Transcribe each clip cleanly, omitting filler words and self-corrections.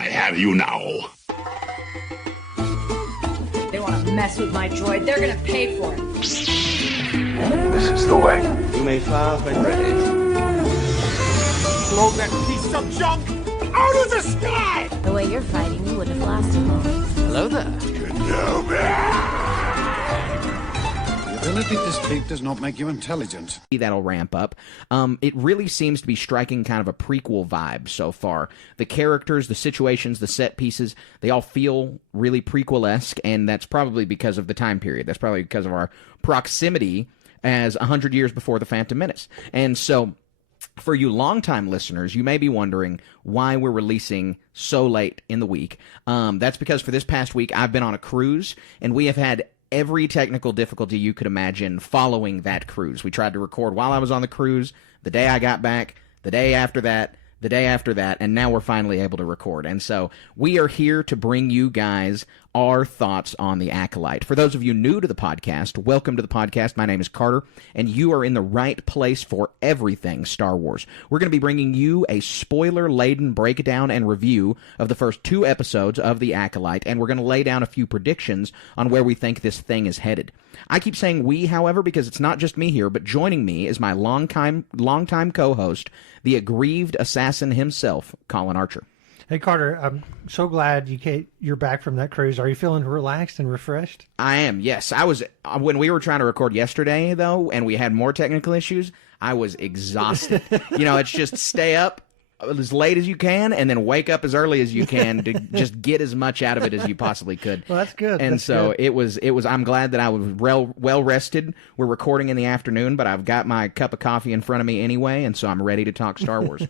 I have you now. They want to mess with my droid. They're going to pay for it. This is the way. You may fire when ready. Blow that piece of junk out of the sky! The way you're fighting, you wouldn't have lasted long. Hello there. The ability to speak does not make you intelligent. That'll ramp up. It really seems to be striking kind of a prequel vibe so far. The characters, the situations, the set pieces, they all feel really prequel-esque, and that's probably because of the time period. That's probably because of our proximity as 100 years before The Phantom Menace. And so, for you longtime listeners, you may be wondering why we're releasing so late in the week. That's because for this past week, I've been on a cruise, and we have had every technical difficulty you could imagine following that cruise. We tried to record while I was on the cruise, the day I got back, the day after that, the day after that, and now we're finally able to record. And so we are here to bring you guys our thoughts on The Acolyte. For those of you new to the podcast, welcome to the podcast. My name is Carter, and you are in the right place for everything Star Wars. We're going to be bringing you a spoiler-laden breakdown and review of the first 2 episodes of The Acolyte, and we're going to lay down a few predictions on where we think this thing is headed. I keep saying we, however, because it's not just me here, but joining me is my longtime co-host, the aggrieved assassin himself, Colin Archer. Hey, Carter, I'm so glad you're back from that cruise. Are you feeling relaxed and refreshed? I am, yes. I was, when we were trying to record yesterday, though, and we had more technical issues, I was exhausted. It's just stay up as late as you can and then wake up as early as you can to just get as much out of it as you possibly could. Well, that's good. And good. It was, I'm glad that I was well rested. We're recording in the afternoon, but I've got my cup of coffee in front of me anyway, and so I'm ready to talk Star Wars.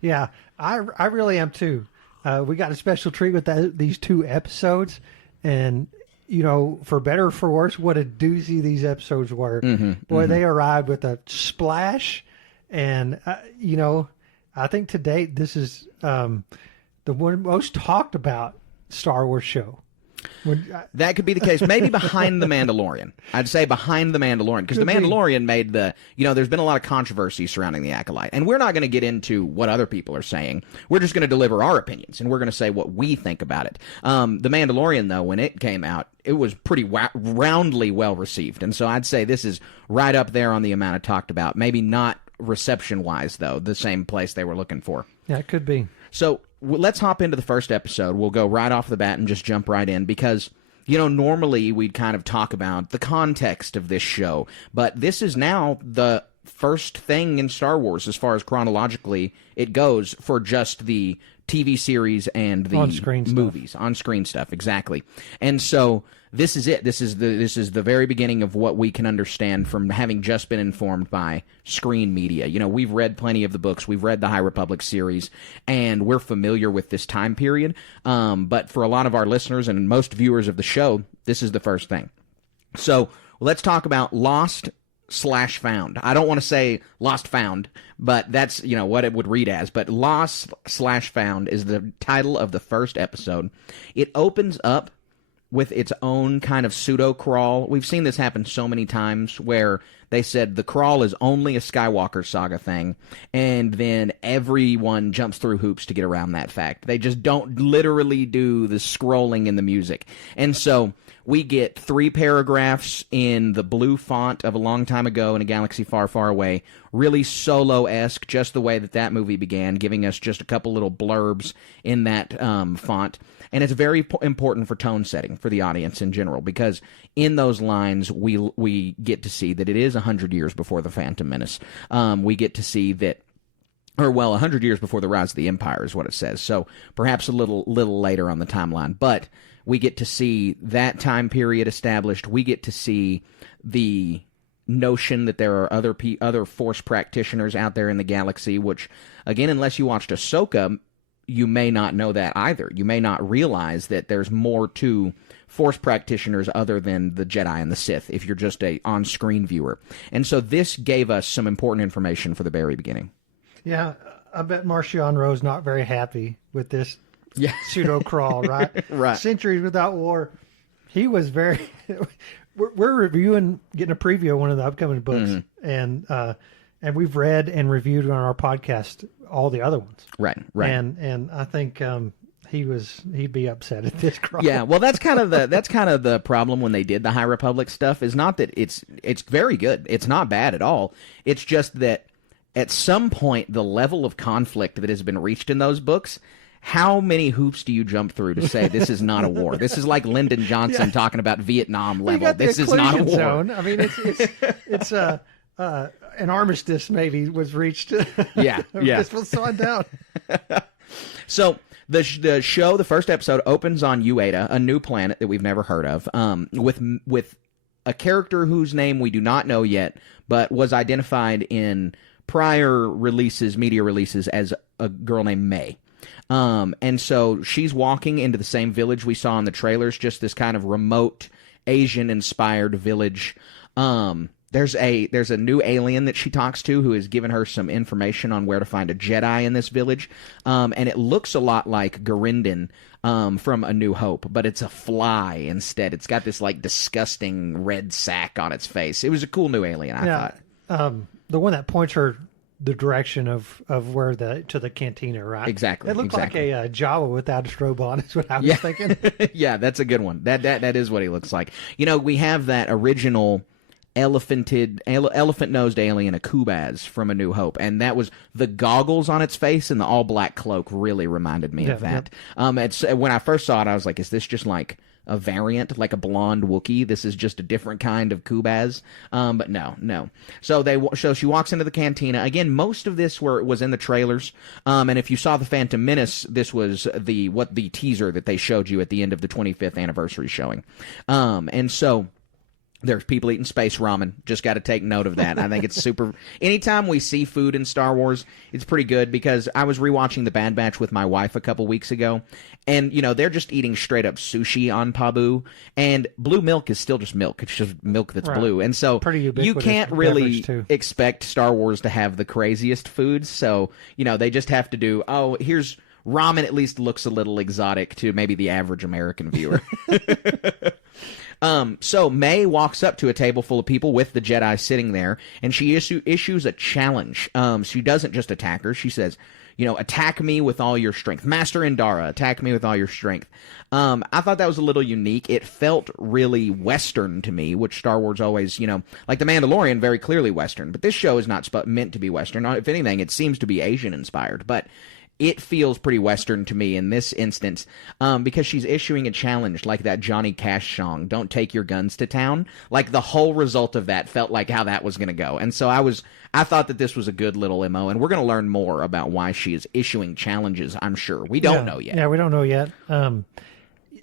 Yeah, I really am too. We got a special treat with these 2 episodes, and for better or for worse, what a doozy these episodes were. They arrived with a splash, and I think to date this is the one most talked about Star Wars show. That could be the case. Maybe behind The Mandalorian. I'd say behind The Mandalorian. Because The Mandalorian made there's been a lot of controversy surrounding The Acolyte. And we're not going to get into what other people are saying. We're just going to deliver our opinions. And we're going to say what we think about it. The Mandalorian, though, when it came out, it was pretty roundly well received. And so I'd say this is right up there on the amount of talked about. Maybe not reception-wise, though, the same place they were looking for. Yeah, it could be. So let's hop into the first episode. We'll go right off the bat and just jump right in because, normally we'd kind of talk about the context of this show, but this is now the first thing in Star Wars as far as chronologically it goes for just the TV series and the movies. On-screen stuff, exactly. And so this is it. This is the very beginning of what we can understand from having just been informed by screen media. We've read plenty of the books. We've read the High Republic series, and we're familiar with this time period. But for a lot of our listeners and most viewers of the show, this is the first thing. So let's talk about Lost/Found. I don't want to say Lost Found, but that's, what it would read as. But Lost/Found is the title of the first episode. It opens up with its own kind of pseudo-crawl. We've seen this happen so many times where they said the crawl is only a Skywalker saga thing, and then everyone jumps through hoops to get around that fact. They just don't literally do the scrolling in the music. And so we get 3 paragraphs in the blue font of A Long Time Ago in a Galaxy Far, Far Away. Really Solo-esque, just the way that movie began, giving us just a couple little blurbs in that font. And it's very important for tone setting for the audience in general, because in those lines, we get to see that it is 100 years before The Phantom Menace. We get to see that, 100 years before the Rise of the Empire is what it says. So perhaps a little later on the timeline. But we get to see that time period established. We get to see the notion that there are other Force practitioners out there in the galaxy, which, again, unless you watched Ahsoka, you may not know that either. You may not realize that there's more to Force practitioners other than the Jedi and the Sith if you're just a on-screen viewer. And so this gave us some important information for the very beginning. Yeah, I bet Marcion Ro's not very happy with this pseudo-crawl, right? Right. Centuries Without War. He was very... We're reviewing, getting a preview of one of the upcoming books, and we've read and reviewed on our podcast all the other ones. Right. And I think he'd be upset at this crowd. Yeah, well, that's kind of the problem when they did the High Republic stuff. Is not that it's very good. It's not bad at all. It's just that at some point the level of conflict that has been reached in those books. How many hoops do you jump through to say this is not a war? This is like Lyndon Johnson talking about Vietnam level. This is not a war. Zone. I mean, it's an armistice maybe was reached. Yeah. This was signed down. So the show, the first episode, opens on Ueda, a new planet that we've never heard of, with a character whose name we do not know yet, but was identified in prior releases, media releases, as a girl named May. And so she's walking into the same village we saw in the trailers, just this kind of remote Asian-inspired village. There's a new alien that she talks to who has given her some information on where to find a Jedi in this village. And it looks a lot like Garindin from A New Hope, but it's a fly instead. It's got this like disgusting red sack on its face. It was a cool new alien, I thought. The one that points her the direction of where to the cantina, right? Exactly. It looked like a Jawa without a strobe on. Is what I was thinking. Yeah, that's a good one. That is what he looks like. We have that original elephant-nosed alien, a Kubaz from A New Hope, and that was the goggles on its face and the all-black cloak really reminded me of that. Yep. When I first saw it, I was like, is this just like a variant, like a blonde Wookiee? This is just a different kind of Kubaz. But no. So she walks into the cantina. Again, most of this was in the trailers. And if you saw The Phantom Menace, this was the teaser that they showed you at the end of the 25th anniversary showing. And so there's people eating space ramen. Just got to take note of that. I think it's super. Anytime we see food in Star Wars, it's pretty good, because I was rewatching The Bad Batch with my wife a couple weeks ago, and they're just eating straight up sushi on Pabu, and blue milk is still just milk. It's just milk that's blue, and so you can't really expect Star Wars to have the craziest foods. So they just have to do. Oh, here's ramen. At least looks a little exotic to maybe the average American viewer. So May walks up to a table full of people with the Jedi sitting there, and she issues a challenge. She doesn't just attack her. She says, attack me with all your strength. Master Indara, attack me with all your strength. I thought that was a little unique. It felt really Western to me, which Star Wars always, like The Mandalorian, very clearly Western. But this show is not meant to be Western. If anything, it seems to be Asian-inspired. But it feels pretty Western to me in this instance, because she's issuing a challenge like that Johnny Cash song, "Don't Take Your Guns to Town." Like, the whole result of that felt like how that was going to go. And so I thought that this was a good little MO, and we're going to learn more about why she is issuing challenges, I'm sure. We don't know yet. Yeah, we don't know yet. And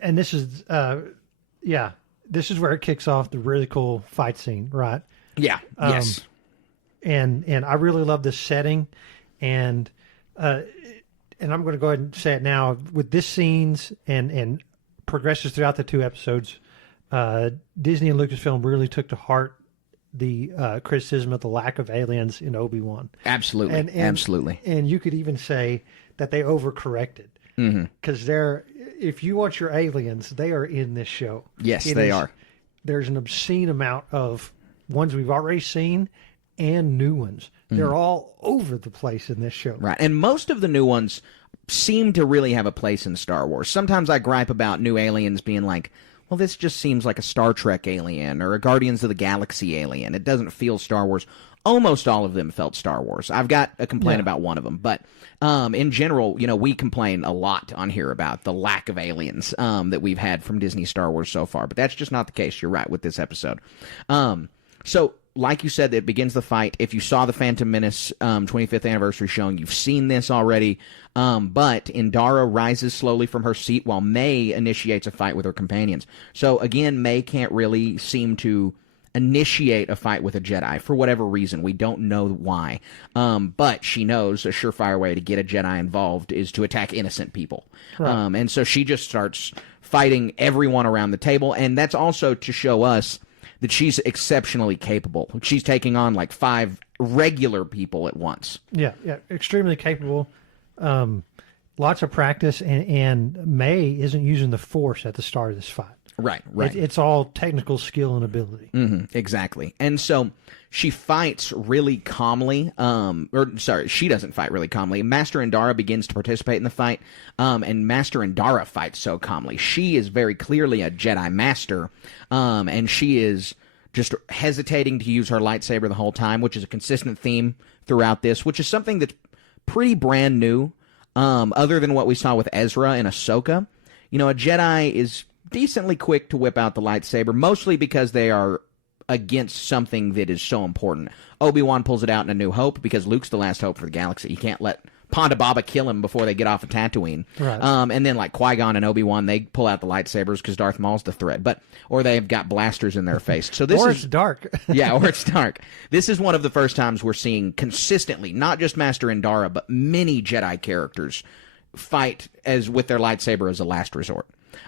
this is, this is where it kicks off the really cool fight scene, right? Yeah, yes. And I really love this setting, and I'm going to go ahead and say it now. With this scenes and progresses throughout the two episodes, Disney and Lucasfilm really took to heart the criticism of the lack of aliens in Obi-Wan. Absolutely, absolutely. And you could even say that they overcorrected. Because if you want your aliens, they are in this show. Yes, they are. There's an obscene amount of ones we've already seen and new ones. They're all over the place in this show. Right. And most of the new ones seem to really have a place in Star Wars. Sometimes I gripe about new aliens being like, well, this just seems like a Star Trek alien or a Guardians of the Galaxy alien. It doesn't feel Star Wars. Almost all of them felt Star Wars. I've got a complaint about one of them. But in general, we complain a lot on here about the lack of aliens that we've had from Disney Star Wars so far. But that's just not the case. You're right with this episode. So, like you said, it begins the fight. If you saw the Phantom Menace 25th anniversary showing, you've seen this already. But Indara rises slowly from her seat while May initiates a fight with her companions. So, again, May can't really seem to initiate a fight with a Jedi for whatever reason. We don't know why. But she knows a surefire way to get a Jedi involved is to attack innocent people. Right. And so she just starts fighting everyone around the table. And that's also to show us that she's exceptionally capable. She's taking on like 5 regular people at once. Yeah, extremely capable. Lots of practice, and May isn't using the Force at the start of this fight. Right, right. It's all technical skill and ability. Exactly. And so she fights really calmly. She doesn't fight really calmly. Master Indara begins to participate in the fight, and Master Indara fights so calmly. She is very clearly a Jedi Master, and she is just hesitating to use her lightsaber the whole time, which is a consistent theme throughout this, which is something that's pretty brand new, other than what we saw with Ezra and Ahsoka. A Jedi is decently quick to whip out the lightsaber, mostly because they are against something that is so important. Obi-Wan pulls it out in A New Hope because Luke's the last hope for the galaxy. You can't let Ponda Baba kill him before they get off of Tatooine. Right. And then like Qui-Gon and Obi-Wan, they pull out the lightsabers because Darth Maul's the threat. Or they've got blasters in their face. So this it's dark. Yeah, or it's dark. This is one of the first times we're seeing consistently, not just Master Indara, but many Jedi characters fight as with their lightsaber as a last resort.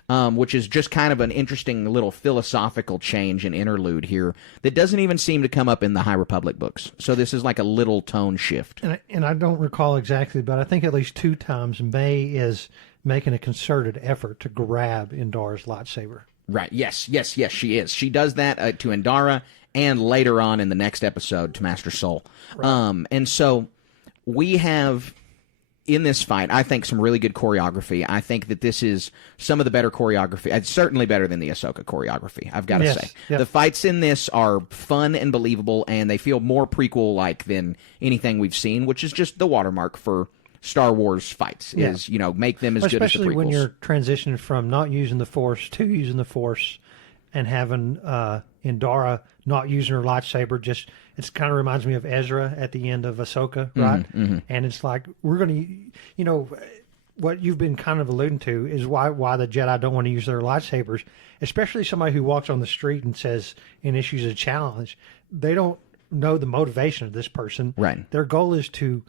Which is just kind of an interesting little philosophical change and interlude here that doesn't even seem to come up in the High Republic books. So this is like a little tone shift. And I don't recall exactly, but I think at least 2 times May is making a concerted effort to grab Indara's lightsaber. Right. Yes, she is. She does that to Indara and later on in the next episode to Master Soul. Right. And so we have, in this fight, I think some really good choreography. I think that this is some of the better choreography. It's certainly better than the Ahsoka choreography, I've got to say. Yep. The fights in this are fun and believable, and they feel more prequel-like than anything we've seen, which is just the watermark for Star Wars fights, is, make them as good as the prequels. Especially when you're transitioning from not using the Force to using the Force and having Indara not using her lightsaber. It kind of reminds me of Ezra at the end of Ahsoka, right? And it's like, we're going to, what you've been kind of alluding to is why the Jedi don't want to use their lightsabers, especially somebody who walks on the street and says and issues a challenge. They don't know the motivation of this person. Right. Their goal is to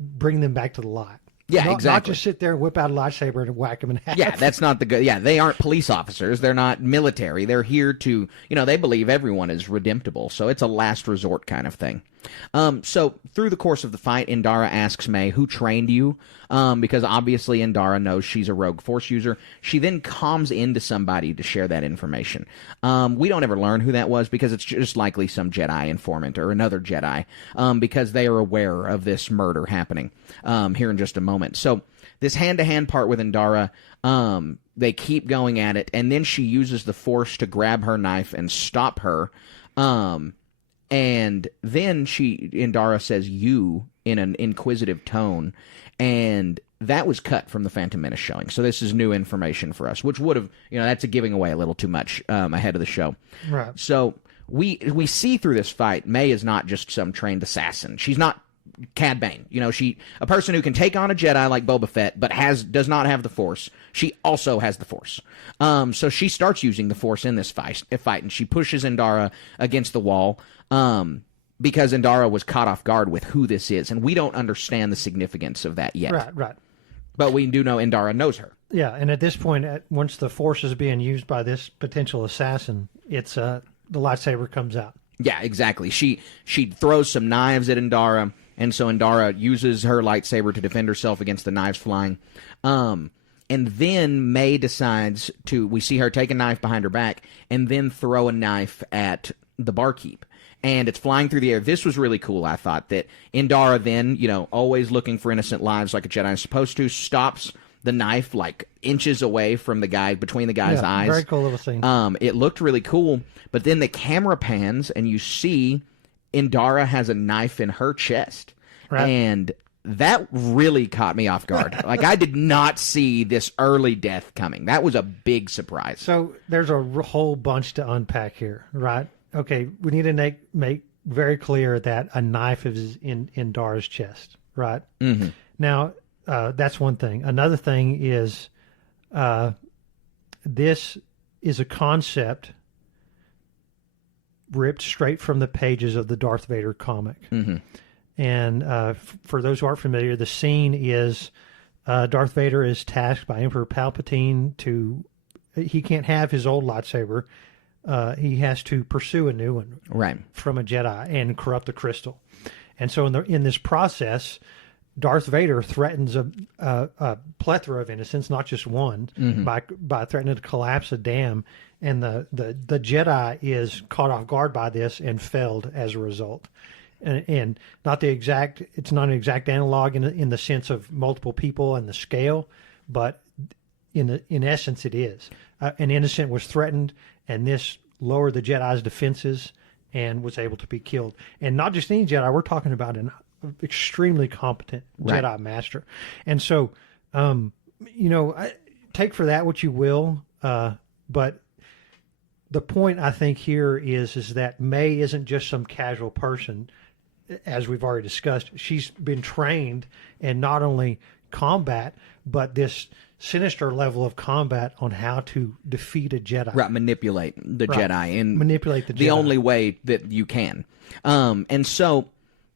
bring them back to the light. Yeah, exactly. Not just sit there and whip out a lightsaber and whack them in half. Yeah, that's not the good. Yeah, they aren't police officers. They're not military. They're here to, they believe everyone is redemptible. So it's a last resort kind of thing. So through the course of the fight, Indara asks May, who trained you? Because obviously Indara knows she's a rogue Force user. She then calms into somebody to share that information. We don't ever learn who that was because it's just likely some Jedi informant or another Jedi, because they are aware of this murder happening here in just a moment. So this hand-to-hand part with Indara, they keep going at it, and then she uses the Force to grab her knife and stop her. And then Indara says "you" in an inquisitive tone, and that was cut from the Phantom Menace showing. So this is new information for us, which would have, that's giving away a little too much ahead of the show. Right. So we see through this fight, May is not just some trained assassin. She's not Cad Bane. A person who can take on a Jedi like Boba Fett, but does not have the Force. She also has the Force. So she starts using the Force in this fight, and she pushes Indara against the wall, because Indara was caught off guard with who this is, and we don't understand the significance of that yet. Right. But we do know Indara knows her. Yeah, and at this point, once the Force is being used by this potential assassin, it's the lightsaber comes out. Yeah, exactly. She throws some knives at Indara, and so Indara uses her lightsaber to defend herself against the knives flying. And then May decides we see her take a knife behind her back and then throw a knife at the barkeep. And it's flying through the air. This was really cool, I thought, that Indara then, always looking for innocent lives like a Jedi is supposed to, stops the knife like inches away from between the guy's eyes. Very cool little scene. It looked really cool, but then the camera pans and you see Indara has a knife in her chest. Right. And that really caught me off guard. Like, I did not see this early death coming. That was a big surprise. So there's a whole bunch to unpack here, right? Okay, we need to make very clear that a knife is in Indara's chest, right? Mm-hmm. Now, that's one thing. Another thing is this is a concept ripped straight from the pages of the Darth Vader comic. Mm-hmm. And for those who aren't familiar, the scene is Darth Vader is tasked by Emperor Palpatine he can't have his old lightsaber. He has to pursue a new one, right, from a Jedi and corrupt the crystal. And so in this process, Darth Vader threatens a plethora of innocents, not just one, by threatening to collapse a dam, and the Jedi is caught off guard by this and failed as a result. And not the exact, it's not an exact analog in the sense of multiple people and the scale, but in essence it is. An innocent was threatened, and this lowered the Jedi's defenses and was able to be killed. And not just any Jedi, we're talking about an extremely competent Jedi Master. And so, take for that what you will, but the point I think here is that May isn't just some casual person, as we've already discussed. She's been trained in not only combat, but this sinister level of combat on how to defeat a Jedi. Right, manipulate the Jedi. And manipulate the Jedi. The only way that you can. And so,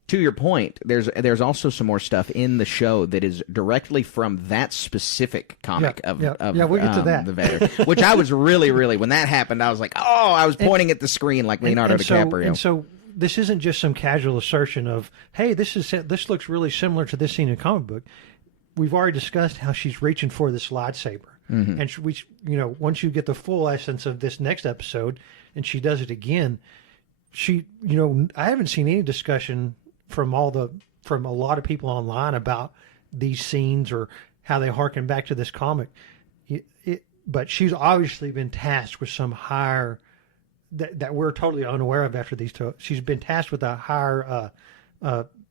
to your point, there's also some more stuff in the show that is directly from that specific comic of we'll get to that. The Vader, which I was really, when that happened, I was like, I was pointing at the screen like Leonardo DiCaprio. And so this isn't just some casual assertion of, hey, this looks really similar to this scene in the comic book. We've already discussed how she's reaching for this lightsaber. And once you get the full essence of this next episode, and she does it again, I haven't seen any discussion from a lot of people online about these scenes or how they harken back to this comic. But she's obviously been tasked with some higher that we're totally unaware of after these two. She's been tasked with a higher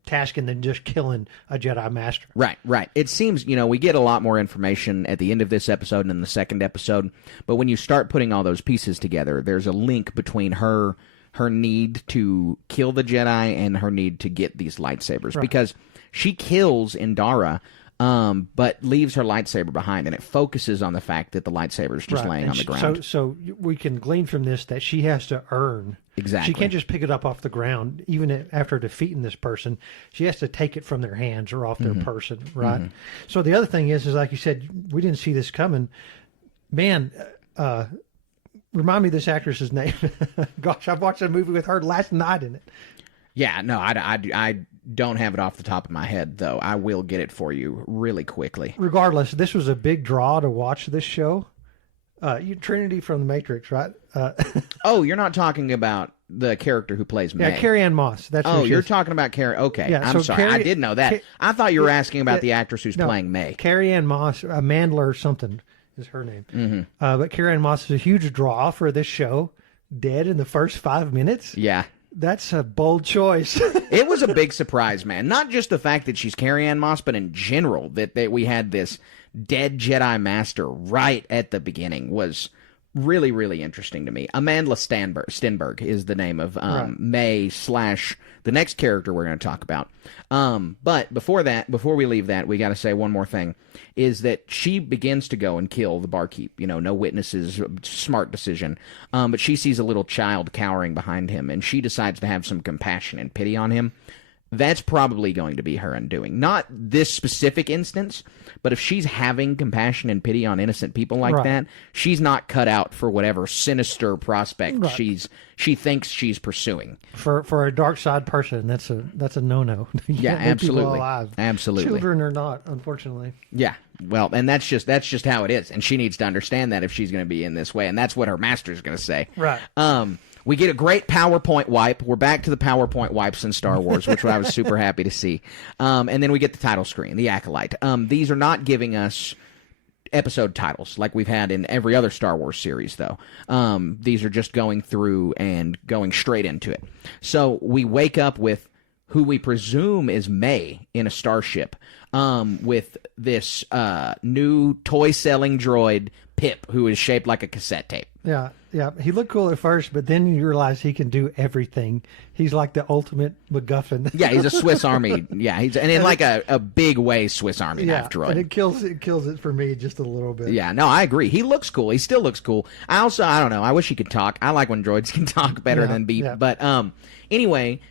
tasking than just killing a Jedi Master. Right. It seems, we get a lot more information at the end of this episode and in the second episode, but when you start putting all those pieces together, there's a link between her need to kill the Jedi and her need to get these lightsabers, because she kills Indara, but leaves her lightsaber behind, and it focuses on the fact that the lightsaber is just laying on the ground. So we can glean from this that she has to earn. Exactly. She can't just pick it up off the ground, even after defeating this person. She has to take it from their hands or off their person, right? So the other thing is like you said, we didn't see this coming. Man, remind me of this actress's name. Gosh, I watched a movie with her last night in it. Yeah, no, I don't have it off the top of my head, though. I will get it for you really quickly. Regardless, this was a big draw to watch this show. Trinity from The Matrix, right? Oh, you're not talking about the character who plays May. Yeah, Carrie-Ann Moss. That's you're talking about Carrie. Okay, yeah, I'm sorry. I didn't know that. I thought you were asking about the actress who's playing May. Carrie-Ann Moss, Mandler or something is her name. But Carrie-Ann Moss is a huge draw for this show. Dead in the first 5 minutes? Yeah. That's a bold choice. It was a big surprise, man. Not just the fact that she's Carrie-Ann Moss, but in general, that we had this dead Jedi Master right at the beginning was really, really interesting to me. Amandla Stenberg is the name of May / the next character we're going to talk about. But before we leave that, we got to say one more thing, is that she begins to go and kill the barkeep. No witnesses, smart decision. But she sees a little child cowering behind him, and she decides to have some compassion and pity on him. That's probably going to be her undoing. Not this specific instance, but if she's having compassion and pity on innocent people like that, she's not cut out for whatever sinister prospect she thinks she's pursuing. For a dark side person, that's a no-no. Yeah, absolutely. Alive. Absolutely. Children are not, unfortunately. Yeah. Well, and that's just how it is, and she needs to understand that if she's going to be in this way, and that's what her master's going to say. Right. We get a great PowerPoint wipe. We're back to the PowerPoint wipes in Star Wars, which I was super happy to see. And then we get the title screen, the Acolyte. These are not giving us episode titles like we've had in every other Star Wars series, though. These are just going through and going straight into it. So we wake up with who we presume is May in a starship, with this new toy-selling droid, Pip, who is shaped like a cassette tape. Yeah. He looked cool at first, but then you realize he can do everything. He's like the ultimate MacGuffin. Yeah, he's a Swiss Army. Yeah, he's in like a big way Swiss Army knife droid. And it kills it for me just a little bit. Yeah, no, I agree. He looks cool. He still looks cool. I don't know. I wish he could talk. I like when droids can talk better than beep. Yeah. But anyway,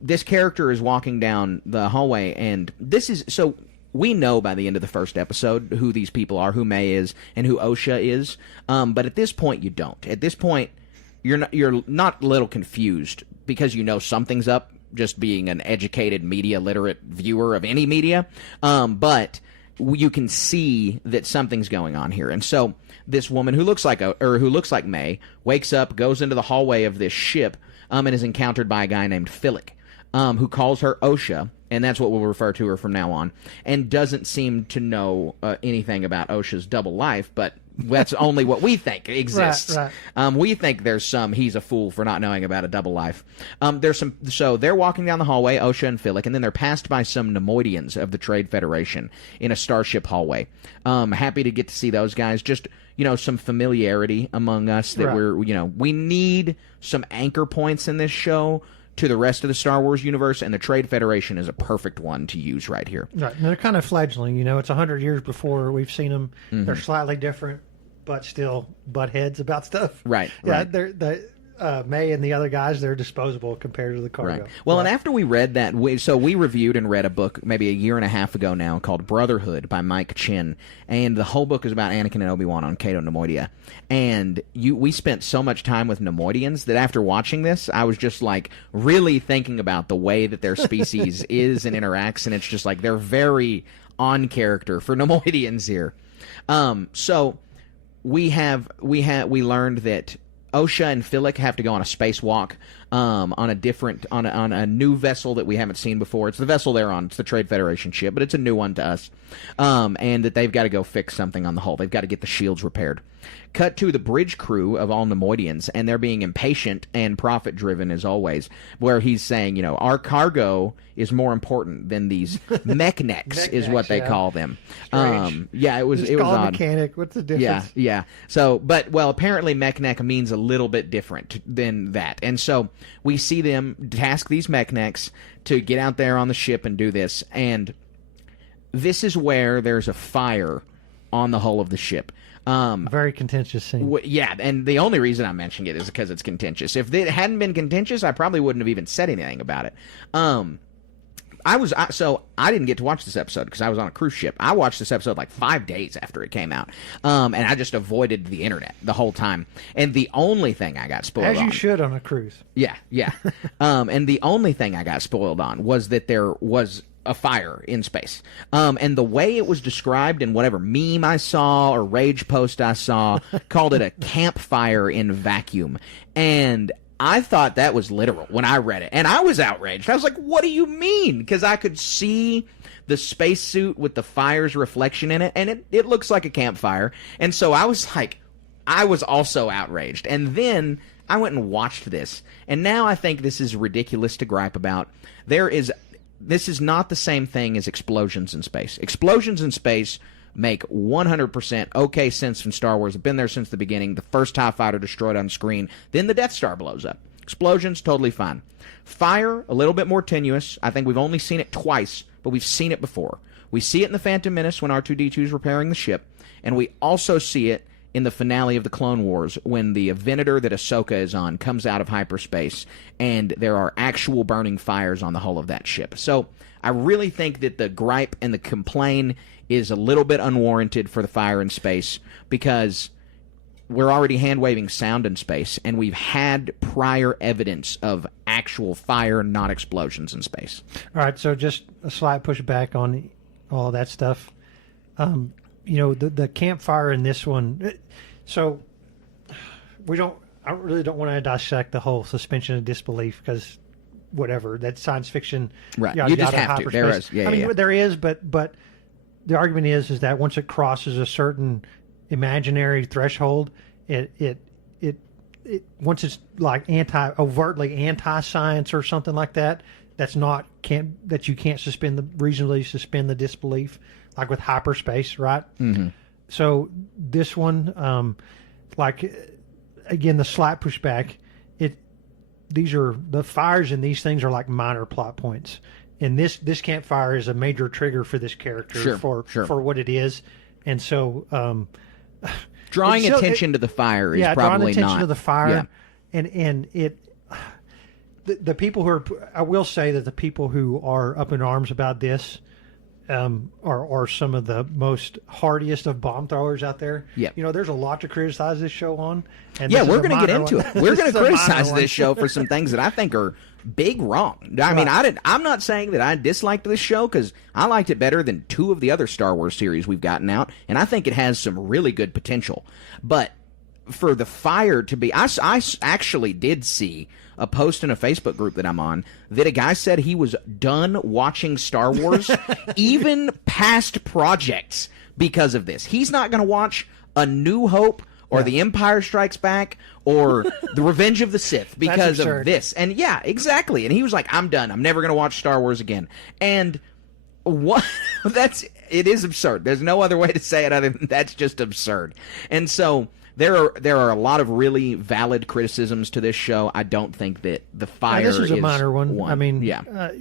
this character is walking down the hallway, and this is so. We know by the end of the first episode who these people are, who May is, and who Osha is. But at this point, you don't. At this point, you're not a little confused because you know something's up, just being an educated, media literate viewer of any media. But you can see that something's going on here. And so this woman who looks like May wakes up, goes into the hallway of this ship, and is encountered by a guy named Philic, who calls her OSHA, and that's what we'll refer to her from now on, and doesn't seem to know anything about OSHA's double life, but that's only what we think exists. Right. We think there's he's a fool for not knowing about a double life. So they're walking down the hallway, OSHA and Philic, and then they're passed by some Nemoidians of the Trade Federation in a starship hallway. Happy to get to see those guys. Just, some familiarity among us that we need some anchor points in this show to the rest of the Star Wars universe, and the Trade Federation is a perfect one to use right here. Right. And they're kind of fledgling. It's 100 years before we've seen them. Mm-hmm. They're slightly different, but still butt heads about stuff. Right. Yeah. Right. May and the other guys, they're disposable compared to the cargo. Right. Well, and after we read that, we reviewed and read a book maybe a year and a half ago now called Brotherhood by Mike Chin, and the whole book is about Anakin and Obi-Wan on Cato Nemoidia. And we spent so much time with Nemoidians that after watching this, I was just like really thinking about the way that their species is and interacts, and it's just like they're very on character for Nemoidians here. So we learned that OSHA and Philic have to go on a spacewalk on a new vessel that we haven't seen before. It's the vessel they're on. It's the Trade Federation ship, but it's a new one to us. And that they've got to go fix something on the hull. They've got to get the shields repaired. Cut to the bridge crew of all Nemoidians, and they're being impatient and profit-driven as always, where he's saying, our cargo is more important than these mechanics is what they call them. It was odd. Mechanic. What's the difference? Yeah. So, apparently mechanic means a little bit different than that. And so we see them task these mechanics to get out there on the ship and do this. And this is where there's a fire on the hull of the ship. Very contentious scene. And the only reason I'm mentioning it is because it's contentious. If it hadn't been contentious, I probably wouldn't have even said anything about it. I didn't get to watch this episode because I was on a cruise ship. I watched this episode like 5 days after it came out, and I just avoided the internet the whole time. And the only thing I got spoiled as you should on a cruise. Yeah. And the only thing I got spoiled on was that there was a fire in space. And the way it was described in whatever meme I saw or rage post I saw called it a campfire in vacuum. And I thought that was literal when I read it. And I was outraged. I was like, what do you mean? Because I could see the spacesuit with the fire's reflection in it, and it looks like a campfire. And so I was like, I was also outraged. And then I went and watched this. And now I think this is ridiculous to gripe about. This is not the same thing as explosions in space. Explosions in space make 100% okay sense from Star Wars. Have been there since the beginning. The first TIE fighter destroyed on screen. Then the Death Star blows up. Explosions, totally fine. Fire, a little bit more tenuous. I think we've only seen it twice, but we've seen it before. We see it in The Phantom Menace when R2-D2 is repairing the ship, and we also see it in the finale of the Clone Wars when the Venator that Ahsoka is on comes out of hyperspace, and there are actual burning fires on the hull of that ship. So I really think that the gripe and the complaint is a little bit unwarranted for the fire in space, because we're already hand-waving sound in space, and we've had prior evidence of actual fire, not explosions in space. All right, so just a slight pushback on all that stuff. The campfire in this one. So I really don't want to dissect the whole suspension of disbelief, because whatever, that's science fiction. Right, you just have to. There is, there is, but the argument is that once it crosses a certain imaginary threshold, it once it's like overtly anti-science or something like that, that you can't reasonably suspend the disbelief, like with hyperspace, right? Mm-hmm. So this one, again, the slight pushback, these are the fires in these things are like minor plot points. And this campfire is a major trigger for this character for what it is. And so drawing attention to the fire is probably drawing attention not. To the fire, yeah. and the people who are, I will say that the people who are up in arms about this, are some of the most hardiest of bomb throwers out there. Yep. You know, there's a lot to criticize this show on. And Yeah, this is we're a going to get minor into one. it. We're going This to is a minor criticize one. this show for some things that I think are big wrong. I mean, I'm not saying that I disliked this show, because I liked it better than 2 of the other Star Wars series we've gotten out, and I think it has some really good potential. But for the fire to be... I actually did see a post in a Facebook group that I'm on that a guy said he was done watching Star Wars, even past projects, because of this. He's not going to watch A New Hope or The Empire Strikes Back or The Revenge of the Sith because of this. And yeah, exactly. And he was like, I'm done. I'm never going to watch Star Wars again. And what? It is absurd. There's no other way to say it other than that's just absurd. And so there are a lot of really valid criticisms to this show. I don't think that the fire this is a minor one. I mean, yeah.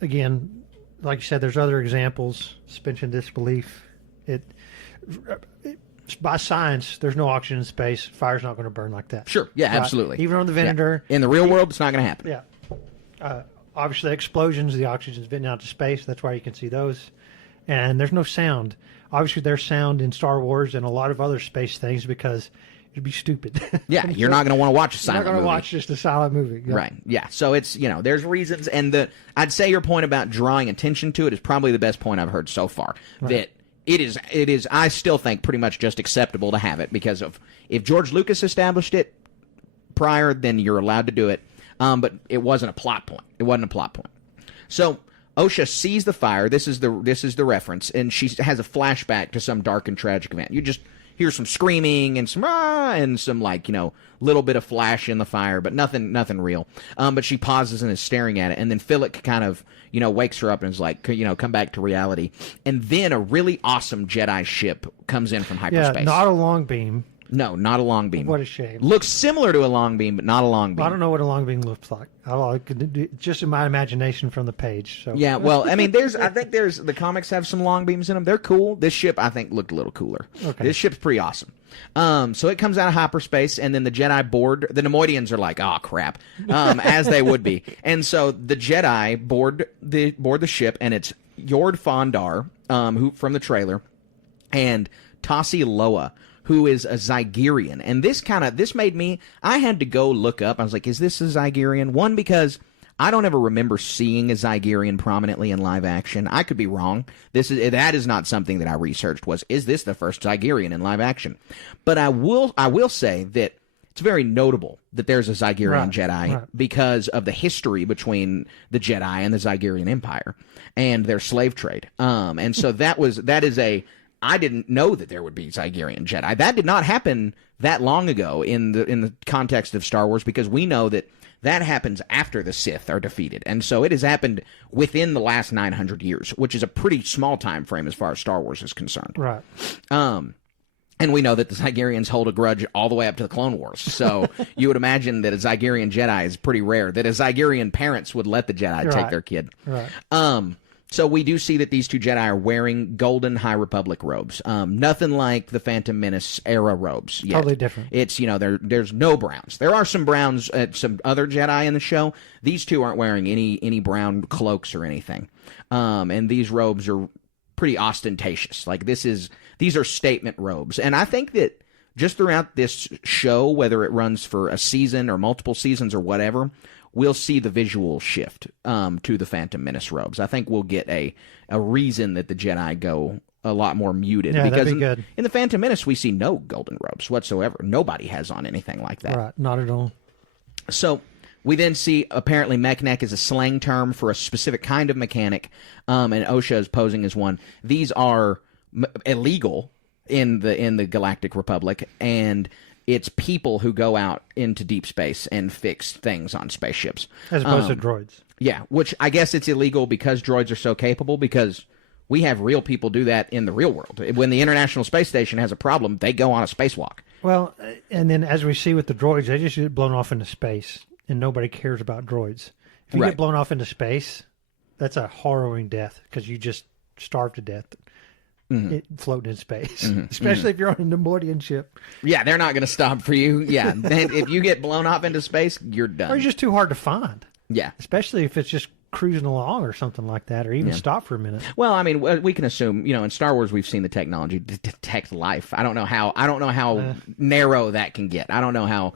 Again, like you said, there's other examples. Suspension of disbelief. By science, there's no oxygen in space. Fire's not going to burn like that. Sure. Yeah, Right? absolutely. Even on the Venator. Yeah. In the real world, it's not going to happen. Yeah. Obviously, explosions, the oxygen's venting out to space. That's why you can see those. And there's no sound. Obviously, there's sound in Star Wars and a lot of other space things because it'd be stupid. Yeah, you're not going to want to watch a silent movie. You're not going to watch just a silent movie. Yep. Right, yeah. So it's, there's reasons. And I'd say your point about drawing attention to it is probably the best point I've heard so far. Right. That it is, I still think, pretty much just acceptable to have it because of, if George Lucas established it prior, then you're allowed to do it. But it wasn't a plot point. It wasn't a plot point. So Osha sees the fire. This is the reference, and she has a flashback to some dark and tragic event. You just hear some screaming and some like little bit of flash in the fire, but nothing real. But she pauses and is staring at it, and then Philip kind of wakes her up and is like, come back to reality. And then a really awesome Jedi ship comes in from hyperspace. Yeah, not a long beam. No, not a long beam. What a shame. Looks similar to a long beam, but not a long beam. Well, I don't know what a long beam looks like. Just in my imagination from the page. So. Yeah, well, I mean, I think the comics have some long beams in them. They're cool. This ship, I think, looked a little cooler. Okay. This ship's pretty awesome. So it comes out of hyperspace, and then the Jedi board. The Nemoidians are like, oh, crap, as they would be. And so the Jedi board the ship, and it's Yord Fondar, who from the trailer, and Tassi Loa, who is a Zygerian. And this made me, I had to go look up. I was like, is this a Zygerian? One, because I don't ever remember seeing a Zygerian prominently in live action. I could be wrong. That is not something that I researched, is this the first Zygerian in live action? But I will say that it's very notable that there's a Zygerian Jedi because of the history between the Jedi and the Zygerian Empire and their slave trade. And so I didn't know that there would be Zygerian Jedi. That did not happen that long ago in the context of Star Wars, because we know that happens after the Sith are defeated. And so it has happened within the last 900 years, which is a pretty small time frame as far as Star Wars is concerned. Right. And we know that the Zygerians hold a grudge all the way up to the Clone Wars. So you would imagine that a Zygerian Jedi is pretty rare, that a Zygerian parents would let the Jedi take their kid. Right. So we do see that these two Jedi are wearing golden High Republic robes. Nothing like the Phantom Menace era robes yet. Totally different. It's, there's no browns. There are some browns at some other Jedi in the show. These two aren't wearing any brown cloaks or anything. And these robes are pretty ostentatious. Like these are statement robes. And I think that just throughout this show, whether it runs for a season or multiple seasons or whatever, we'll see the visual shift to the Phantom Menace robes. I think we'll get a reason that the Jedi go a lot more muted. Yeah, because that'd be good. In the Phantom Menace, we see no golden robes whatsoever. Nobody has on anything like that. Right, not at all. So we then see apparently mechanic is a slang term for a specific kind of mechanic, and Osha is posing as one. These are illegal in the Galactic Republic, and it's people who go out into deep space and fix things on spaceships. As opposed to droids. Yeah, which I guess it's illegal because droids are so capable, because we have real people do that in the real world. When the International Space Station has a problem, they go on a spacewalk. Well, and then as we see with the droids, they just get blown off into space, and nobody cares about droids. If you get blown off into space, that's a harrowing death, because you just starve to death. Floating in space, especially if you're on a Nemoidian ship. Yeah, they're not going to stop for you. Yeah, if you get blown off into space, you're done. Or you're just too hard to find. Yeah. Especially if it's just cruising along or something like that, or even stop for a minute. Well, I mean, we can assume, in Star Wars we've seen the technology to detect life. I don't know how narrow that can get. I don't know how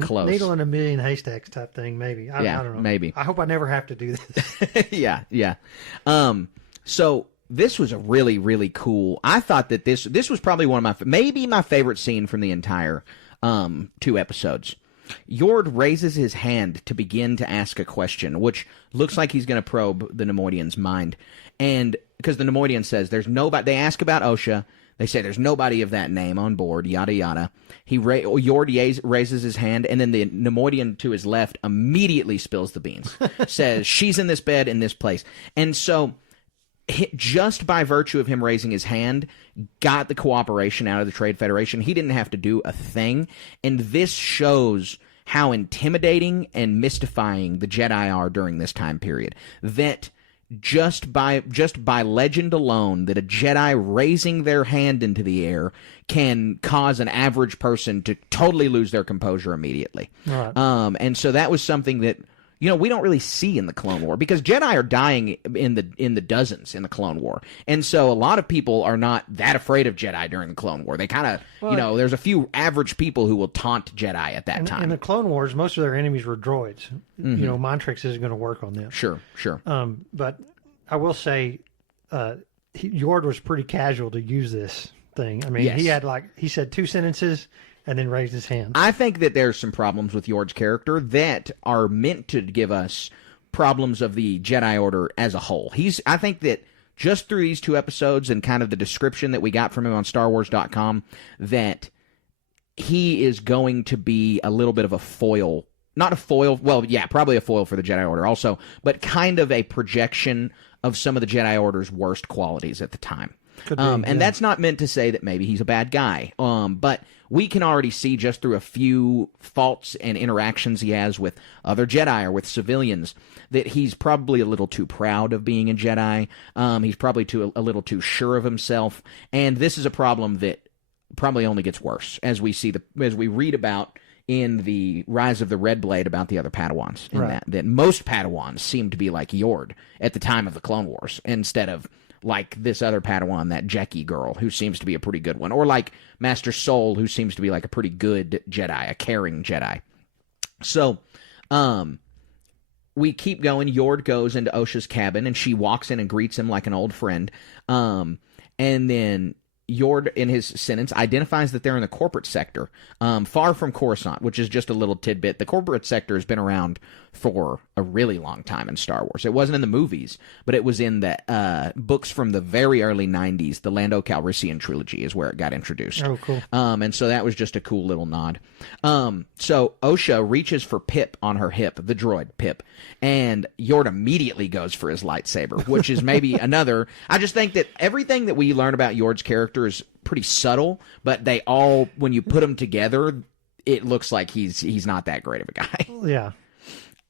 close. Needle in a million haystacks type thing, maybe. I don't know. Maybe. I hope I never have to do this. Yeah. So this was a really, really cool. I thought that this was probably one of maybe my favorite scene from the entire 2 episodes. Yord raises his hand to begin to ask a question, which looks like he's going to probe the Nemoidian's mind. And because the Nemoidian says there's nobody, they ask about Osha. They say there's nobody of that name on board, yada, yada. Yord raises his hand, and then the Nemoidian to his left immediately spills the beans. Says, she's in this bed in this place. And so, just by virtue of him raising his hand, got the cooperation out of the Trade Federation. He didn't have to do a thing. And this shows how intimidating and mystifying the Jedi are during this time period. That just by legend alone, that a Jedi raising their hand into the air can cause an average person to totally lose their composure immediately. Right. And so that was something that we don't really see in the Clone War, because Jedi are dying in the dozens in the Clone War, and so a lot of people are not that afraid of Jedi during the Clone War. They kind of, there's a few average people who will taunt Jedi at that time. In the Clone Wars, most of their enemies were droids. Mind tricks isn't going to work on them. Sure. But I will say, Yord was pretty casual to use this thing. I mean, yes. He had he said 2 sentences. And then raised his hand. I think that there's some problems with Yord's character that are meant to give us problems of the Jedi Order as a whole. I think that just through these 2 episodes and kind of the description that we got from him on StarWars.com, that he is going to be a little bit of a foil. Not a foil, well, yeah, probably a foil for the Jedi Order also, but kind of a projection of some of the Jedi Order's worst qualities at the time. And that's not meant to say that maybe he's a bad guy, but we can already see just through a few faults and interactions he has with other Jedi or with civilians that he's probably a little too proud of being a Jedi. He's probably a little too sure of himself, and this is a problem that probably only gets worse as we read about in the Rise of the Red Blade about the other Padawans. In that most Padawans seem to be like Yord at the time of the Clone Wars, instead of like this other Padawan, that Jecki girl, who seems to be a pretty good one. Or like Master Soul, who seems to be like a pretty good Jedi, a caring Jedi. So, we keep going. Yord goes into Osha's cabin, and she walks in and greets him like an old friend. And then Yord, in his sentence, identifies that they're in the corporate sector, far from Coruscant, which is just a little tidbit. The corporate sector has been around for a really long time in Star Wars. It wasn't in the movies, but it was in the books from the very early 90s. The Lando Calrissian trilogy is where it got introduced. Oh, cool. And so that was just a cool little nod. So Osha reaches for Pip on her hip, the droid Pip, and Yord immediately goes for his lightsaber, which is maybe another. I just think that everything that we learn about Yord's character is pretty subtle, but they all, when you put them together, it looks like he's not that great of a guy. Yeah.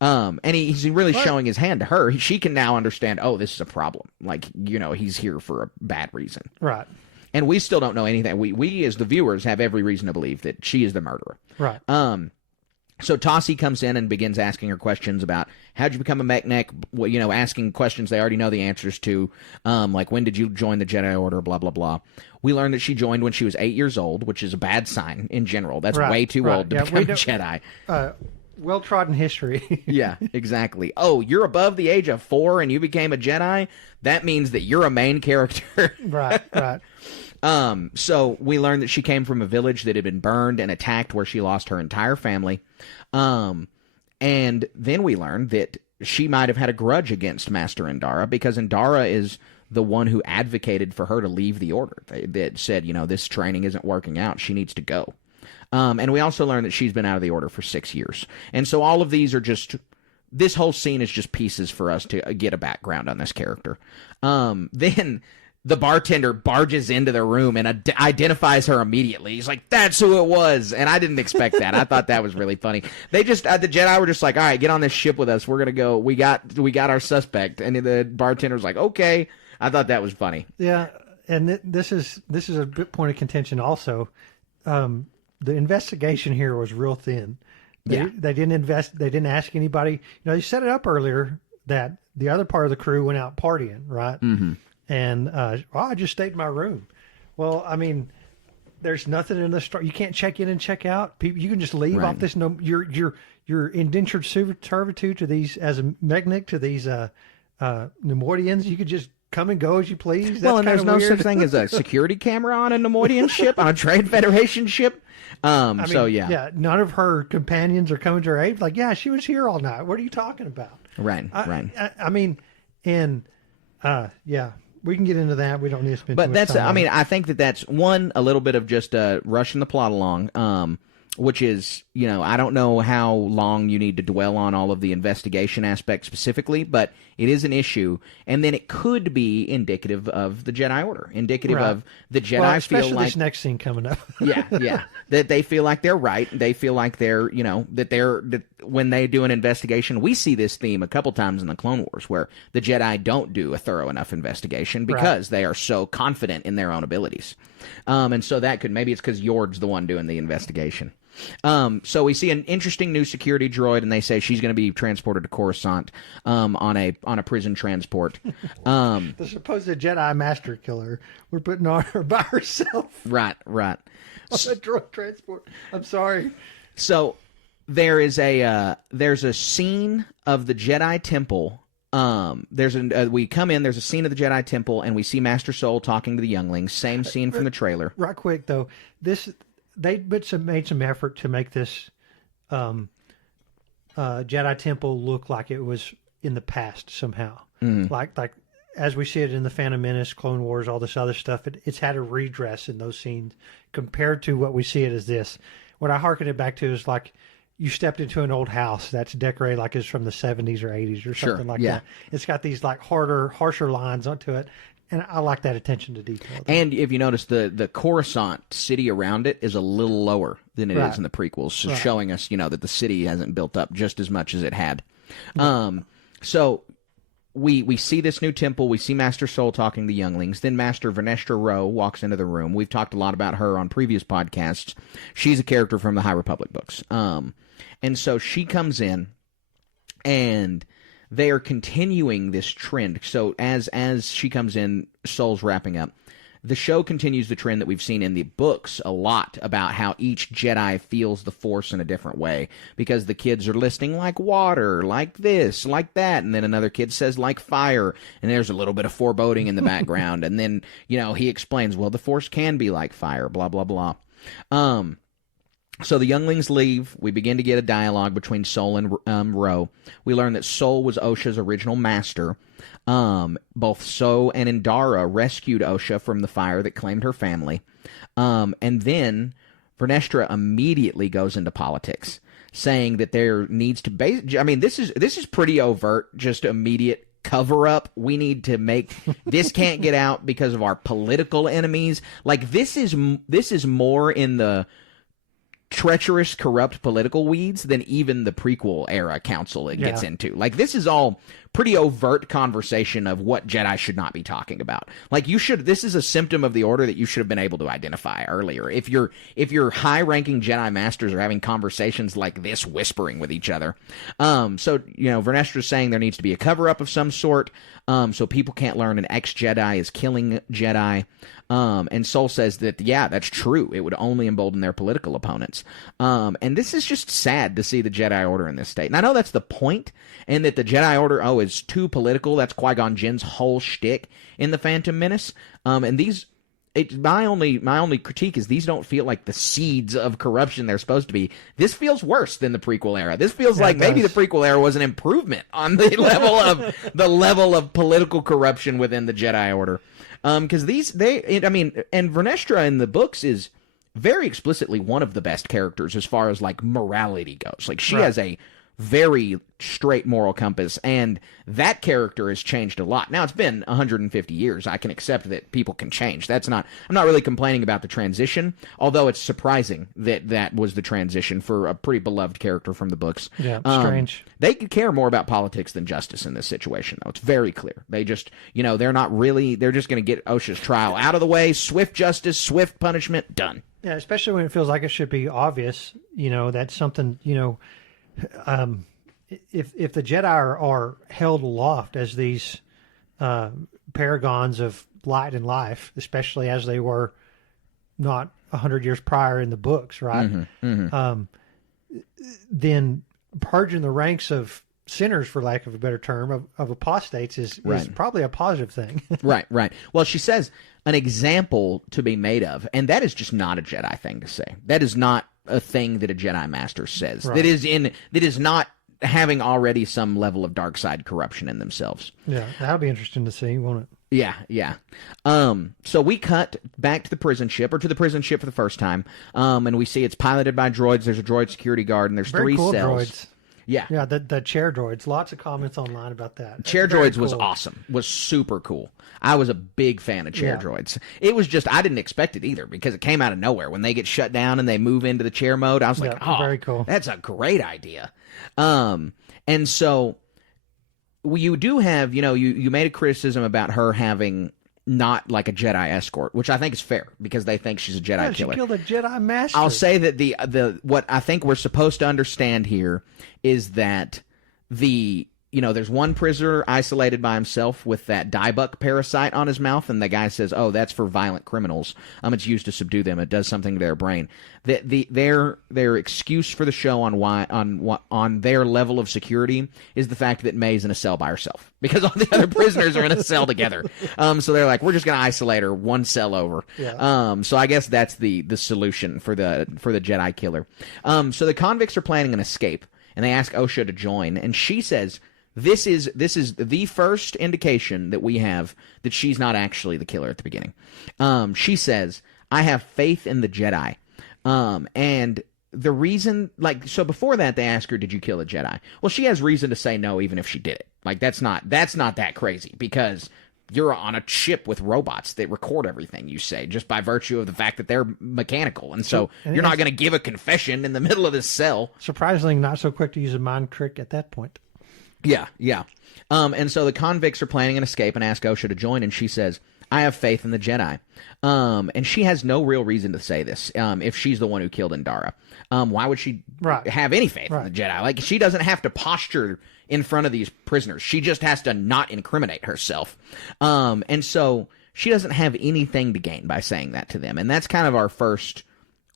And he's really showing his hand to her. She can now understand, oh, this is a problem. Like, he's here for a bad reason. Right. And we still don't know anything. We as the viewers have every reason to believe that she is the murderer. Right. So Tossie comes in and begins asking her questions about how'd you become a mechanic, asking questions they already know the answers to, like when did you join the Jedi Order, blah, blah, blah. We learned that she joined when she was 8 years old, which is a bad sign in general. That's way too old to become a Jedi. Well-trodden history. Yeah, exactly. Oh, you're above the age of 4 and you became a Jedi? That means that you're a main character. Right. So we learned that she came from a village that had been burned and attacked where she lost her entire family. And then we learned that she might have had a grudge against Master Indara because Indara is the one who advocated for her to leave the Order. That said, this training isn't working out. She needs to go. And we also learned that she's been out of the Order for 6 years. And so all of these are just... This whole scene is just pieces for us to get a background on this character. Then the bartender barges into the room and identifies her immediately. He's like, that's who it was. And I didn't expect that. I thought that was really funny. They just... the Jedi were just like, all right, get on this ship with us. We're going to go. We got our suspect. And the bartender's like, okay. I thought that was funny. Yeah. And this is a bit point of contention also. The investigation here was real thin. They didn't invest. They didn't ask anybody. They set it up earlier that the other part of the crew went out partying, right? Mm-hmm. And I just stayed in my room. Well, I mean, there's nothing in the store. You can't check in and check out. People, you can just leave off this. No, you're indentured servitude to these as a magnet to these Nemoidians. You could just come and go as you please. Well, and there's no such thing as a security camera on a Nemoidian ship, on a Trade Federation ship. I mean, so yeah, none of her companions are coming to her aid. Like, yeah, she was here all night. What are you talking about? Right. I mean, and yeah. We can get into that. We don't need to spend but too much that's, time I mean, I think that's one, a little bit of just rushing the plot along, which is, I don't know how long you need to dwell on all of the investigation aspects specifically, but it is an issue. And then it could be indicative of the Jedi Order, indicative of the Jedi especially feel like... this next scene coming up. yeah. That they feel like they're right. They feel like they're, that when they do an investigation, we see this theme a couple times in the Clone Wars where the Jedi don't do a thorough enough investigation because they are so confident in their own abilities. And so that could, maybe it's because Yord's the one doing the investigation. So we see an interesting new security droid, and they say she's going to be transported to Coruscant on a prison transport. The supposed Jedi Master Killer, we're putting on her by herself. Right. On a droid transport. I'm sorry. So there's a scene of the Jedi Temple. We come in. There's a scene of the Jedi Temple, and we see Master Soul talking to the younglings. Same scene from the trailer. Right quick though, they made some effort to make this Jedi Temple look like it was in the past somehow. Mm-hmm. Like as we see it in the Phantom Menace, Clone Wars, all this other stuff. It's had a redress in those scenes compared to what we see it as this. What I hearken it back to is like you stepped into an old house that's decorated like it's from the 70s or 80s or something like that. It's got these like harsher lines onto it. And I like that attention to detail. And if you notice, the Coruscant city around it is a little lower than it is in the prequels, so showing us, that the city hasn't built up just as much as it had. So we see this new temple. We see Master Soul talking to younglings. Then Master Vernestra Rowe walks into the room. We've talked a lot about her on previous podcasts. She's a character from the High Republic books. And so she comes in, and they are continuing this trend. So as she comes in, Soul's wrapping up. The show continues the trend that we've seen in the books a lot about how each Jedi feels the Force in a different way. Because the kids are listing like water, like this, like that. And then another kid says like fire. And there's a little bit of foreboding in the background. And then, he explains, well, the Force can be like fire, blah, blah, blah. So the younglings leave. We begin to get a dialogue between Soul and Rowe. We learn that Soul was Osha's original master. Both So and Indara rescued Osha from the fire that claimed her family. And then Vernestra immediately goes into politics, saying that there needs to be... I mean, this is pretty overt, just immediate cover-up. We need to make... This can't get out because of our political enemies. Like, this is more in the treacherous, corrupt political weeds than even the prequel era council it gets into. Like, this is all pretty overt conversation of what Jedi should not be talking about. Like, this is a symptom of the Order that you should have been able to identify earlier. If your high-ranking Jedi Masters are having conversations like this, whispering with each other. So, Vernestra's saying there needs to be a cover-up of some sort, so people can't learn an ex-Jedi is killing Jedi. And Soul says that, that's true. It would only embolden their political opponents. And this is just sad to see the Jedi Order in this state. And I know that's the point, and that the Jedi Order, is too political. That's Qui-Gon Jinn's whole shtick in The Phantom Menace. And my only critique is these don't feel like the seeds of corruption they're supposed to be. This feels worse than the prequel era. This feels like maybe the prequel era was an improvement on the level of political corruption within the Jedi Order. Because and Vernestra in the books is very explicitly one of the best characters as far as like morality goes. Like, she has a very straight moral compass, and that character has changed a lot. Now, it's been 150 years. I can accept that people can change. I'm not really complaining about the transition, although it's surprising that was the transition for a pretty beloved character from the books. Yeah, strange. They care more about politics than justice in this situation, though. It's very clear. They just, they're not really, they're just going to get Osha's trial out of the way, swift justice, swift punishment, done. Yeah, especially when it feels like it should be obvious, that's something, if the Jedi are held aloft as these paragons of light and life, especially as they were not 100 years prior in the books, right? Then purging the ranks of sinners, for lack of a better term, of apostates is probably a positive thing. Right. Well, she says an example to be made of, and that is just not a Jedi thing to say. That is not a thing that a Jedi Master says. Right. That is not having already some level of dark side corruption in themselves. Yeah, that'll be interesting to see, won't it? Yeah. So we cut back to the prison ship for the first time, and we see it's piloted by droids. There's a droid security guard, and there's Very 3 cool cells. droids. Yeah, the chair droids. Lots of comments online about that. Chair Very droids was cool. awesome. Was super cool. I was a big fan of chair Yeah. droids. It was just, I didn't expect it either because it came out of nowhere. When they get shut down and they move into the chair mode, I was like, Yeah, very cool. That's a great idea. And so you do have, you made a criticism about her having not like a Jedi escort, which I think is fair because they think she's a Jedi Yeah, she killer. killed a Jedi Master. I'll say that the what I think we're supposed to understand here is that there's one prisoner isolated by himself with that diebuck parasite on his mouth, and the guy says, "Oh, that's for violent criminals. It's used to subdue them. It does something to their brain." Their excuse for the show on their level of security is the fact that May's in a cell by herself because all the other prisoners are in a cell together. So they're like, "We're just going to isolate her one cell over." Yeah. So I guess that's the solution for the Jedi killer. So the convicts are planning an escape, and they ask Osha to join, and she says, This is the first indication that we have that she's not actually the killer at the beginning. She says, "I have faith in the Jedi." And the reason, so before that, they ask her, "Did you kill a Jedi?" Well, she has reason to say no, even if she did it. That's not that crazy because you're on a ship with robots that record everything you say just by virtue of the fact that they're mechanical. And so you're not going to give a confession in the middle of this cell. Surprisingly, not so quick to use a mind trick at that point. Yeah. And so the convicts are planning an escape and ask Osha to join, and she says, "I have faith in the Jedi." And she has no real reason to say this if she's the one who killed Indara. Why would she have any faith in the Jedi? She doesn't have to posture in front of these prisoners. She just has to not incriminate herself. And so she doesn't have anything to gain by saying that to them. And that's kind of our first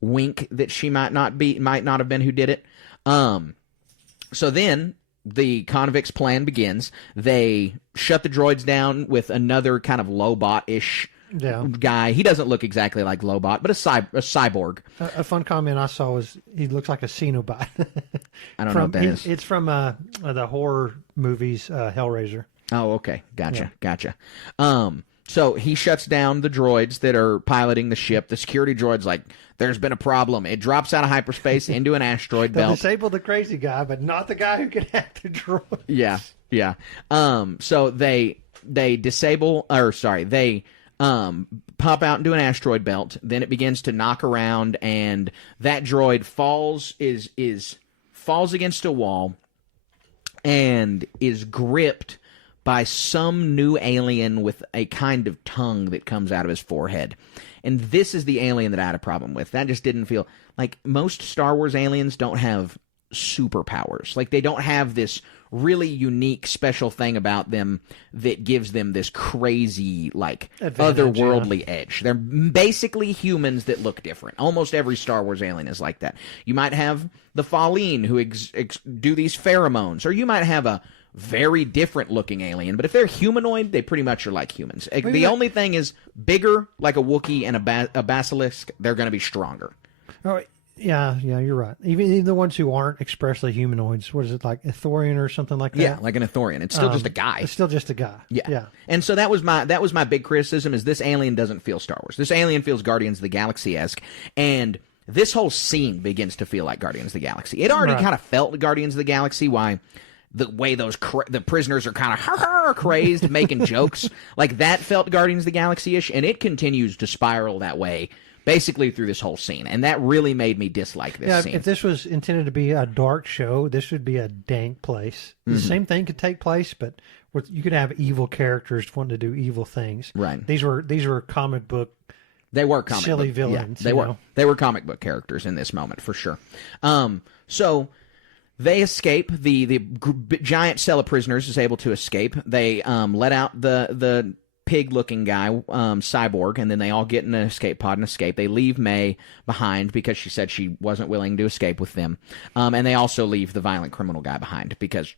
wink that she might not have been who did it. So then the convicts' plan begins. They shut the droids down with another kind of Lobot-ish guy. He doesn't look exactly like Lobot, but a cyborg. A fun comment I saw was he looks like a Cenobot. I don't know what that is. It's from the horror movies Hellraiser. Oh, okay. Gotcha. So he shuts down the droids that are piloting the ship. The security droid's like, "There's been a problem." It drops out of hyperspace into an asteroid They'll belt. disable the crazy guy, but not the guy who can hack the droid. Yeah. So they disable, they pop out into an asteroid belt. Then it begins to knock around, and that droid falls against a wall and is gripped by some new alien with a kind of tongue that comes out of his forehead. And this is the alien that I had a problem with. That just didn't feel like most Star Wars aliens don't have superpowers. They don't have this really unique special thing about them that gives them this crazy otherworldly edge. They're basically humans that look different. Almost every Star Wars alien is like that. You might have the Falleen who do these pheromones, or you might have a very different looking alien, but if they're humanoid, they pretty much are like humans. The only thing is bigger, like a Wookiee and a basilisk. They're going to be stronger. Oh, yeah, you're right. Even the ones who aren't expressly humanoids, what is it, like Ithorian or something like that? Yeah, like an Ithorian. It's still just a guy. It's still just a guy. Yeah. And so that was my big criticism, is this alien doesn't feel Star Wars. This alien feels Guardians of the Galaxy-esque, and this whole scene begins to feel like Guardians of the Galaxy. It already kind of felt Guardians of the Galaxy. Why? The way the prisoners are kind of crazed, making jokes. That felt Guardians of the Galaxy-ish, and it continues to spiral that way basically through this whole scene. And that really made me dislike this scene. If this was intended to be a dark show, this would be a dank place. The same thing could take place, but you could have evil characters wanting to do evil things. Right. These were comic book. They were comic silly book villains. Yeah, they were. They were comic book characters in this moment for sure. So They escape. The giant cell of prisoners is able to escape. They let out the pig-looking guy, Cyborg, and then they all get in an escape pod and escape. They leave May behind because she said she wasn't willing to escape with them. And they also leave the violent criminal guy behind because,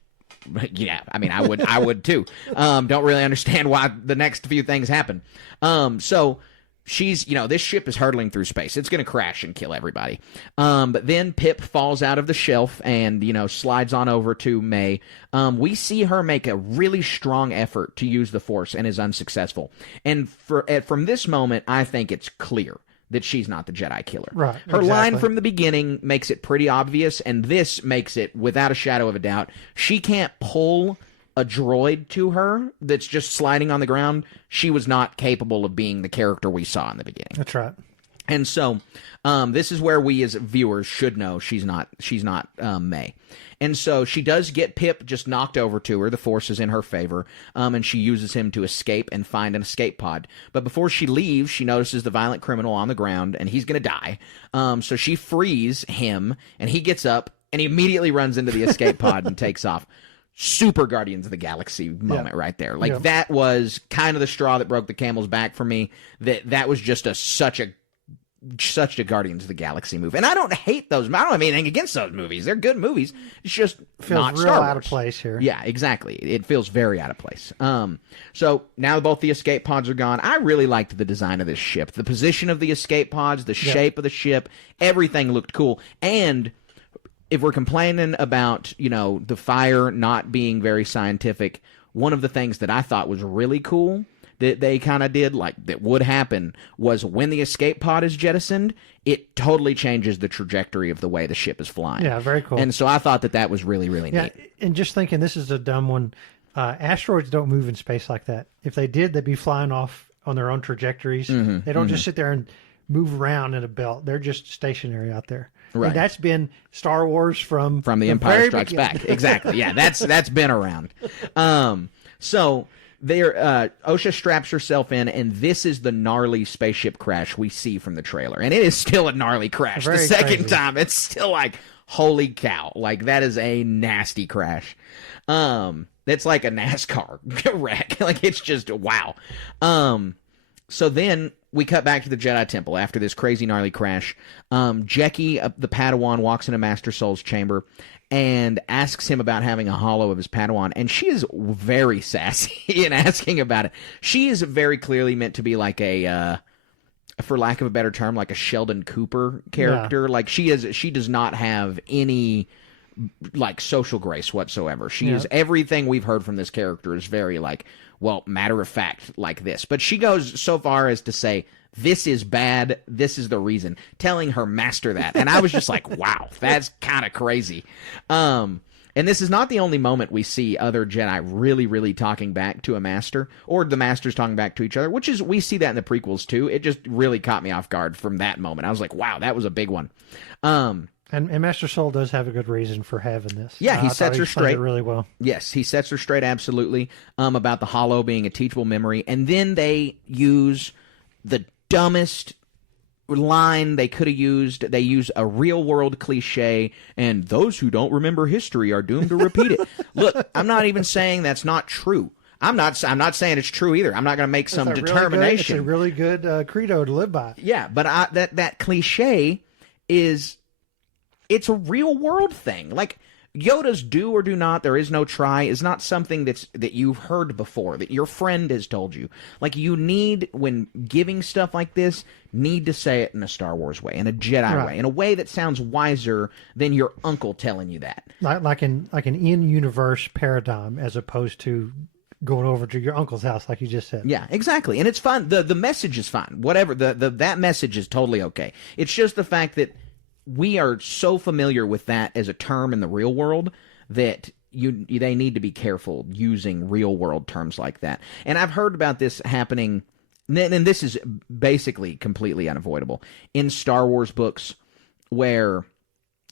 yeah, I mean, I would too. Don't really understand why the next few things happen. So she's, this ship is hurtling through space. It's going to crash and kill everybody. But then Pip falls out of the shelf and, slides on over to May. We see her make a really strong effort to use the Force and is unsuccessful. And from this moment, I think it's clear that she's not the Jedi killer. Right. Her exactly. line from the beginning makes it pretty obvious, and this makes it without a shadow of a doubt. She can't pull a droid to her that's just sliding on the ground. She was not capable of being the character we saw in the beginning. That's right. And so this is where we as viewers should know she's not May. And so she does get Pip just knocked over to her. The Force is in her favor, and she uses him to escape and find an escape pod. But before she leaves, she notices the violent criminal on the ground, and he's going to die. So she frees him, and he gets up, and he immediately runs into the escape pod and takes off. Super Guardians of the Galaxy moment right there. Like, that was kind of the straw that broke the camel's back for me. That was just such a Guardians of the Galaxy movie. And I don't hate those. I don't have anything against those movies. They're good movies. It's just feels not real Star Wars. out of place here. Yeah, exactly. It feels very out of place. So now both the escape pods are gone. I really liked the design of this ship. The position of the escape pods, the shape of the ship, everything looked cool. And if we're complaining about, the fire not being very scientific, one of the things that I thought was really cool that they kind of did, like that would happen, was when the escape pod is jettisoned, it totally changes the trajectory of the way the ship is flying. Yeah, very cool. And so I thought that was really, really neat. And just thinking, this is a dumb one. Asteroids don't move in space like that. If they did, they'd be flying off on their own trajectories. They don't just sit there and move around in a belt. They're just stationary out there. Right. And that's been Star Wars from the Empire Strikes Back. Exactly. Yeah, that's been around. So OSHA straps herself in, and this is the gnarly spaceship crash we see from the trailer. And it is still a gnarly crash. Very the second crazy. time, it's still like, holy cow. Like, that is a nasty crash. It's like a NASCAR wreck. Like, it's just, wow. So then we cut back to the Jedi Temple after this crazy gnarly crash. Jecki, the Padawan, walks into Master Soul's chamber and asks him about having a holo of his Padawan. And she is very sassy in asking about it. She is very clearly meant to be like a, for lack of a better term, like a Sheldon Cooper character. Yeah. Like, she does not have any, like, social grace whatsoever. She is, everything we've heard from this character is very, like, well, matter of fact, like this. But she goes so far as to say, this is bad, this is the reason, telling her master that. And I was just like, wow, that's kind of crazy. And this is not the only moment we see other Jedi really, really talking back to a master, or the masters talking back to each other, which is, we see that in the prequels too. It just really caught me off guard from that moment. I was like, wow, that was a big one. And Master Soul does have a good reason for having this. Yeah, he sets her straight. It really well. Yes, he sets her straight, absolutely, about the holo being a teachable memory. And then they use the dumbest line they could have used. They use a real-world cliche, and those who don't remember history are doomed to repeat it. Look, I'm not even saying that's not true. I'm not saying it's true either. I'm not going to make some determination. It's a really good credo to live by. Yeah, but that cliche is... it's a real world thing. Like, Yoda's do or do not, there is no try, is not something that you've heard before, that your friend has told you. Like, you need, when giving stuff like this, need to say it in a Star Wars way, in a Jedi way, in a way that sounds wiser than your uncle telling you that. Like an in-universe paradigm, as opposed to going over to your uncle's house, like you just said. Yeah, exactly. And it's fine. The message is fine. Whatever. That message is totally okay. It's just the fact that we are so familiar with that as a term in the real world that they need to be careful using real world terms like that. And I've heard about this happening, and this is basically completely unavoidable, in Star Wars books where,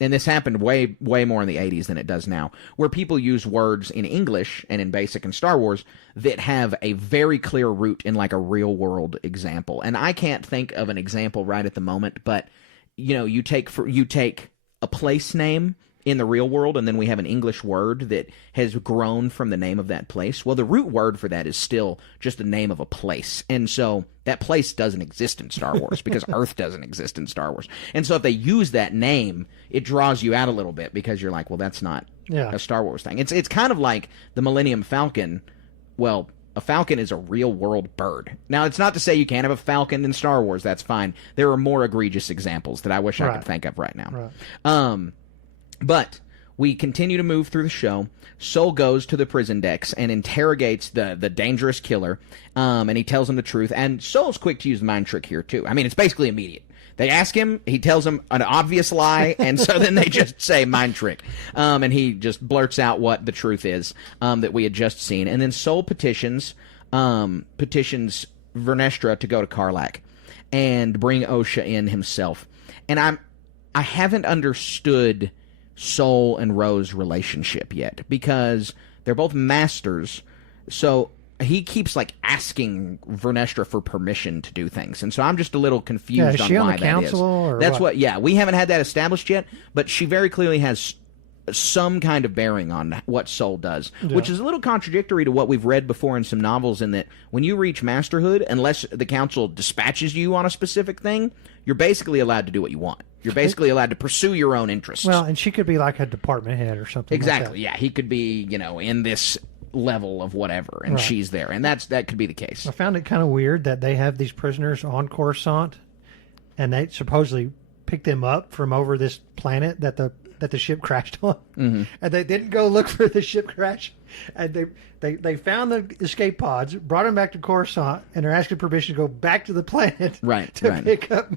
and this happened way more in the 80s than it does now, where people use words in English and in Basic and Star Wars that have a very clear root in like a real world example. And I can't think of an example right at the moment, but you take a place name in the real world, and then we have an English word that has grown from the name of that place. Well, the root word for that is still just the name of a place. And so that place doesn't exist in Star Wars because Earth doesn't exist in Star Wars. And so if they use that name, it draws you out a little bit because you're like, well, that's not a Star Wars thing. It's kind of like the Millennium Falcon. Well, a falcon is a real-world bird. Now, it's not to say you can't have a falcon in Star Wars. That's fine. There are more egregious examples that I wish I could think of right now. Right. But we continue to move through the show. Sol goes to the prison decks and interrogates the dangerous killer, and he tells him the truth. And Sol's quick to use the mind trick here, too. I mean, it's basically immediate. They ask him, he tells them an obvious lie, and so then they just say mind trick. And he just blurts out what the truth is that we had just seen. And then Sol petitions Vernestra to go to Karlak and bring Osha in himself. And I haven't understood Sol and Ro's relationship yet, because they're both masters, so he keeps like asking Vernestra for permission to do things, and so I'm just a little confused on why the council, that is. Or That's what we haven't had that established yet, but she very clearly has some kind of bearing on what Sol does, which is a little contradictory to what we've read before in some novels, in that when you reach masterhood, unless the council dispatches you on a specific thing, you're basically allowed to do what you want. You're basically allowed to pursue your own interests. Well, and she could be like a department head or something. Exactly, like that. yeah. He could be, in this level of whatever, and she's there, and that could be the case. I found it kind of weird that they have these prisoners on Coruscant, and they supposedly picked them up from over this planet that the ship crashed on, and they didn't go look for the ship crash, and they found the escape pods, brought them back to Coruscant, and they're asking permission to go back to the planet to pick up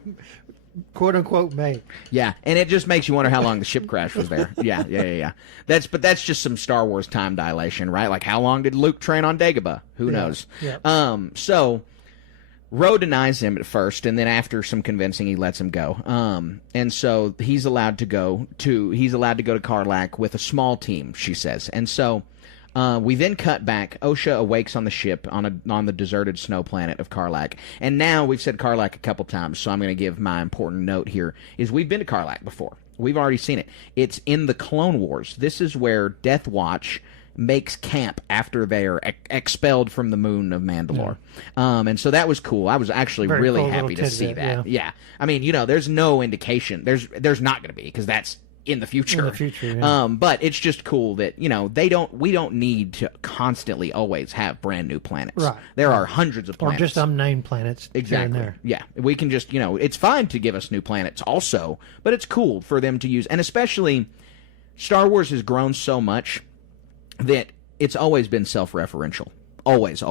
quote unquote May. Yeah, and it just makes you wonder how long the ship crash was there. Yeah. That's just some Star Wars time dilation, right? Like, how long did Luke train on Dagobah? Who knows? Yeah. So Ro denies him at first, and then after some convincing, he lets him go. And so he's allowed to go to Karlak with a small team, she says. And so we then cut back. Osha awakes on the ship on the deserted snow planet of Karlak. And now we've said Karlak a couple times, so I'm going to give my important note here, is we've been to Karlak before. We've already seen it. It's in the Clone Wars. This is where Death Watch makes camp after they are expelled from the moon of Mandalore. And so that was cool. I was actually really happy to see that. Yeah. I mean, there's no indication. There's not going to be, because that's in the future. But it's just cool that, we don't need to constantly always have brand new planets. Right. There are hundreds of planets. Or just unnamed planets. Exactly. Here and there. Yeah. We can just, it's fine to give us new planets also, but it's cool for them to use. And especially, Star Wars has grown so much that it's always been self-referential. Always.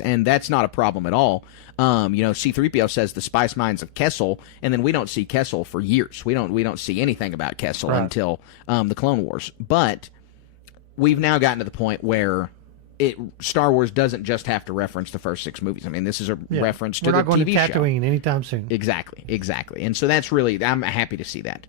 And that's not a problem at all. C-3PO says the spice mines of Kessel, and then we don't see Kessel for years. We don't see anything about Kessel until the Clone Wars. But we've now gotten to the point where Star Wars doesn't just have to reference the first 6 movies. I mean, this is a reference to the TV show. We're not going to Tatooine anytime soon. Exactly. And so that's really, I'm happy to see that.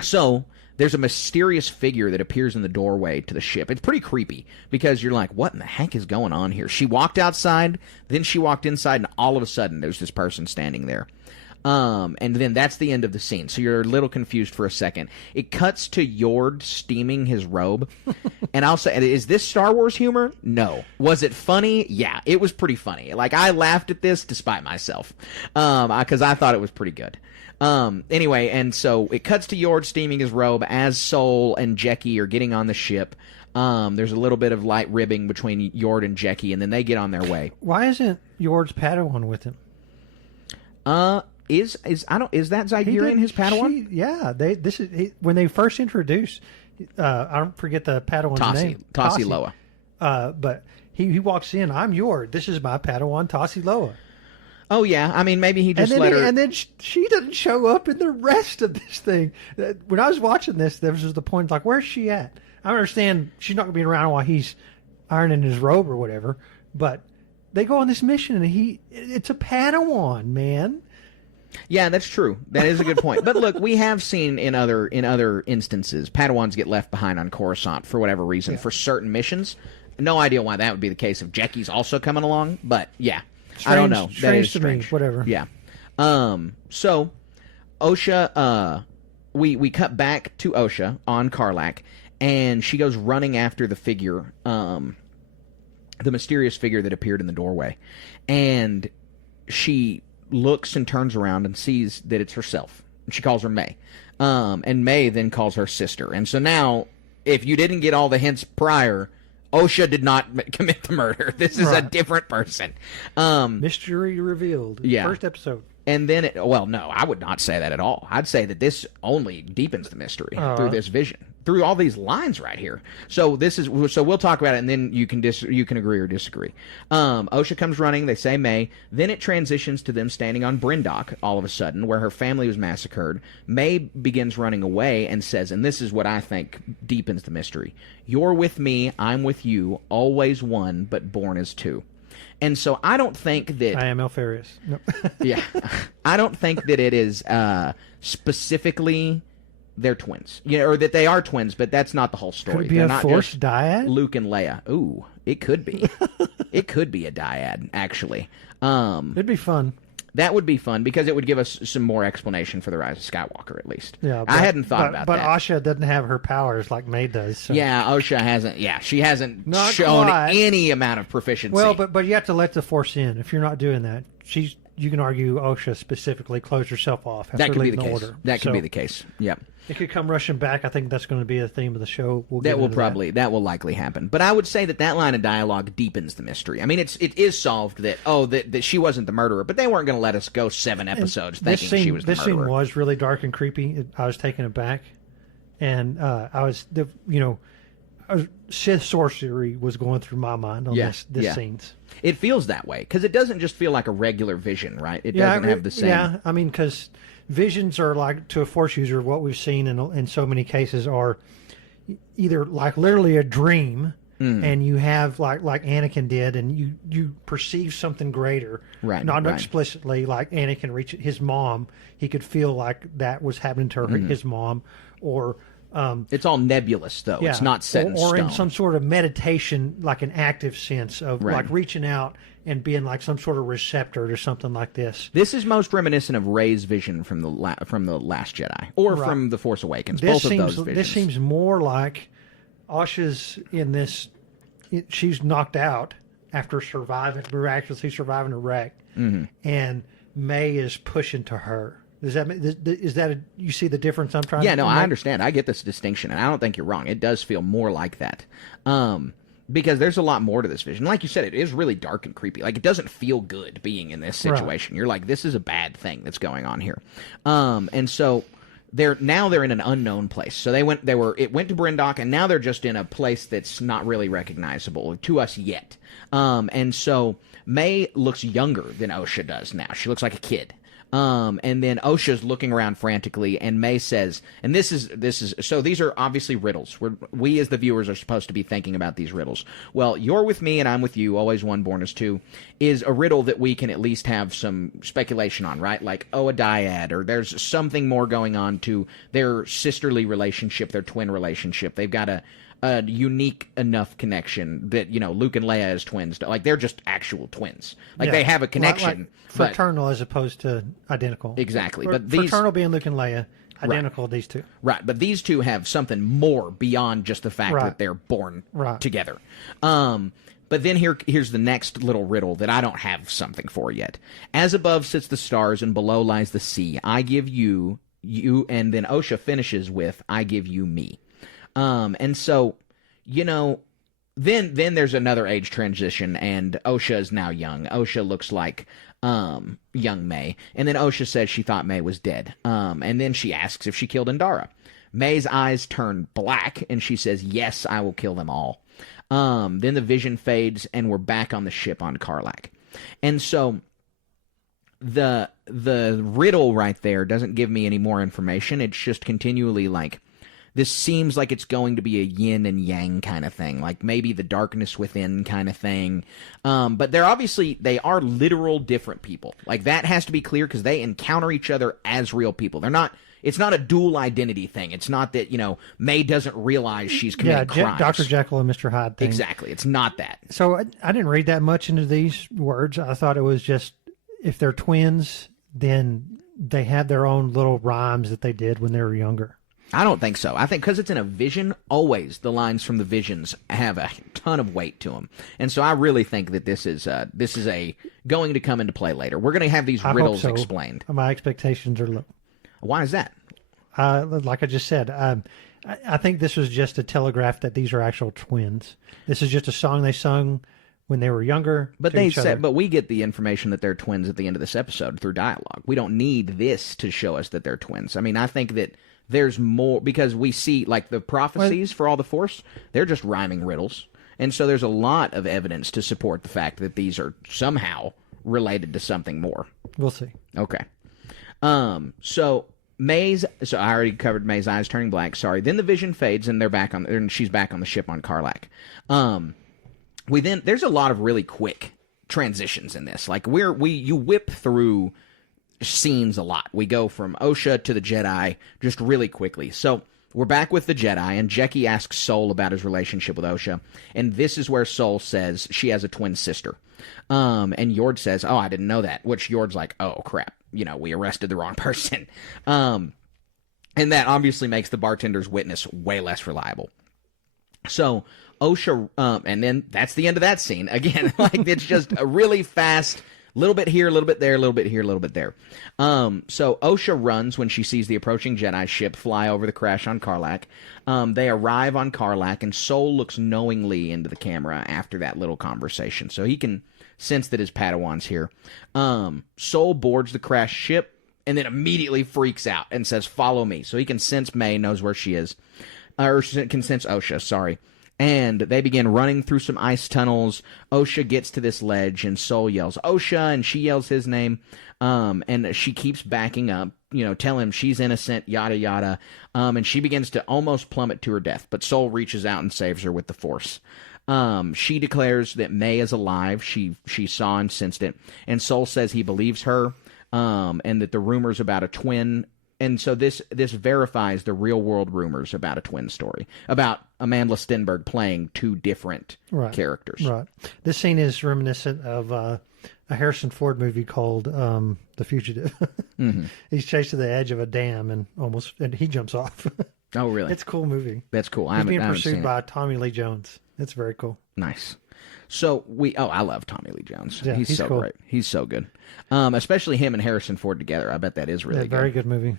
So there's a mysterious figure that appears in the doorway to the ship. It's pretty creepy, because you're like, what in the heck is going on here? She walked outside, then she walked inside, and all of a sudden there's this person standing there. And then that's the end of the scene. So you're a little confused for a second. It cuts to Yord steaming his robe. And I'll say, is this Star Wars humor? No. Was it funny? Yeah, it was pretty funny. Like, I laughed at this despite myself, because I thought it was pretty good. Anyway, and so it cuts to Yord steaming his robe as Sol and Jecki are getting on the ship. There's a little bit of light ribbing between Yord and Jecki, and then they get on their way. Why isn't Yord's Padawan with him? Is that Zygerrian his Padawan? When they first introduced, I don't forget the Padawan's name. Tassi Loa. But he walks in. I'm Yord. This is my Padawan, Tassi Loa. Oh yeah, I mean, maybe he just let her. And then she doesn't show up in the rest of this thing. When I was watching this, there was just the point like, where's she at? I understand she's not going to be around while he's ironing his robe or whatever, but they go on this mission and it's a Padawan, man. Yeah, that's true. That is a good point. But look, we have seen in other instances, Padawans get left behind on Coruscant for whatever reason for certain missions. No idea why that would be the case if Jecki's also coming along, but yeah. I don't know. That is strange. To me, whatever. Yeah. So Osha we cut back to Osha on Karlak, and she goes running after the figure, the mysterious figure that appeared in the doorway. And she looks and turns around and sees that it's herself. She calls her May. And May then calls her sister. And so now, if you didn't get all the hints prior, Osha did not commit the murder. This is a different person. Mystery revealed. Yeah. First episode. And then, well, no, I would not say that at all. I'd say that this only deepens the mystery through this vision, through all these lines right here. So we'll talk about it, and then you can agree or disagree. Osha comes running. They say May. Then it transitions to them standing on Bryndock all of a sudden, where her family was massacred. May begins running away and says, and this is what I think deepens the mystery: "You're with me, I'm with you, always one, but born as two." And so I don't think that... I am Alfarius. No. Yeah. I don't think that it is specifically they're twins. Or that they are twins, but that's not the whole story. Could it be they're a not forced just dyad? Luke and Leia. Ooh, it could be. It could be a dyad, actually. It'd be fun. That would be fun, because it would give us some more explanation for the rise of Skywalker, at least. Yeah, I hadn't thought about that. But Asha doesn't have her powers like May does. So. Yeah, Osha hasn't. Yeah, she hasn't Not shown quite. any amount of proficiency. Well, but you have to let the Force in. If you're not doing that, you can argue Osha specifically closed herself off after that could be leaving the case. order. That could be the case. Yep. It could come rushing back. I think that's going to be a theme of the show. That will likely happen. But I would say that line of dialogue deepens the mystery. I mean, it is solved that she wasn't the murderer, but they weren't going to let us go 7 episodes thinking she was the murderer. This scene was really dark and creepy. I was taken aback, and Sith sorcery was going through my mind on this scenes. It feels that way because it doesn't just feel like a regular vision, right? It doesn't have the same. Yeah, I mean, because visions are like, to a Force user, what we've seen in so many cases are either like literally a dream, and you have like Anakin did, and you perceive something greater, right? Not explicitly, like Anakin reached his mom, he could feel like that was happening to his mom, or it's all nebulous though. Yeah. It's not set in stone. Or in some sort of meditation, like an active sense of like reaching out and being like some sort of receptor or something like this. This is most reminiscent of Rey's vision from the Last Jedi, or from The Force Awakens. Both of those visions. This seems more like Asha's in this. She's knocked out after miraculously surviving a wreck, and May is pushing to her. Is that you see the difference I'm trying to make? Yeah, no, I understand. I get this distinction, and I don't think you're wrong. It does feel more like that. Because there's a lot more to this vision. Like you said, it is really dark and creepy. Like, it doesn't feel good being in this situation. Right. You're like, this is a bad thing that's going on here. And so they're in an unknown place. So it went to Bryndock, and now they're just in a place that's not really recognizable to us yet. And so May looks younger than Osha does now. She looks like a kid. And then Osha's looking around frantically, and May says, and this is so these are obviously riddles. We as the viewers are supposed to be thinking about these riddles. Well, you're with me and I'm with you, always one, born as two, is a riddle that we can at least have some speculation on, right? Like, a dyad, or there's something more going on to their sisterly relationship, their twin relationship. They've got a unique enough connection that, Luke and Leia as twins, like, they're just actual twins. Like, they have a connection. Like fraternal as opposed to identical. Exactly. But fraternal being Luke and Leia, identical these two. Right, but these two have something more beyond just the fact that they're born together. But then here's the next little riddle that I don't have something for yet. As above sits the stars and below lies the sea, I give you, and then Osha finishes with, I give you me. And so, then there's another age transition, and Osha is now young. Osha looks like young May. And then Osha says she thought May was dead. And then she asks if she killed Indara. May's eyes turn black, and she says, yes, I will kill them all. Then the vision fades, and we're back on the ship on Karlak. And so the riddle right there doesn't give me any more information. It's just continually like, this seems like it's going to be a yin and yang kind of thing, like maybe the darkness within kind of thing. But they are literal different people. Like, that has to be clear, because they encounter each other as real people. It's not a dual identity thing. It's not that, May doesn't realize she's committing crimes. Dr. Jekyll and Mr. Hyde thing. Exactly. It's not that. So I didn't read that much into these words. I thought it was just, if they're twins, then they had their own little rhymes that they did when they were younger. I don't think so. I think because it's in a vision, always the lines from the visions have a ton of weight to them, and so I really think that this is going to come into play later. We're going to have these riddles explained. My expectations are low. Why is that? Like I just said, I think this was just a telegraph that these are actual twins. This is just a song they sung when they were younger. But we get the information that they're twins at the end of this episode through dialogue. We don't need this to show us that they're twins. I mean, I think that there's more, because we see, like, the prophecies for all the Force, they're just rhyming riddles. And so there's a lot of evidence to support the fact that these are somehow related to something more. We'll see. Okay. So May's, so I already covered May's eyes turning black. Sorry. Then the vision fades and she's back on the ship on Karlak. There's a lot of really quick transitions in this. Like you whip through scenes a lot. We go from Osha to the Jedi just really quickly. So we're back with the Jedi, and Jecki asks Sol about his relationship with Osha, and this is where Sol says she has a twin sister. And Yord says, "Oh, I didn't know that," which Yord's like, "Oh, crap. We arrested the wrong person." And that obviously makes the bartender's witness way less reliable. So Osha, and then that's the end of that scene. Again, like, it's just a really fast, little bit here, a little bit there, a little bit here, a little bit there. So Osha runs when she sees the approaching Jedi ship fly over the crash on Karlak. They arrive on Karlak, and Sol looks knowingly into the camera after that little conversation, so he can sense that his Padawan's here. Sol boards the crashed ship and then immediately freaks out and says, "Follow me," so he can sense May knows where she is. Or can sense Osha, sorry. And they begin running through some ice tunnels. Osha gets to this ledge, and Sol yells, "Osha," and she yells his name. And she keeps backing up, tell him she's innocent, yada, yada. And she begins to almost plummet to her death, but Sol reaches out and saves her with the Force. She declares that May is alive. She saw and sensed it. And Sol says he believes her, and that the rumors about a twin... And so this verifies the real-world rumors about a twin story, about Amandla Stenberg playing two different characters. Right. This scene is reminiscent of a Harrison Ford movie called The Fugitive. Mm-hmm. He's chased to the edge of a dam and he jumps off. Oh, really? It's a cool movie. That's cool. He's being pursued by Tommy Lee Jones. It's very cool. Nice. So I love Tommy Lee Jones. Yeah, he's so cool. Great. He's so good. Especially him and Harrison Ford together. I bet that is really good. Very good movie.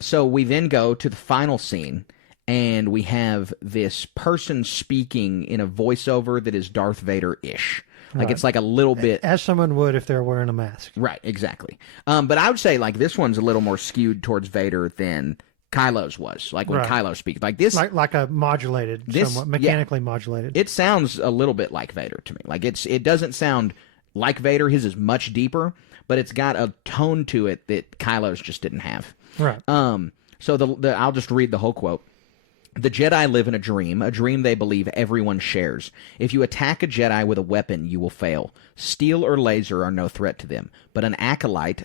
So we then go to the final scene, and we have this person speaking in a voiceover that is Darth Vader-ish. Like, it's like a little bit... As someone would if they're wearing a mask. Right, exactly. But I would say, like, this one's a little more skewed towards Vader than Kylo's was, like when Kylo speaks. Like this, like a modulated, somewhat mechanically modulated. It sounds a little bit like Vader to me. Like it doesn't sound like Vader. His is much deeper, but it's got a tone to it that Kylo's just didn't have. Right. So I'll just read the whole quote. The Jedi live in a dream they believe everyone shares. If you attack a Jedi with a weapon, you will fail. Steel or laser are no threat to them. But an acolyte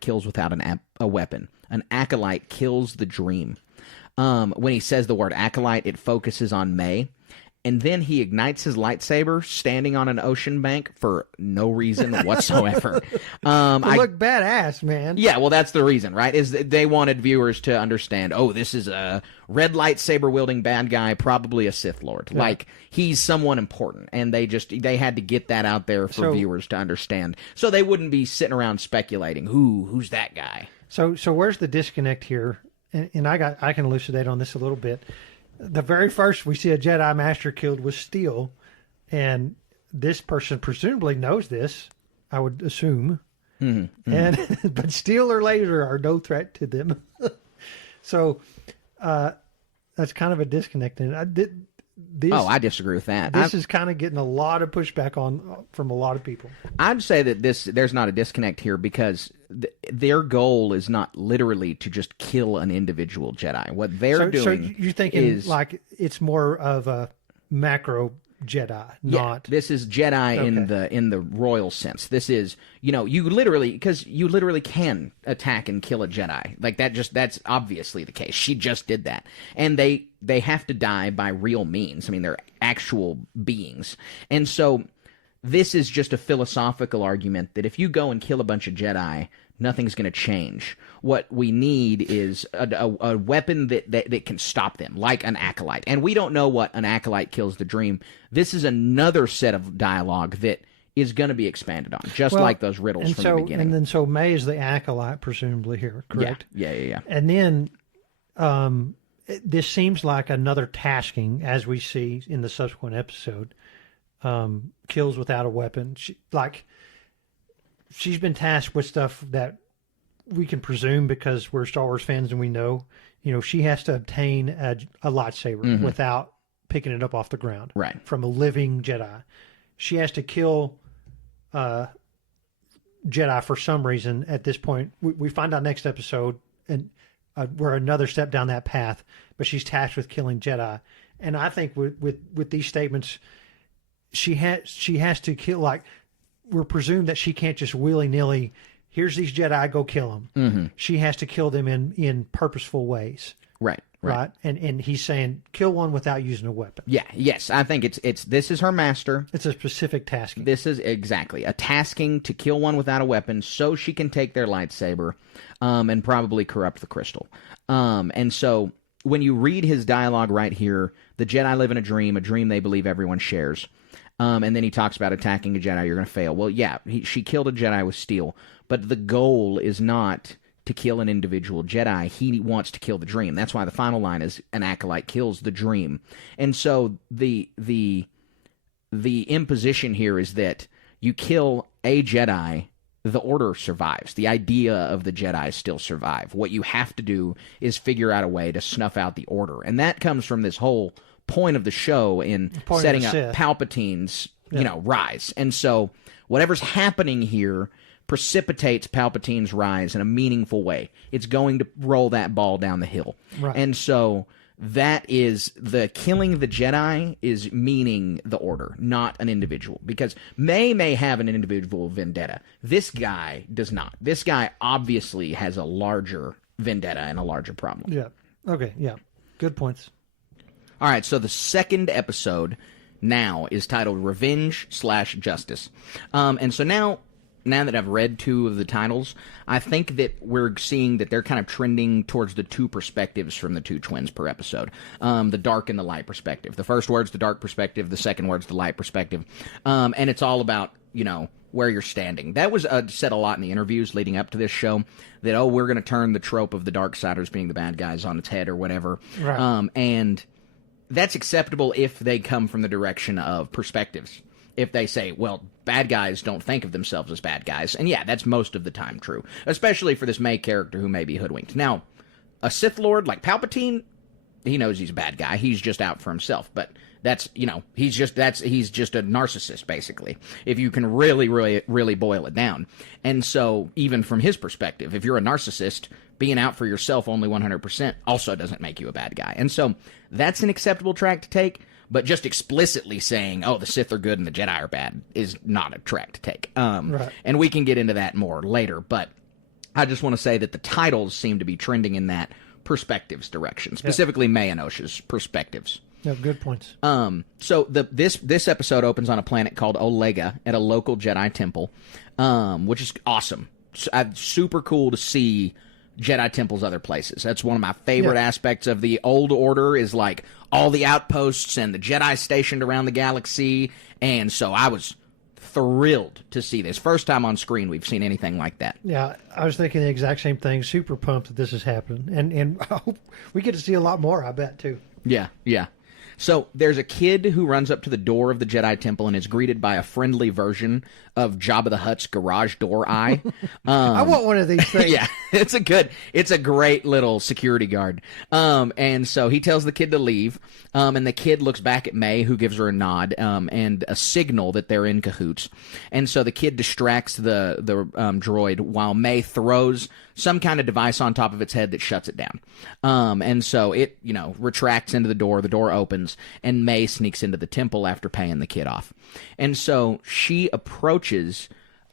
kills without a weapon. An acolyte kills the dream. When he says the word acolyte, it focuses on May. And then he ignites his lightsaber standing on an ocean bank for no reason whatsoever. Look badass, man. Yeah, well, that's the reason, right? Is they wanted viewers to understand, oh, this is a red lightsaber-wielding bad guy, probably a Sith Lord. Yeah. Like, he's someone important. And they had to get that out there for viewers to understand. So they wouldn't be sitting around speculating, who's that guy? So where's the disconnect here? And I can elucidate on this a little bit. The very first we see a Jedi Master killed was Steel, and this person presumably knows this, I would assume. Mm-hmm. But Steel or laser are no threat to them. So that's kind of a disconnect. And I disagree with that. This is kind of getting a lot of pushback from a lot of people. I'd say that there's not a disconnect here because their goal is not literally to just kill an individual Jedi. What they're doing, so you're thinking like it's more of a macro Jedi, not this is Jedi in the royal sense. This is you literally can attack and kill a Jedi like that. That's obviously the case. She just did that, and they have to die by real means. I mean, they're actual beings, and so this is just a philosophical argument that if you go and kill a bunch of Jedi, nothing's going to change. What we need is a weapon that can stop them, like an Acolyte. And we don't know what an Acolyte kills the dream. This is another set of dialogue that is going to be expanded on, just like those riddles from the beginning. And then so May is the Acolyte, presumably, here, correct? Yeah. And then this seems like another tasking, as we see in the subsequent episode, kills without a weapon. She's been tasked with stuff that we can presume because we're Star Wars fans and we know, she has to obtain a lightsaber without picking it up off the ground from a living Jedi. She has to kill Jedi for some reason at this point. We find out next episode, and we're another step down that path, but she's tasked with killing Jedi. And I think with these statements, she has to kill, we're presumed that she can't just willy-nilly, here's these Jedi, go kill them. Mm-hmm. She has to kill them in purposeful ways. Right. And he's saying, kill one without using a weapon. Yeah, yes. I think this is her master. It's a specific tasking. This is exactly a tasking to kill one without a weapon so she can take their lightsaber and probably corrupt the crystal. And so when you read his dialogue right here, the Jedi live in a dream they believe everyone shares. And then he talks about attacking a Jedi, you're going to fail. Well, yeah, she killed a Jedi with steel, but the goal is not to kill an individual Jedi. He wants to kill the dream. That's why the final line is an Acolyte kills the dream. And so the imposition here is that you kill a Jedi, the Order survives. The idea of the Jedi still survive. What you have to do is figure out a way to snuff out the Order. And that comes from this whole point of the show in setting up Palpatine's, rise. And so whatever's happening here precipitates Palpatine's rise in a meaningful way. It's going to roll that ball down the hill. Right. And so that is the killing the Jedi is meaning the Order, not an individual. Because may have an individual vendetta. This guy does not. This guy obviously has a larger vendetta and a larger problem. Yeah. Okay, yeah. Good points. All right, so the second episode now is titled Revenge/Justice. And so now that I've read two of the titles, I think that we're seeing that they're kind of trending towards the two perspectives from the two twins per episode. The dark and the light perspective. The first word's the dark perspective, the second word's the light perspective. And it's all about, where you're standing. That was said a lot in the interviews leading up to this show, that, we're going to turn the trope of the Darksiders being the bad guys on its head or whatever. Right. And that's acceptable if they come from the direction of perspectives. If they say, well, bad guys don't think of themselves as bad guys. And yeah, that's most of the time true. Especially for this May character who may be hoodwinked. Now, a Sith Lord like Palpatine, he knows he's a bad guy. He's just out for himself. But that's, he's just a narcissist, basically. If you can really, really, really boil it down. And so, even from his perspective, if you're a narcissist, being out for yourself only 100% also doesn't make you a bad guy. And so, that's an acceptable track to take. But just explicitly saying, the Sith are good and the Jedi are bad is not a track to take. Right. And we can get into that more later. But I just want to say that the titles seem to be trending in that perspectives direction, specifically May and Osha's perspectives. Yeah, good points. So this episode opens on a planet called Olega at a local Jedi temple, which is awesome. Super cool to see Jedi temples other places. That's one of my favorite aspects of the Old Order is like all the outposts and the Jedi stationed around the galaxy. And so I was thrilled to see this. First time on screen we've seen anything like that. Yeah, I was thinking the exact same thing. Super pumped that this is happening. And I hope we get to see a lot more, I bet, too. Yeah. So there's a kid who runs up to the door of the Jedi Temple and is greeted by a friendly version of Jabba the Hutt's garage door eye. I want one of these things. Yeah, it's a great little security guard. And so he tells the kid to leave, and the kid looks back at May, who gives her a nod, and a signal that they're in cahoots. And so the kid distracts the droid while May throws some kind of device on top of its head that shuts it down. And so it, retracts into the door opens, and May sneaks into the temple after paying the kid off. And so she approaches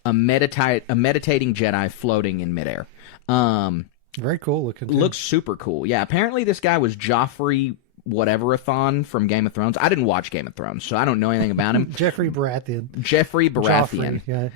a meditating Jedi floating in midair. Very cool looking. Looks super cool. Yeah, apparently this guy was Joffrey whatever-a-thon from Game of Thrones. I didn't watch Game of Thrones, so I don't know anything about him. Jeffrey Baratheon. Joffrey, yeah.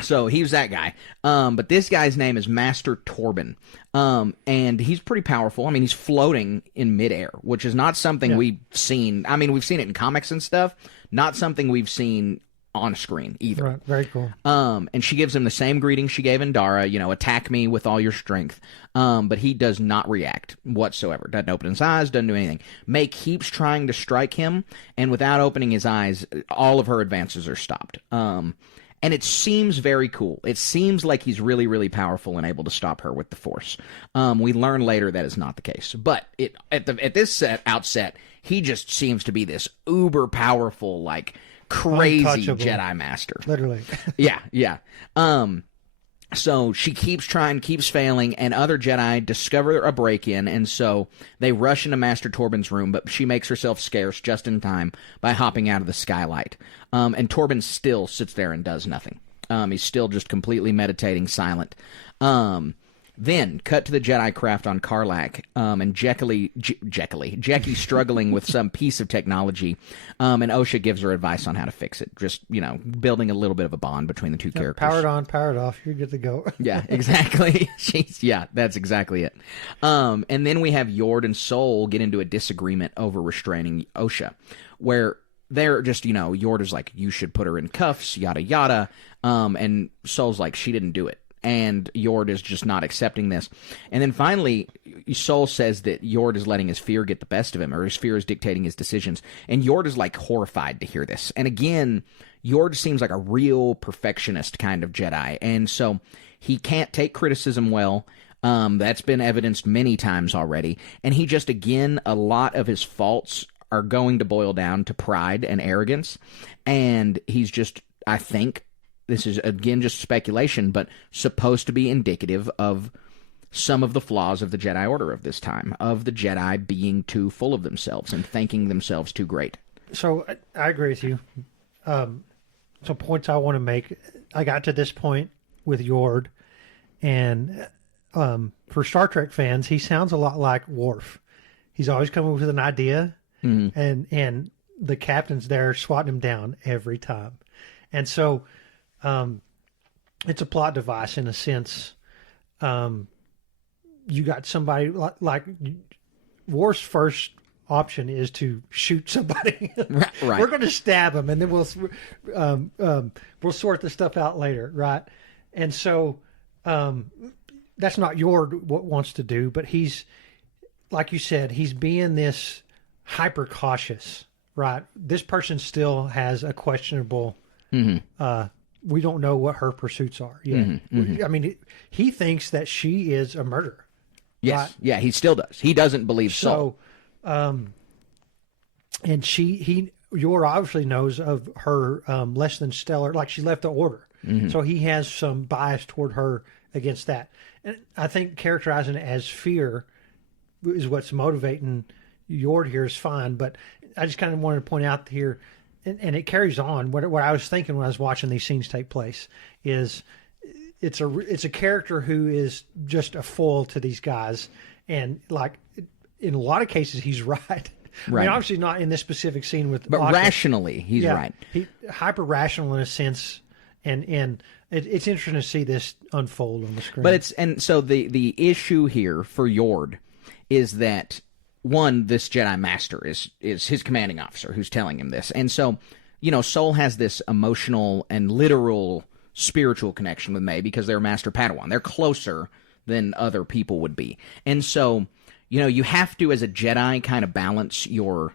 So he was that guy. But this guy's name is Master Torben. And he's pretty powerful. I mean, he's floating in midair, which is not something we've seen. I mean, we've seen it in comics and stuff. Not something we've seen on screen either. Right, very cool. And she gives him the same greeting she gave Indara, attack me with all your strength. But he does not react whatsoever. Doesn't open his eyes, doesn't do anything. May keeps trying to strike him, and without opening his eyes, all of her advances are stopped. And it seems very cool. It seems like he's really, really powerful and able to stop her with the Force. We learn later that is not the case. But at this outset, he just seems to be this uber powerful, like crazy Jedi Master. Literally. Yeah. So she keeps trying, keeps failing, and other Jedi discover a break-in, and so they rush into Master Torben's room, but she makes herself scarce just in time by hopping out of the skylight. And Torben still sits there and does nothing. He's still just completely meditating, silent. Then, cut to the Jedi craft on Karlak, and Jackie struggling with some piece of technology, and Osha gives her advice on how to fix it. Just, building a little bit of a bond between the two characters. Power it on, power it off, you're good to go. Yeah, exactly. That's exactly it. And then we have Yord and Sol get into a disagreement over restraining Osha, where they're just, Yord is like, you should put her in cuffs, yada yada, and Sol's like, she didn't do it. And Yord is just not accepting this. And then finally, Sol says that Yord is letting his fear get the best of him, or his fear is dictating his decisions. And Yord is, like, horrified to hear this. And again, Yord seems like a real perfectionist kind of Jedi. And so he can't take criticism well. That's been evidenced many times already. And he just, again, a lot of his faults are going to boil down to pride and arrogance. And he's just, I think, this is, again, just speculation, but supposed to be indicative of some of the flaws of the Jedi Order of this time, of the Jedi being too full of themselves and thinking themselves too great. So I agree with you. Some points I want to make. I got to this point with Yord, and for Star Trek fans, he sounds a lot like Worf. He's always coming with an idea, and the captain's there swatting him down every time. And so it's a plot device in a sense. You got somebody like Worf's first option is to shoot somebody. Right. We're going to stab him, and then we'll sort the stuff out later, right? And so that's not Yord what wants to do, but he's, like you said, he's being this hyper cautious, right? This person still has a questionable. We don't know what her pursuits are yet. I mean, he thinks that she is a murderer. Yes, right? Yeah, he still does. He doesn't believe Sol. And Yor obviously knows of her less than stellar, like she left the Order. So he has some bias toward her against that. And I think characterizing it as fear is what's motivating Yord here is fine, but I just kind of wanted to point out here, and it carries on. What I was thinking when I was watching these scenes take place is it's a character who is just a foil to these guys, and like in a lot of cases he's right. I mean, obviously not in this specific scene with, but Aka. Rationally he's right. He hyper rational in a sense, and it's interesting to see this unfold on the screen. But so the issue here for Yord is that, one, this Jedi Master is his commanding officer who's telling him this. And so, Sol has this emotional and literal spiritual connection with May because they're Master Padawan. They're closer than other people would be. And so, you have to, as a Jedi, kind of balance your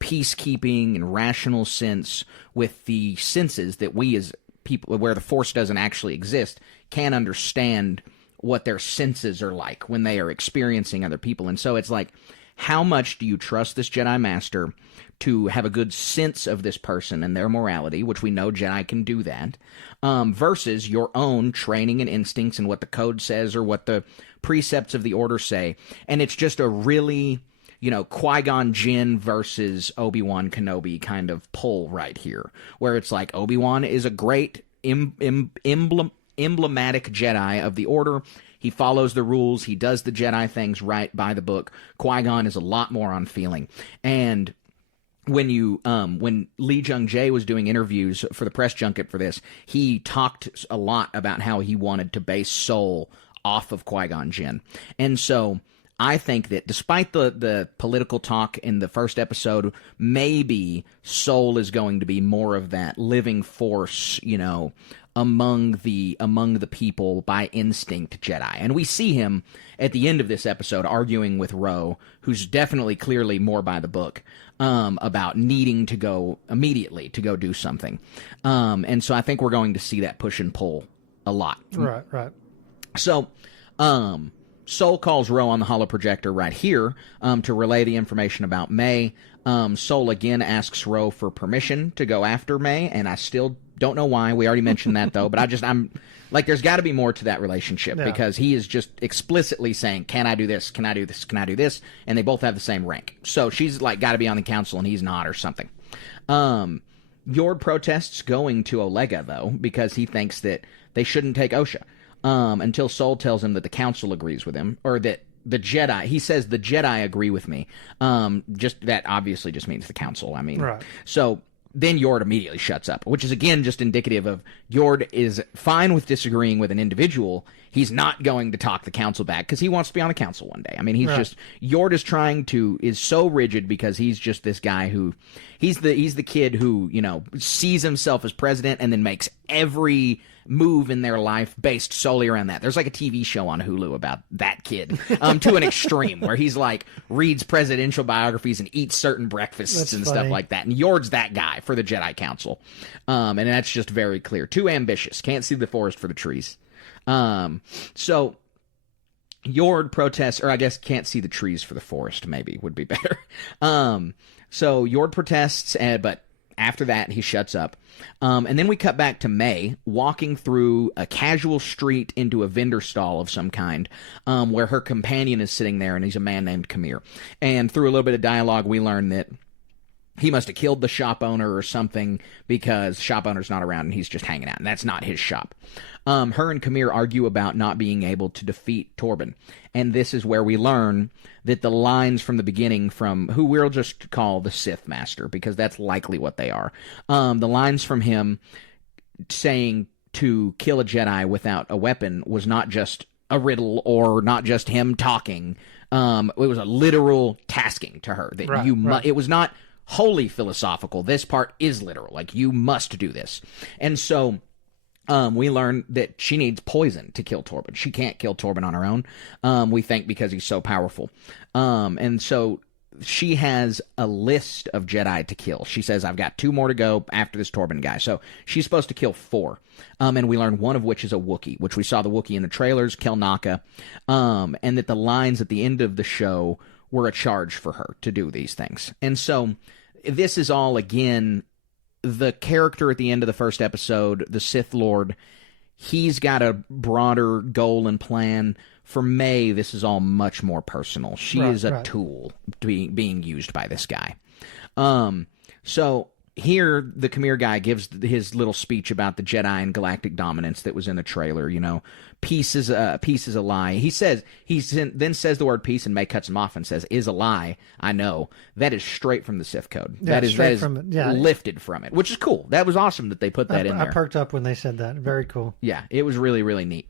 peacekeeping and rational sense with the senses that we as people, where the Force doesn't actually exist, can understand what their senses are like when they are experiencing other people. And so it's like, how much do you trust this Jedi Master to have a good sense of this person and their morality, which we know Jedi can do that, versus your own training and instincts and what the code says or what the precepts of the Order say. And it's just a really, Qui-Gon Jinn versus Obi-Wan Kenobi kind of pull right here, where it's like Obi-Wan is a great emblematic Jedi of the Order. He follows the rules. He does the Jedi things right by the book. Qui-Gon is a lot more on feeling. And when Lee Jung-jae was doing interviews for the press junket for this, he talked a lot about how he wanted to base Seoul off of Qui-Gon Jinn. And so I think that despite the political talk in the first episode, maybe Seoul is going to be more of that living force, among the people by instinct Jedi. And we see him at the end of this episode arguing with Ro, who's definitely clearly more by the book, about needing to go immediately to go do something. And so I think we're going to see that push and pull a lot. Right. So, Sol calls Ro on the holoprojector right here to relay the information about May. Sol again asks Ro for permission to go after May, and I still don't know why. We already mentioned that, though, but I'm like, there's got to be more to that relationship, because he is just explicitly saying, can I do this? Can I do this? Can I do this? And they both have the same rank. So she's like, got to be on the council, and he's not, or something. Yord protests going to Olega, though, because he thinks that they shouldn't take Osha. Until Sol tells him that the council agrees with him, or that the Jedi, he says the Jedi agree with me. Just that obviously just means the council. I mean, right. So then Yord immediately shuts up, which is again just indicative of Yord is fine with disagreeing with an individual. He's not going to talk the council back because he wants to be on the council one day. I mean, Yord is so rigid because he's just this guy who, he's the kid who, sees himself as president and then makes every move in their life based solely around that. There's like a TV show on Hulu about that kid, to an extreme, where he's like reads presidential biographies and eats certain breakfasts and stuff like that. And Yord's that guy for the Jedi Council. And that's just very clear. Too ambitious. Can't see the forest for the trees. So Yord protests, or I guess can't see the trees for the forest, maybe would be better. So Yord protests, but after that, he shuts up. And then we cut back to May walking through a casual street into a vendor stall of some kind, where her companion is sitting there, and he's a man named Kamir. And through a little bit of dialogue, we learn that he must have killed the shop owner or something, because the shop owner's not around and he's just hanging out, and that's not his shop. Her and Kamir argue about not being able to defeat Torben. And this is where we learn that the lines from the beginning from who we'll just call the Sith Master, because that's likely what they are. The lines from him saying to kill a Jedi without a weapon was not just a riddle or not just him talking. It was a literal tasking to her that it was not wholly philosophical. This part is literal. Like, you must do this. And so we learn that she needs poison to kill Torben. She can't kill Torben on her own, we think, because he's so powerful. And so she has a list of Jedi to kill. She says, I've got 2 more to go after this Torben guy. So she's supposed to kill 4. And we learn one of which is a Wookiee, which we saw the Wookiee in the trailers, Kelnaka, and that the lines at the end of the show were a charge for her to do these things. And so this is all, again, the character at the end of the first episode, the Sith Lord, he's got a broader goal and plan. For May, this is all much more personal. She is a tool being used by this guy. So here, the Kamir guy gives his little speech about the Jedi and galactic dominance that was in the trailer. Peace is a lie. He then says the word peace, and May cuts him off and says, "Is a lie. I know." That is straight from the Sith Code. Yeah, that is lifted from it, which is cool. That was awesome that they put that in there. I perked up when they said that. Very cool. Yeah, it was really, really neat.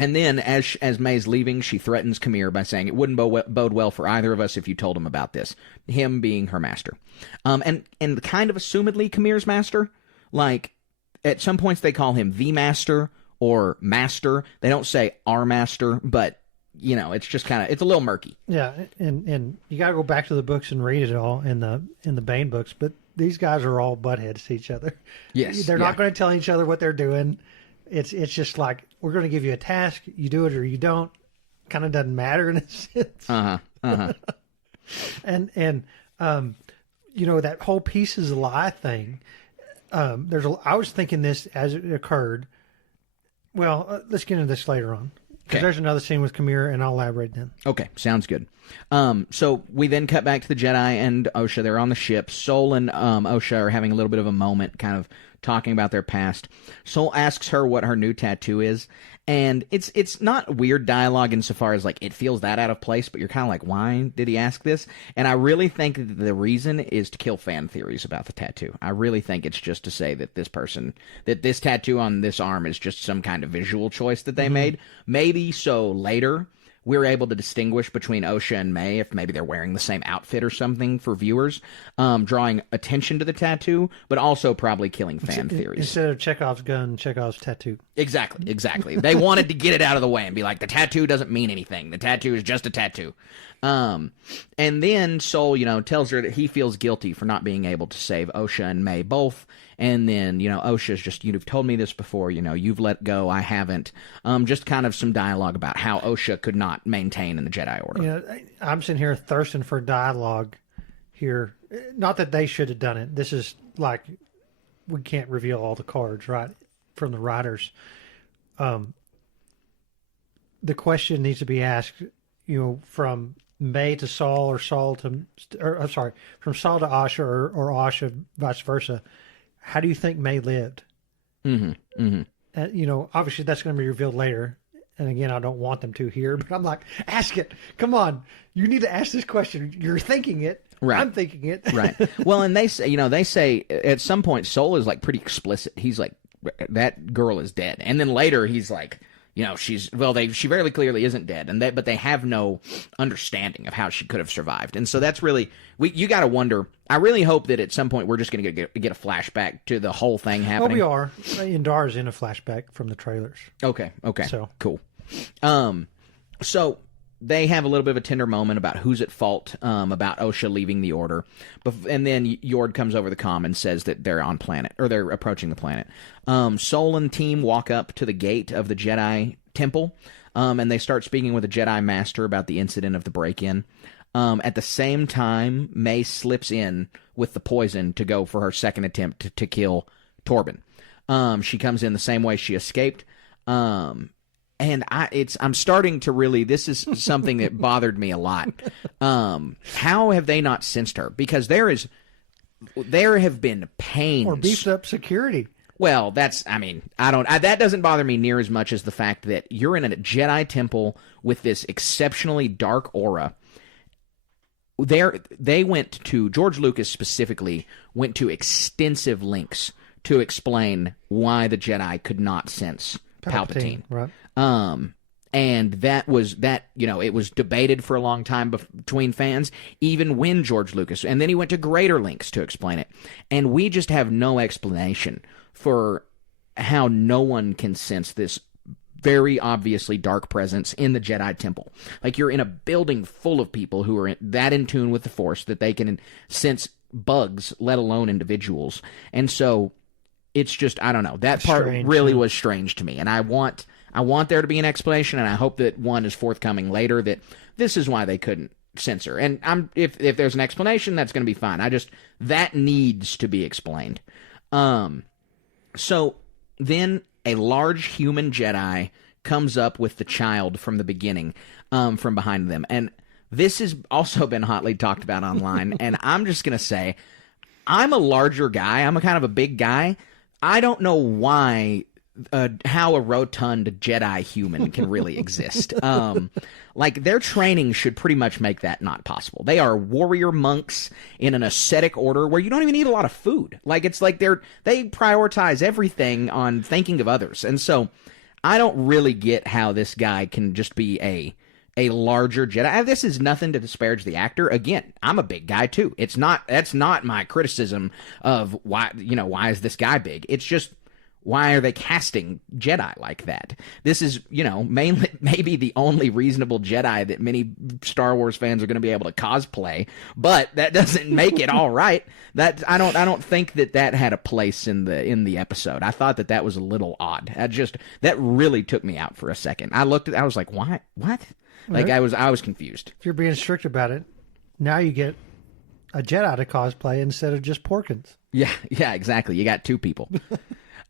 And then, as May's leaving, she threatens Kamir by saying, it wouldn't bode well for either of us if you told him about this. Him being her master. And kind of assumedly Kamir's master. Like, at some points they call him the master or master. They don't say our master, but, it's just kind of, it's a little murky. Yeah, and you got to go back to the books and read it all in the Bane books, but these guys are all buttheads to each other. Yes. They're not going to tell each other what they're doing. It's just like, we're going to give you a task, you do it or you don't. Kind of doesn't matter in a sense. And that whole peace is a lie thing. I was thinking this as it occurred. Well, let's get into this later on. Because there's another scene with Kamir, and I'll elaborate then. Okay, sounds good. So we then cut back to the Jedi and Osha. They're on the ship. Sol and Osha are having a little bit of a moment, kind of talking about their past. Sol asks her what her new tattoo is, And it's not weird dialogue insofar as, like, it feels that out of place, but you're kind of like, why did he ask this? And I really think that the reason is to kill fan theories about the tattoo. I really think it's just to say that this tattoo on this arm is just some kind of visual choice that they made. Maybe so later we're able to distinguish between Osha and May if maybe they're wearing the same outfit or something for viewers, drawing attention to the tattoo, but also probably killing fan theories. Instead of Chekhov's gun, Chekhov's tattoo. Exactly. They wanted to get it out of the way and be like, the tattoo doesn't mean anything. The tattoo is just a tattoo. And then Sol, tells her that he feels guilty for not being able to save Osha and May both. And then, Osha's just, you've told me this before, you've let go, I haven't. Just kind of some dialogue about how Osha could not maintain in the Jedi Order. I'm sitting here thirsting for dialogue here. Not that they should have done it. This is like, we can't reveal all the cards, right, from the writers. The question needs to be asked, from May to Saul or Saul to, from Saul to Asha or Asha vice versa. How do you think May lived? Obviously that's going to be revealed later. And again, I don't want them to here, but I'm like, ask it. Come on. You need to ask this question. You're thinking it. Right. I'm thinking it. Right. Well, and they say at some point, Sol is like pretty explicit. He's like, that girl is dead. And then later he's like, she very clearly isn't dead, but they have no understanding of how she could have survived, and so that's really you got to wonder. I really hope that at some point we're just going to get a flashback to the whole thing happening. Well, we are. Indar's in a flashback from the trailers. Okay, so cool. So they have a little bit of a tender moment about who's at fault about Osha leaving the Order, and then Yord comes over the comm and says that they're on planet, or they're approaching the planet. Sol and team walk up to the gate of the Jedi Temple, and they start speaking with the Jedi Master about the incident of the break-in. At the same time, May slips in with the poison to go for her second attempt to kill Torben. She comes in the same way she escaped. And I'm starting to really, this is something that bothered me a lot. How have they not censored her? Because there have been pains. Or beefed up security. Well, that doesn't bother me near as much as the fact that you're in a Jedi temple with this exceptionally dark aura. George Lucas specifically went to extensive lengths to explain why the Jedi could not sense Palpatine. Right. And it was debated for a long time between fans, even when George Lucas, and then he went to greater lengths to explain it. And we just have no explanation for how no one can sense this very obviously dark presence in the Jedi Temple. Like, you're in a building full of people who are that in tune with the Force that they can sense bugs, let alone individuals. And so it's just, I don't know. That part really was strange to me. And I want there to be an explanation, and I hope that one is forthcoming later, that this is why they couldn't censor. And if there's an explanation, that's going to be fine. That needs to be explained. So then a large human Jedi comes up with the child from the beginning, from behind them. And this has also been hotly talked about online. And I'm just going to say, I'm a larger guy. I'm a kind of a big guy. I don't know how a rotund Jedi human can really exist. Like, their training should pretty much make that not possible. They are warrior monks in an ascetic order where you don't even eat a lot of food. Like, it's like they prioritize everything on thinking of others. And so I don't really get how this guy can just be a larger Jedi. This is nothing to disparage the actor. Again, I'm a big guy too. That's not my criticism of why is this guy big. It's just, why are they casting Jedi like that? This is, mainly maybe the only reasonable Jedi that many Star Wars fans are going to be able to cosplay, but that doesn't make it all right. I don't think that had a place in the episode. I thought that was a little odd. That really took me out for a second. I was like, why? What? Like, I was confused. If you're being strict about it, now you get a Jedi to cosplay instead of just Porkins. Yeah, exactly. You got two people.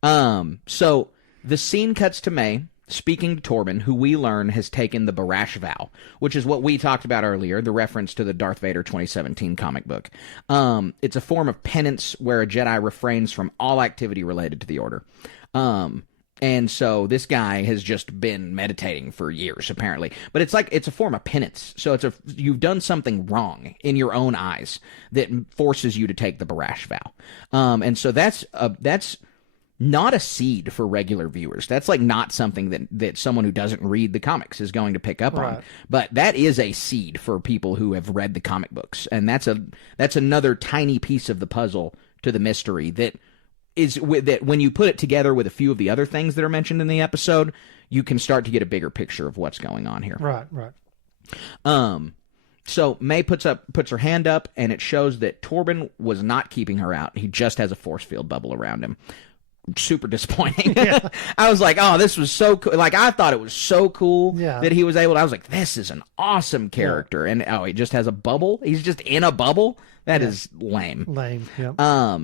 So the scene cuts to May speaking to Torben, who we learn has taken the Barash vow, which is what we talked about earlier, the reference to the Darth Vader 2017 comic book. It's a form of penance where a Jedi refrains from all activity related to the Order. And so this guy has just been meditating for years, apparently. But it's like, it's a form of penance. So you've done something wrong in your own eyes that forces you to take the Barash vow. And so that's not a seed for regular viewers. That's like not something that someone who doesn't read the comics is going to pick up on. But that is a seed for people who have read the comic books. And that's another tiny piece of the puzzle to the mystery that when you put it together with a few of the other things that are mentioned in the episode, you can start to get a bigger picture of what's going on here. Right. So May puts her hand up, and it shows that Torben was not keeping her out. He just has a force field bubble around him. Super disappointing. Yeah. I was like, oh, this was so cool. Like, I thought it was so cool that he was able to. I was like, this is an awesome character. Yeah. And he just has a bubble. He's just in a bubble. That is lame. Yeah.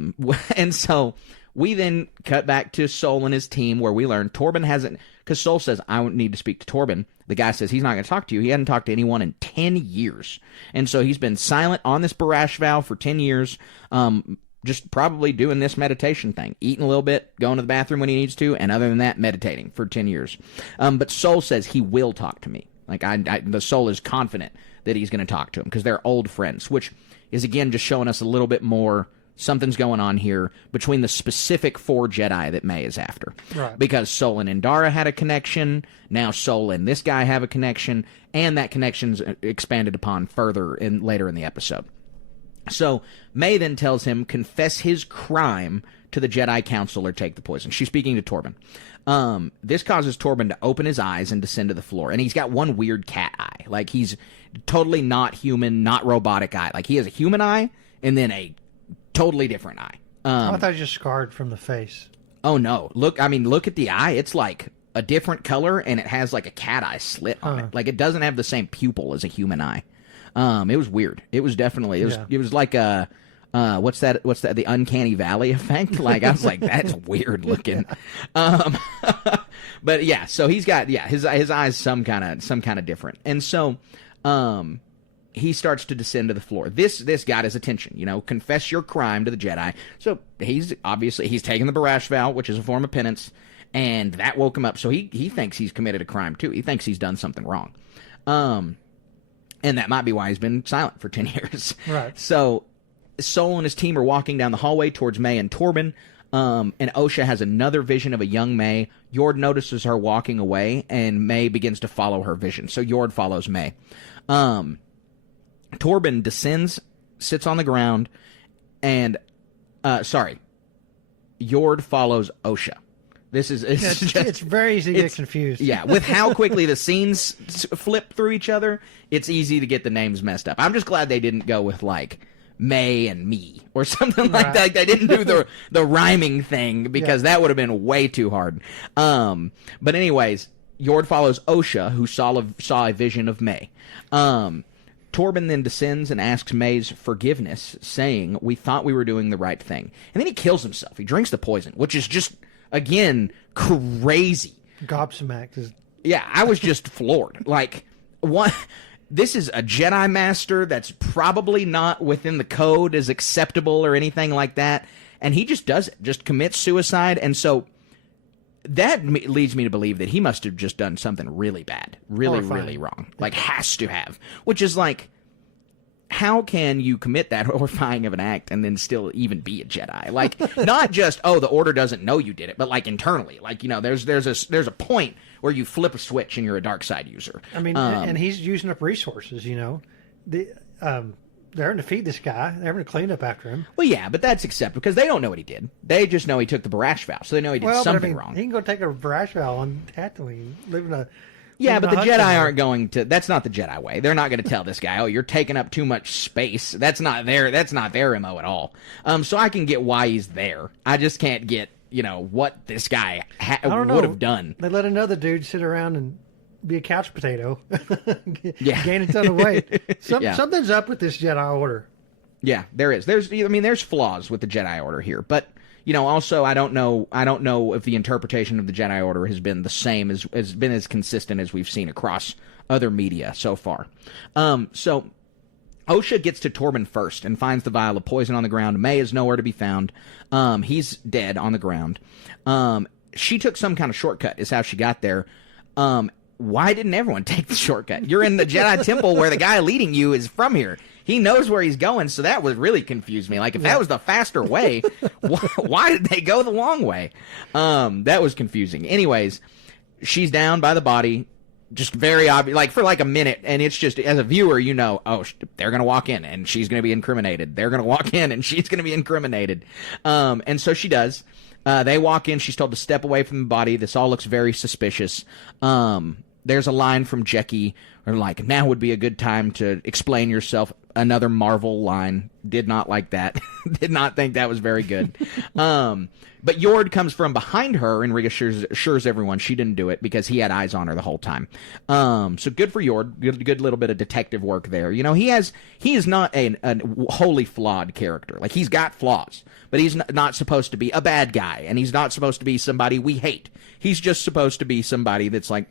And so we then cut back to Sol and his team, where we learn Torben hasn't, because Sol says, I need to speak to Torben. The guy says he's not going to talk to you. He hadn't talked to anyone in 10 years. And so he's been silent on this Barash vow for 10 years. Just probably doing this meditation thing, eating a little bit, going to the bathroom when he needs to, and other than that, meditating for 10 years. But Sol says he will talk to me. Like, the Sol is confident that he's going to talk to him because they're old friends, which is, again, just showing us a little bit more something's going on here between the specific 4 Jedi that May is after. Right. Because Sol and Indara had a connection, now Sol and this guy have a connection, and that connection's expanded upon further later in the episode. So May then tells him, confess his crime to the Jedi Council or take the poison. She's speaking to Torben. This causes Torben to open his eyes and descend to the floor. And he's got one weird cat eye. Like, he's totally not human, not robotic eye. Like, he has a human eye and then a totally different eye. I thought it was just scarred from the face. Oh, no. Look at the eye. It's like a different color, and it has like a cat eye slit on it. Like, it doesn't have the same pupil as a human eye. It was weird. It was definitely, it was like a, what's that, the Uncanny Valley effect? Like, I was like, that's weird looking. But yeah, so he's got, his eyes some kind of different. And so, he starts to descend to the floor. This got his attention, confess your crime to the Jedi. So he's taken the Barash vow, which is a form of penance, and that woke him up. So he thinks he's committed a crime too. He thinks he's done something wrong. And that might be why he's been silent for 10 years. Right. So Sol and his team are walking down the hallway towards May and Torben, and Osha has another vision of a young May. Yord notices her walking away, and May begins to follow her vision. So Yord follows May. Torben descends, sits on the ground, and, Yord follows Osha. It's very easy to get confused. Yeah, with how quickly the scenes flip through each other, it's easy to get the names messed up. I'm just glad they didn't go with, like, May and me or something like that. Like, they didn't do the rhyming thing because that would have been way too hard. But anyways, Yord follows Osha, who saw a vision of May. Torben then descends and asks May's forgiveness, saying, we thought we were doing the right thing. And then he kills himself. He drinks the poison, which is just, again, crazy. Gobsmacked. Yeah, I was just floored. Like, what? This is a Jedi Master that's probably not within the code as acceptable or anything like that. And he just does it, just commits suicide. And so that leads me to believe that he must have just done something really bad, really wrong. Like, has to have. Which is like, how can you commit that horrifying of an act and then still even be a Jedi? Like, not just, the Order doesn't know you did it, but like internally. Like, there's a point where you flip a switch and you're a dark side user. I mean, and he's using up resources, they're going to feed this guy. They're going to clean up after him. Well, yeah, but that's acceptable because they don't know what he did. They just know he took the Barash vow, so they know he did something wrong. He can go take a Barash vow on Tatooine, Yeah, but the Jedi aren't going to. That's not the Jedi way. They're not going to tell this guy, "Oh, you're taking up too much space." That's not their MO at all. So I can get why he's there. I just can't get what this guy would have done. They let another dude sit around and be a couch potato, gain a ton of weight. Something's up with this Jedi Order. Yeah, there is. There's flaws with the Jedi Order here, but also I don't know if the interpretation of the Jedi Order has been the same has been as consistent as we've seen across other media so far. So Osha gets to Torben first and finds the vial of poison on the ground. May is nowhere to be found. He's dead on the ground. she took some kind of shortcut is how she got there. Why didn't everyone take the shortcut? You're in the Jedi Temple where the guy leading you is from here. He knows where he's going, so that would really confuse me. Like, if that was the faster way, why did they go the long way? That was confusing. Anyways, she's down by the body, just very obvious, like, for like a minute, and it's just, as a viewer, you know, oh, they're going to walk in, and she's going to be incriminated. They're going to walk in, and she's going to be incriminated. And so she does. They walk in. She's told to step away from the body. This all looks very suspicious. There's a line from Jecki, or like, now would be a good time to explain yourself. Another Marvel line. Did not like that. Did not think that was very good. But Yord comes from behind her and reassures everyone she didn't do it because he had eyes on her the whole time. So good for Yord. Good little bit of detective work there. You know, he is not a wholly flawed character. Like, he's got flaws, but he's not supposed to be a bad guy, and he's not supposed to be somebody we hate. He's just supposed to be somebody that's like,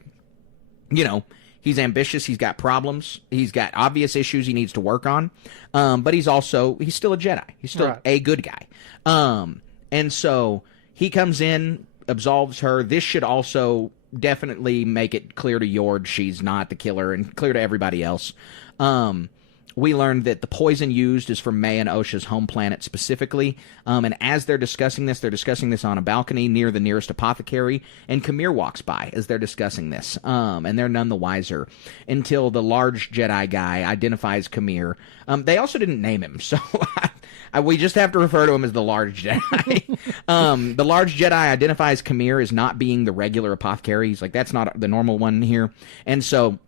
you know, he's ambitious, he's got problems, he's got obvious issues he needs to work on, but he's still a Jedi. He's still a good guy. And so he comes in, absolves her. This should also definitely make it clear to Yord she's not the killer, and clear to everybody else. We learned that the poison used is from May and Osha's home planet specifically, and as they're discussing this on a balcony near the nearest apothecary, and Kamir walks by as they're discussing this, and they're none the wiser until the large Jedi guy identifies Kamir. They also didn't name him, so we just have to refer to him as the large Jedi. The large Jedi identifies Kamir as not being the regular apothecary. He's like, that's not the normal one here, and so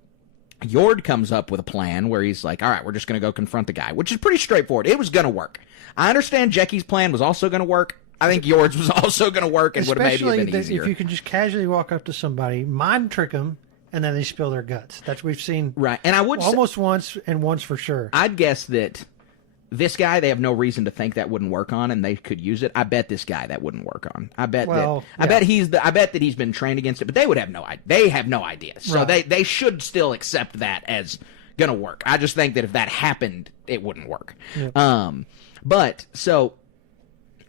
Yord comes up with a plan where he's like, all right, we're just going to go confront the guy, which is pretty straightforward. It was going to work. I understand Jecki's plan was also going to work. I think Yord's was also going to work and would have maybe been easier. If you can just casually walk up to somebody, mind trick them, and then they spill their guts. That's what we've seen. Right. And I would almost once, and once for sure. I'd guess that this guy, they have no reason to think that wouldn't work on, and they could use it. I bet this guy that wouldn't work on. I bet that he's been trained against it, but they would have no idea. They have no idea. So they should still accept that as gonna work. I just think that if that happened, it wouldn't work. Yep. But so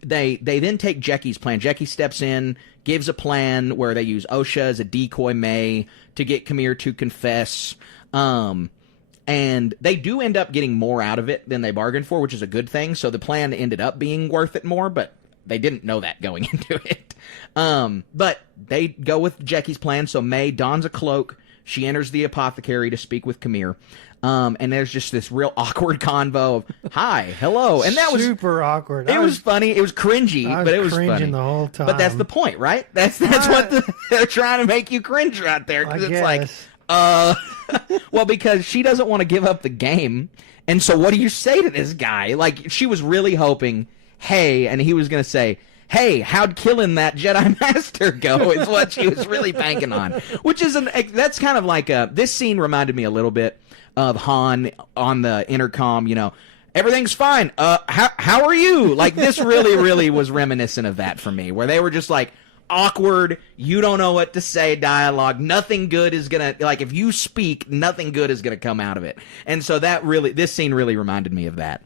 they then take Jecki's plan. Jecki steps in, gives a plan where they use Osha as a decoy May to get Kamir to confess. And they do end up getting more out of it than they bargained for, which is a good thing. So the plan ended up being worth it more, but they didn't know that going into it. But they go with Jecki's plan. So May dons a cloak. She enters the apothecary to speak with Kamir. And there's just this real awkward convo of, hi, hello. And that was super awkward. It was funny. It was cringy, but it was cringing funny. The whole time. But that's the point, right? That's what they're trying to make you cringe right there. Because it's like, well, because she doesn't want to give up the game. And so what do you say to this guy? Like, she was really hoping, hey, and he was going to say, hey, how'd killing that Jedi Master go? Is what she was really banking on. Which is, that's kind of like this scene reminded me a little bit of Han on the intercom, you know, everything's fine. How are you? Like, this really was reminiscent of that for me, where they were just like, awkward, you don't know what to say dialogue, nothing good is gonna, like, if you speak, nothing good is gonna come out of it. And so this scene really reminded me of that.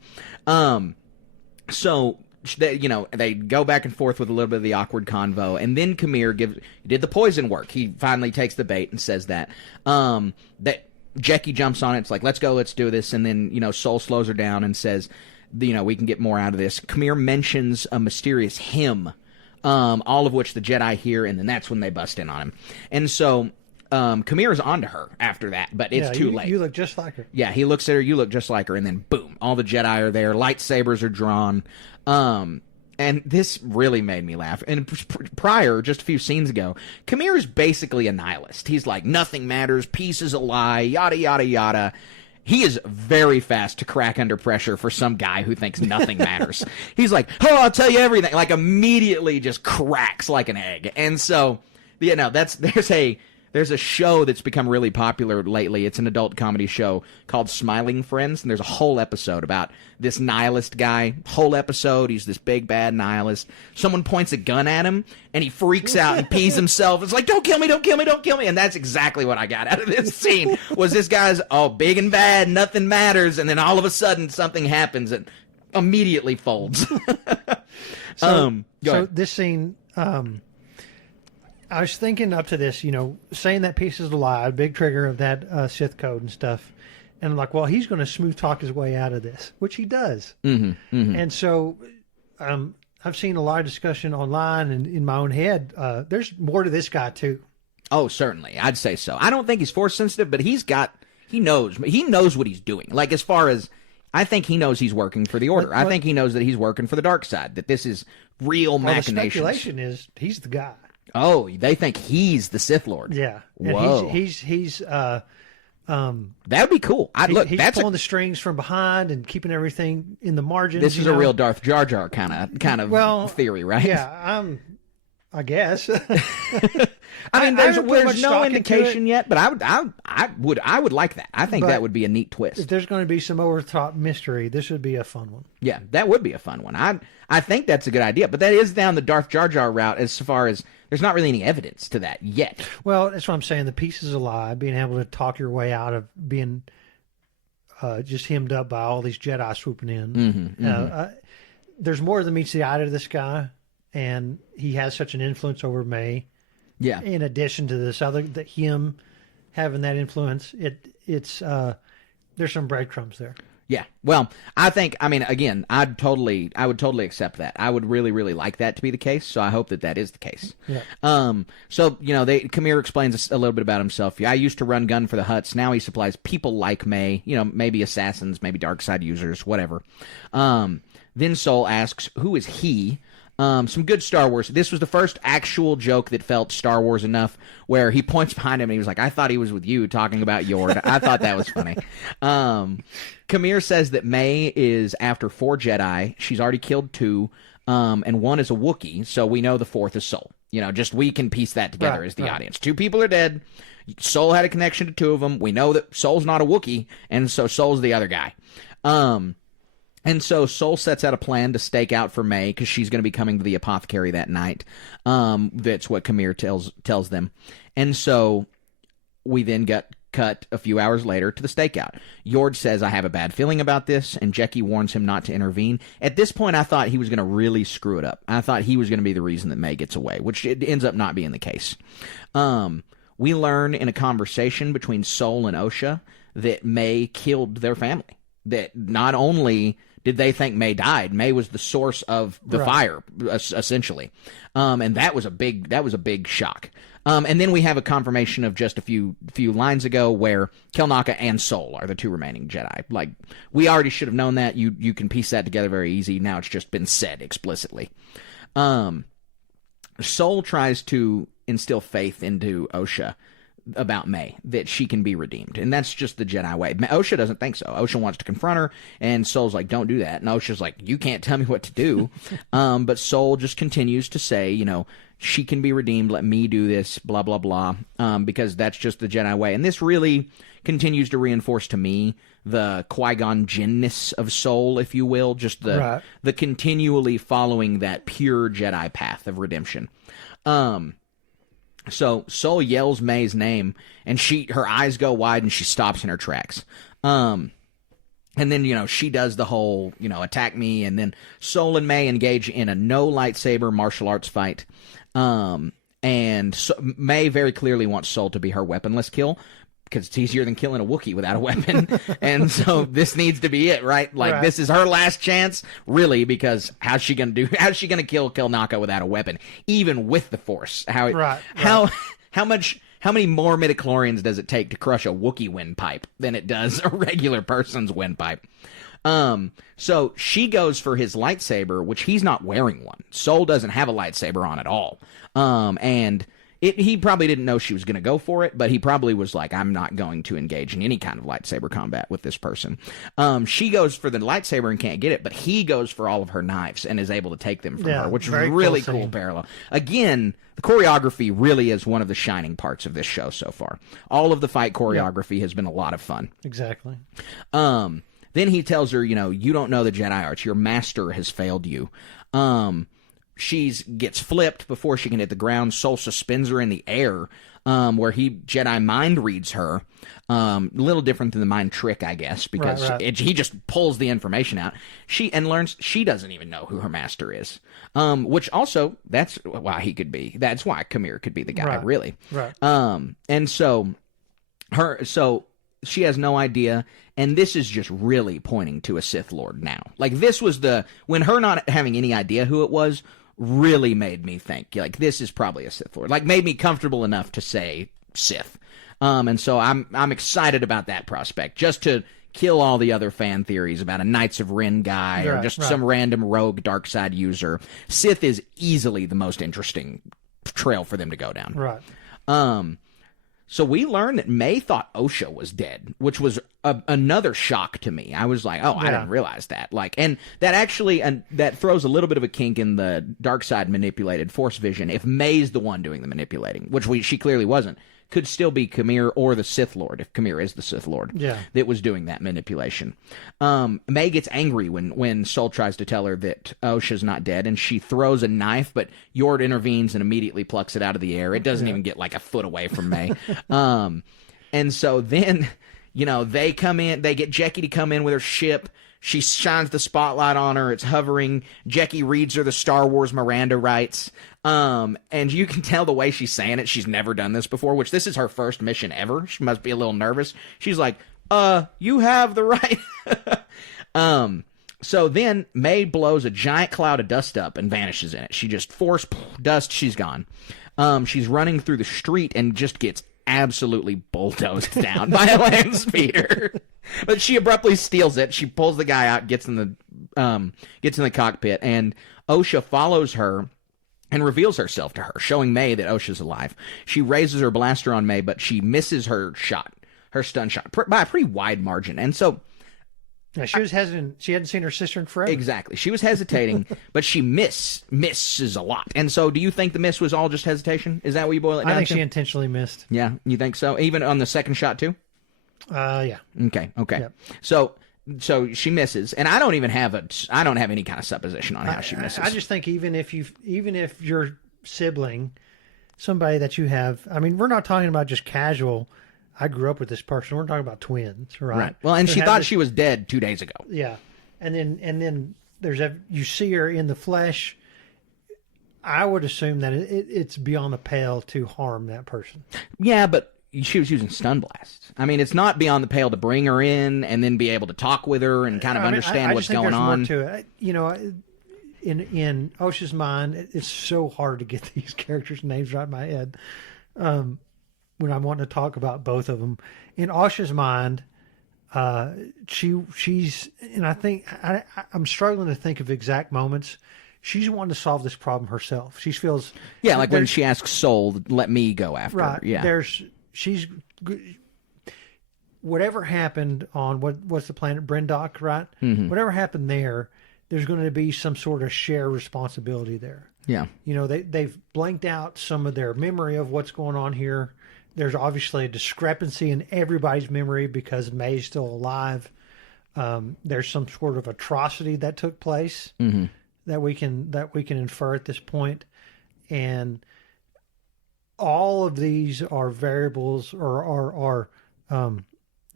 So they go back and forth with a little bit of the awkward convo, and then Kamir did the poison work. He finally takes the bait and says that Jecki jumps on it. It's like, let's go, let's do this. And then, Sol slows her down and says, we can get more out of this. Kamir mentions a mysterious hymn, all of which the Jedi hear, and then that's when they bust in on him. And so Kamir is onto her after that, but it's too late. You look just like her. Yeah, he looks at her, you look just like her, and then boom, all the Jedi are there, lightsabers are drawn. And this really made me laugh. And prior, just a few scenes ago, Kamir is basically a nihilist. He's like, nothing matters, peace is a lie, yada, yada, yada. He is very fast to crack under pressure for some guy who thinks nothing matters. He's like, oh, I'll tell you everything. Like, immediately just cracks like an egg. And so, there's a show that's become really popular lately. It's an adult comedy show called Smiling Friends, and there's a whole episode about this nihilist guy. Whole episode, he's this big, bad nihilist. Someone points a gun at him, and he freaks out and pees himself. It's like, don't kill me, don't kill me, don't kill me. And that's exactly what I got out of this scene, was this guy's, big and bad, nothing matters, and then all of a sudden something happens and immediately folds. So this scene... I was thinking up to this, saying that piece is a lie, big trigger of that Sith code and stuff. And I'm like, well, he's going to smooth talk his way out of this, which he does. And so I've seen a lot of discussion online and in my own head. There's more to this guy, too. Oh, certainly. I'd say so. I don't think he's force sensitive, but he knows what he's doing. Like, as far as, I think he knows he's working for the Order. I think he knows that he's working for the dark side, that this is real machinations. The speculation is he's the guy. Oh, they think he's the Sith Lord. Yeah. And whoa. He's that would be cool. He's pulling the strings from behind and keeping everything in the margins. This is a real Darth Jar Jar kind of theory, right? Yeah, I guess. I mean, there's no indication yet, but I would like that. I think that would be a neat twist. If there's going to be some overthought mystery, this would be a fun one. Yeah, that would be a fun one. I think that's a good idea, but that is down the Darth Jar Jar route as far as there's not really any evidence to that yet. Well, that's what I'm saying. The piece is a lie. Being able to talk your way out of being just hemmed up by all these Jedi swooping in. There's more than meets the eye to this guy, and he has such an influence over May. Yeah. In addition to this other, him having that influence, it's there's some breadcrumbs there. Yeah. Well, I mean, again, I would totally accept that. I would really, really like that to be the case. So I hope that is the case. Yeah. So, Kamir explains a little bit about himself. I used to run gun for the Hutts. Now he supplies people like May, maybe assassins, maybe dark side users, whatever. Then Sol asks, who is he? Some good Star Wars. This was the first actual joke that felt Star Wars enough, where he points behind him and he was like, I thought he was with you talking about Yord. I thought that was funny. Kamir says that May is after 4 Jedi. She's already killed 2, and 1 is a Wookiee, so we know the 4th is Sol. Just we can piece that together as the audience. 2 people are dead. Sol had a connection to 2 of them. We know that Sol's not a Wookiee, and so Sol's the other guy. And so Sol sets out a plan to stake out for May because she's going to be coming to the apothecary that night. That's what Kamir tells them. And so we then get cut a few hours later to the stakeout. Yord says, I have a bad feeling about this, and Jecki warns him not to intervene. At this point, I thought he was going to really screw it up. I thought he was going to be the reason that May gets away, which it ends up not being the case. We learn in a conversation between Sol and Osha that May killed their family. That not only did they think May died, May was the source of the fire, essentially. And that was a big shock. And then we have a confirmation of just a few lines ago where Kelnaka and Sol are the 2 remaining Jedi. Like, we already should have known that. You can piece that together very easy. Now it's just been said explicitly. Sol tries to instill faith into Osha about May, that she can be redeemed. And that's just the Jedi way. Osha doesn't think so. Osha wants to confront her, and Sol's like, don't do that. And Osha's like, you can't tell me what to do. But Sol just continues to say, she can be redeemed, let me do this, blah, blah, blah, because that's just the Jedi way. And this really continues to reinforce to me the Qui-Gon Jinn-ness of Sol, if you will, just the continually following that pure Jedi path of redemption. So Sol yells May's name, and her eyes go wide, and she stops in her tracks. And then, she does the whole, attack me, and then Sol and May engage in a no lightsaber martial arts fight. And May very clearly wants Sol to be her weaponless kill, because it's easier than killing a Wookiee without a weapon. And so this needs to be it, right? Like, this is her last chance, really, because how's she going to kill Kelnaka without a weapon, even with the Force? How many more midichlorians does it take to crush a Wookiee windpipe than it does a regular person's windpipe? So she goes for his lightsaber, which he's not wearing one. Sol doesn't have a lightsaber on at all. And he probably didn't know she was going to go for it, but he probably was like, I'm not going to engage in any kind of lightsaber combat with this person. She goes for the lightsaber and can't get it, but he goes for all of her knives and is able to take them from her, which is really cool parallel. Again, the choreography really is one of the shining parts of this show so far. All of the fight choreography has been a lot of fun. Exactly. Then he tells her, you don't know the Jedi arts. Your master has failed you. she gets flipped before she can hit the ground. Sol suspends her in the air, where he Jedi mind reads her. A little different than the mind trick, I guess, because he just pulls the information out. She learns she doesn't even know who her master is. Which also, that's why he could be. That's why Kamir could be the guy, really. Right. And so she has no idea, and this is just really pointing to a Sith Lord now. Like, this was when her not having any idea who it was really made me think, like, this is probably a Sith Lord. Like, made me comfortable enough to say Sith. And so I'm excited about that prospect, just to kill all the other fan theories about a Knights of Ren guy or just some random rogue dark side user. Sith is easily the most interesting trail for them to go down. Right. So we learned that May thought Osha was dead, which was another shock to me. I was like, I didn't realize that. Like, and that actually, and that throws a little bit of a kink in the dark side manipulated Force vision. If May's the one doing the manipulating, which she clearly wasn't, could still be Kamir or the Sith Lord, if Kamir is the Sith Lord, that was doing that manipulation. May gets angry when Sol tries to tell her that Osha's not dead, and she throws a knife, but Yord intervenes and immediately plucks it out of the air. It doesn't even get like a foot away from May. And so then, they come in, they get Jecki to come in with her ship. She shines the spotlight on her. It's hovering. Jecki reads her the Star Wars Miranda rights. And you can tell the way she's saying it. She's never done this before, which this is her first mission ever. She must be a little nervous. She's like, you have the right. So then May blows a giant cloud of dust up and vanishes in it. She just force dust. She's gone. She's running through the street and just gets absolutely bulldozed down by a land speeder. But she abruptly steals it. She pulls the guy out, gets in the cockpit, and Osha follows her and reveals herself to her, showing May that Osha's alive. She raises her blaster on May, but she misses her stun shot, by a pretty wide margin. And so she was hesitant. She hadn't seen her sister in forever. Exactly. She was hesitating, but she misses a lot. And so do you think the miss was all just hesitation? Is that what you boil it down to? I think she intentionally missed. Yeah, you think so? Even on the second shot, too? Yeah. Okay. Yep. So she misses, and I don't have any kind of supposition on how she misses. I just think even if your sibling, somebody that you have, I mean, we're not talking about just casual, I grew up with this person. We're talking about twins, right? Well, and she thought she was dead 2 days ago. Yeah. And then you see her in the flesh. I would assume that it's beyond the pale to harm that person. Yeah, but she was using stun blasts. I mean, it's not beyond the pale to bring her in and then be able to talk with her and kind of understand what's going on. More to it. In Osha's mind, it's so hard to get these characters' names right in my head when I'm wanting to talk about both of them. In Osha's mind, she's, and I think I'm struggling to think of exact moments. She's wanting to solve this problem herself. She feels like when she asks Sol, "Let me go after her." Yeah, she's whatever happened on what's the planet Brendok, right? Mm-hmm. Whatever happened there's going to be some sort of shared responsibility there. Yeah, they've blanked out some of their memory of what's going on here. There's obviously a discrepancy in everybody's memory because May's still alive. There's some sort of atrocity that took place that we can infer at this point, and all of these are variables or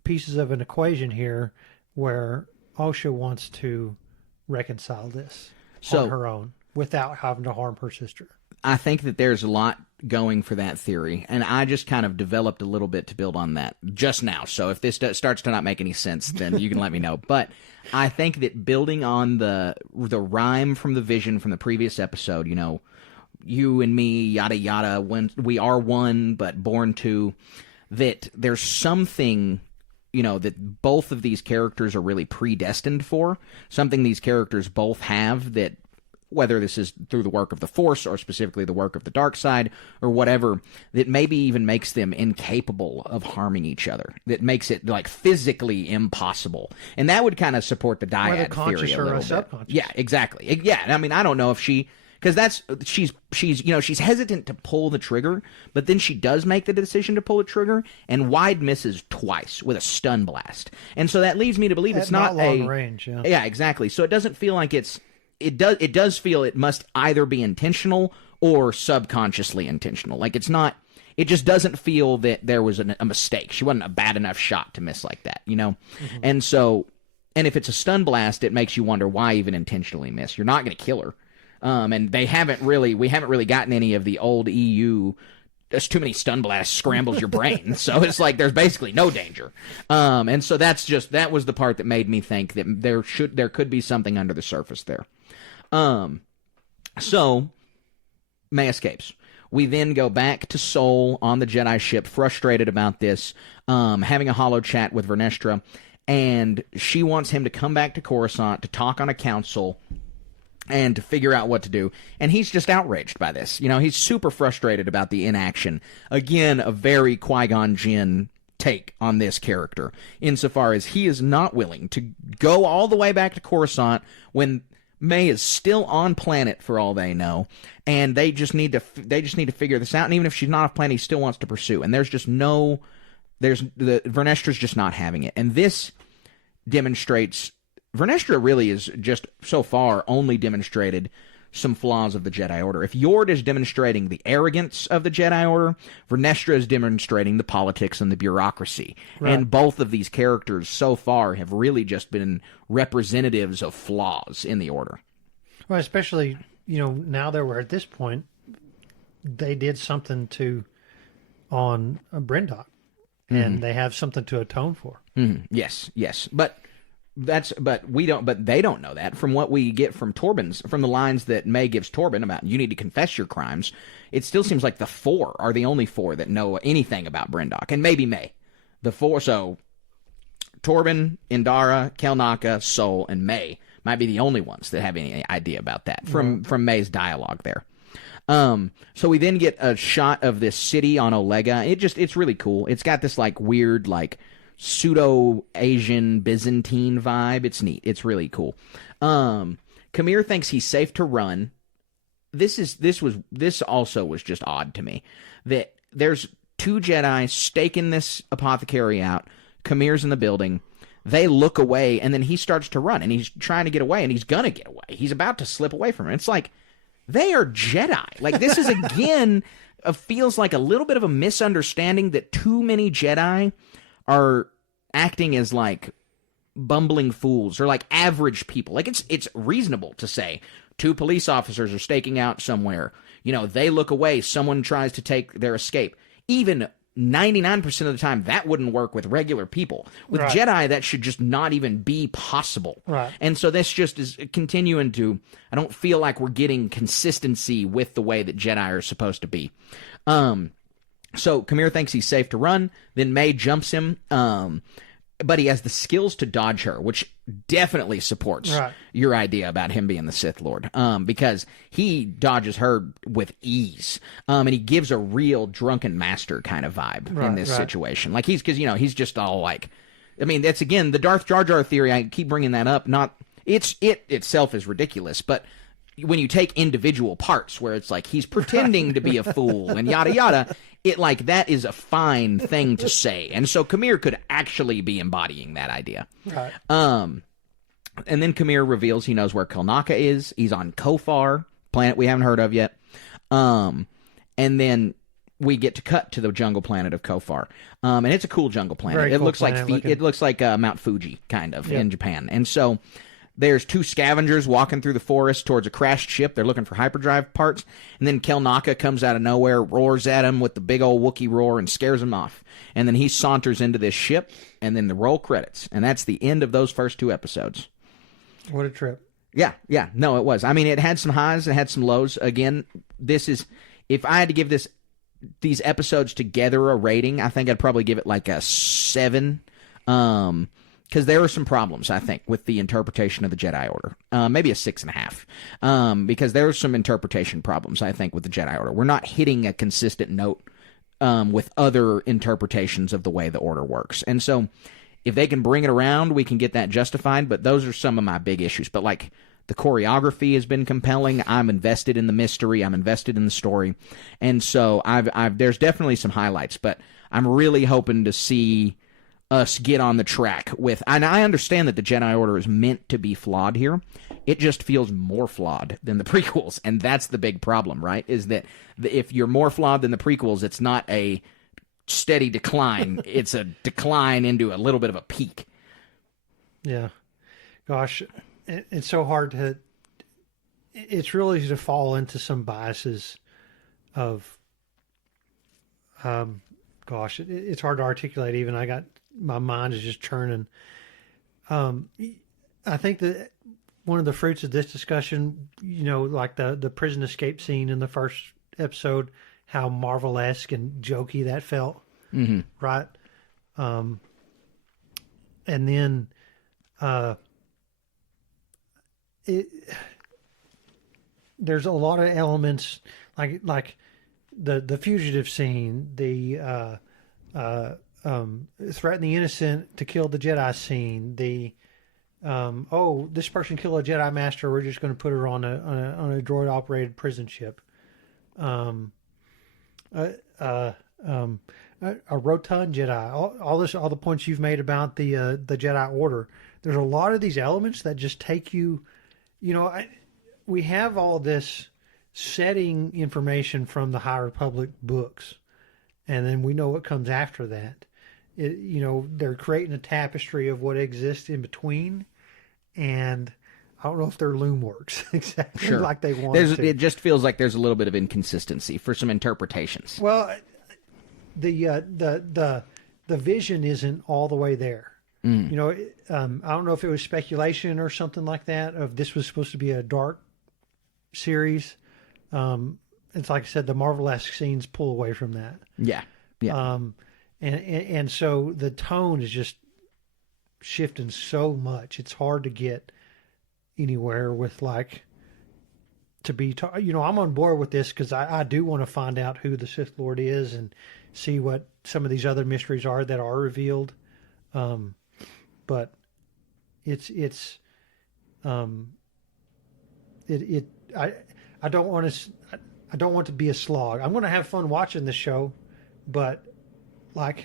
pieces of an equation here where Osha wants to reconcile this on her own without having to harm her sister. I think that there's a lot going for that theory, and I just kind of developed a little bit to build on that just now. So if this starts to not make any sense, then you can let me know. But I think that building on the rhyme from the vision from the previous episode, you and me, yada yada, when we are one but born two, that there's something that both of these characters are really predestined for, something these characters both have, that whether this is through the work of the Force or specifically the work of the dark side or whatever, that maybe even makes them incapable of harming each other, that makes it like physically impossible. And that would kind of support the dyad theory a little bit. Subconscious. Yeah, exactly. Yeah, I mean, I don't know if because she's hesitant to pull the trigger, but then she does make the decision to pull the trigger and wide misses twice with a stun blast. And so that leads me to believe it's not long range. Yeah. Yeah, exactly. So it doesn't feel like it's it does feel it must either be intentional or subconsciously intentional. Like it's not. It just doesn't feel that there was a mistake. She wasn't a bad enough shot to miss like that, you know? Mm-hmm. And if it's a stun blast, it makes you wonder why even intentionally miss. You're not going to kill her. And we haven't really gotten any of the old EU. There's too many stun blasts scrambles your brain. So it's like there's basically no danger. And so that was the part that made me think that there could be something under the surface there. So May escapes. We then go back to Seoul on the Jedi ship, frustrated about this, having a holo chat with Vernestra, and she wants him to come back to Coruscant to talk on a council and to figure out what to do. And he's just outraged by this. You know, he's super frustrated about the inaction. Again, a very Qui-Gon Jinn take on this character, insofar as he is not willing to go all the way back to Coruscant when May is still on planet for all they know, and they just need to figure this out. And even if she's not off planet, he still wants to pursue. And Vernestra's just not having it. And this demonstrates Vernestra really is just so far only demonstrated some flaws of the Jedi Order. If Yord is demonstrating the arrogance of the Jedi Order, Vernestra is demonstrating the politics and the bureaucracy. Right. And both of these characters so far have really just been representatives of flaws in the Order. Well, especially, now that we're at this point, they did something on Brindok, and they have something to atone for. Mm-hmm. Yes. But they don't know that. From what we get from from the lines that May gives Torben about you need to confess your crimes, it still seems like the four are the only four that know anything about Brindok, and maybe May. The four, so Torben, Indara, Kelnaka, Sol, and May might be the only ones that have any idea about that from May's dialogue there. So we then get a shot of this city on Olega. It's really cool. It's got this like weird like pseudo-Asian Byzantine vibe. It's neat. It's really cool. Kamir thinks he's safe to run. This also was just odd to me. That there's two Jedi staking this apothecary out. Kamir's in the building. They look away, and then he starts to run, and he's trying to get away, and he's gonna get away. He's about to slip away from him. It's like, they are Jedi. Like, this is, again, feels like a little bit of a misunderstanding that too many Jedi are acting as like bumbling fools or like average people. Like it's reasonable to say two police officers are staking out somewhere. They look away. Someone tries to take their escape. Even 99% of the time, that wouldn't work with regular people. With right. Jedi, that should just not even be possible. Right. And so this just is continuing to, I don't feel like we're getting consistency with the way that Jedi are supposed to be. So Kamir thinks he's safe to run. Then May jumps him, but he has the skills to dodge her, which definitely supports your idea about him being the Sith Lord, because he dodges her with ease, and he gives a real drunken master kind of vibe in this situation. Like he's just all like, I mean, that's again the Darth Jar Jar theory. I keep bringing that up. It itself is ridiculous, but when you take individual parts where it's like he's pretending to be a fool and yada yada, it like that is a fine thing to say. And so Kamir could actually be embodying that idea. Right. And then Kamir reveals he knows where Kelnaka is. He's on Kofar, planet we haven't heard of yet. And then we get to cut to the jungle planet of Kofar. And it's a cool jungle planet. Very it cool looks planet like it looks like Mount Fuji kind of in Japan. And so there's two scavengers walking through the forest towards a crashed ship. They're looking for hyperdrive parts. And then Kelnaka comes out of nowhere, roars at him with the big old Wookiee roar, and scares him off. And then he saunters into this ship, and then the roll credits. And that's the end of those first two episodes. What a trip. Yeah. No, it was. I mean, it had some highs, it had some lows. Again, this is, if I had to give these episodes together a rating, I think I'd probably give it like a 7. Because there are some problems, I think, with the interpretation of the Jedi Order. Maybe a 6.5. Because there are some interpretation problems, I think, with the Jedi Order. We're not hitting a consistent note with other interpretations of the way the Order works. And so, if they can bring it around, we can get that justified. But those are some of my big issues. But, like, the choreography has been compelling. I'm invested in the mystery. I'm invested in the story. And so, there's definitely some highlights. But I'm really hoping to see us get on the track with, and I understand that the Jedi Order is meant to be flawed here. it just feels more flawed than the prequels, and that's the big problem, right? Is that if you're more flawed than the prequels, it's not a steady decline. It's a decline into a little bit of a peak. Yeah. Gosh, it's so hard to... It's really easy to fall into some biases of... it's hard to articulate even. My mind is just churning. I think that one of the fruits of this discussion, like the prison escape scene in the first episode, how Marvel-esque and jokey that felt, right? And then there's a lot of elements like the fugitive scene, the threaten the innocent to kill the Jedi scene, the this person killed a Jedi Master, we're just going to put her on a droid operated prison ship. A rotund Jedi. All the points you've made about the Jedi Order. There's a lot of these elements that just take you. We have all this setting information from the High Republic books, and then we know what comes after that. They're creating a tapestry of what exists in between, and I don't know if their loom works exactly like they want to. It just feels like there's a little bit of inconsistency for some interpretations. Well, the vision isn't all the way there. I don't know if it was speculation or something like that of this was supposed to be a dark series. It's like I said, the Marvel-esque scenes pull away from that. Yeah. And so the tone is just shifting so much. It's hard to get anywhere with to be. I'm on board with this because I do want to find out who the Sith Lord is and see what some of these other mysteries are that are revealed. But I don't want to be a slog. I'm going to have fun watching the show, but I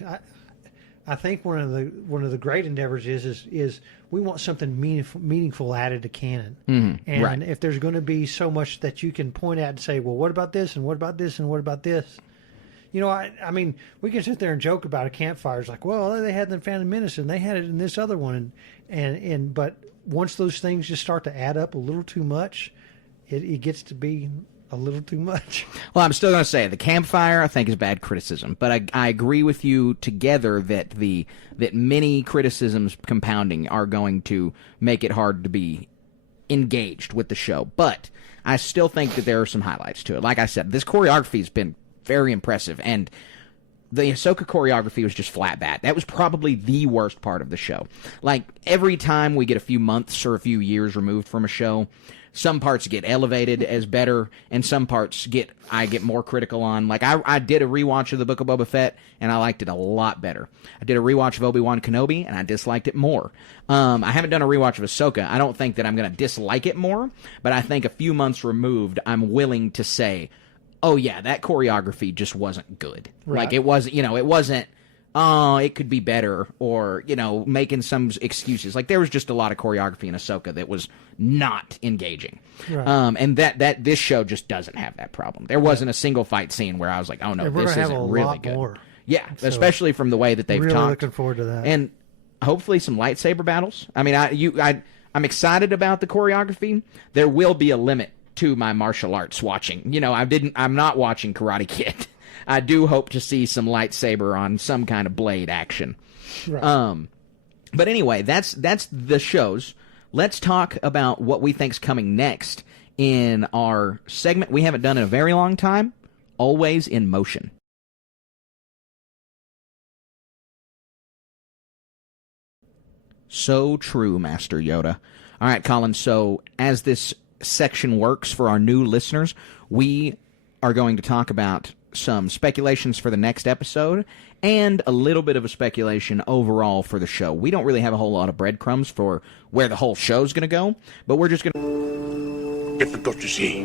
think one of the great endeavors is we want something meaningful added to canon. And right. If there's going to be so much that you can point at and say, well, what about this and what about this and what about this? I mean, we can sit there and joke about a campfire. It's like, well, they had the Phantom Menace and they had it in this other one, but once those things just start to add up a little too much, it gets to be a little too much. Well, I'm still going to say the campfire I think is bad criticism, but I agree with you together that that many criticisms compounding are going to make it hard to be engaged with the show. But I still think that there are some highlights to it. Like I said, this choreography has been very impressive, and the Ahsoka choreography was just flat bad. That was probably the worst part of the show. Like, every time we get a few months or a few years removed from a show, some parts get elevated as better, and some parts I get more critical on. Like, I did a rewatch of the Book of Boba Fett, and I liked it a lot better. I did a rewatch of Obi-Wan Kenobi, and I disliked it more. I haven't done a rewatch of Ahsoka. I don't think that I'm going to dislike it more, but I think a few months removed, I'm willing to say, oh yeah, that choreography just wasn't good. Right. Like, it wasn't, it wasn't, oh, it could be better, or, making some excuses. Like, there was just a lot of choreography in Ahsoka that was not engaging. Right. And that this show just doesn't have that problem. There wasn't a single fight scene where I was like, oh no, this isn't really good. More. Yeah, so, especially from the way that they've really talked. Looking forward to that. And hopefully some lightsaber battles. I mean, I'm excited about the choreography. There will be a limit to my martial arts watching. I'm not watching Karate Kid. I do hope to see some lightsaber on some kind of blade action. Right. But anyway, that's the shows. Let's talk about what we think's coming next in our segment we haven't done in a very long time, Always in Motion. So true, Master Yoda. All right, Colin, so as this section works for our new listeners, we are going to talk about some speculations for the next episode and a little bit of a speculation overall for the show. We don't really have a whole lot of breadcrumbs for where the whole show's going to go, but we're just going to... Difficult to see.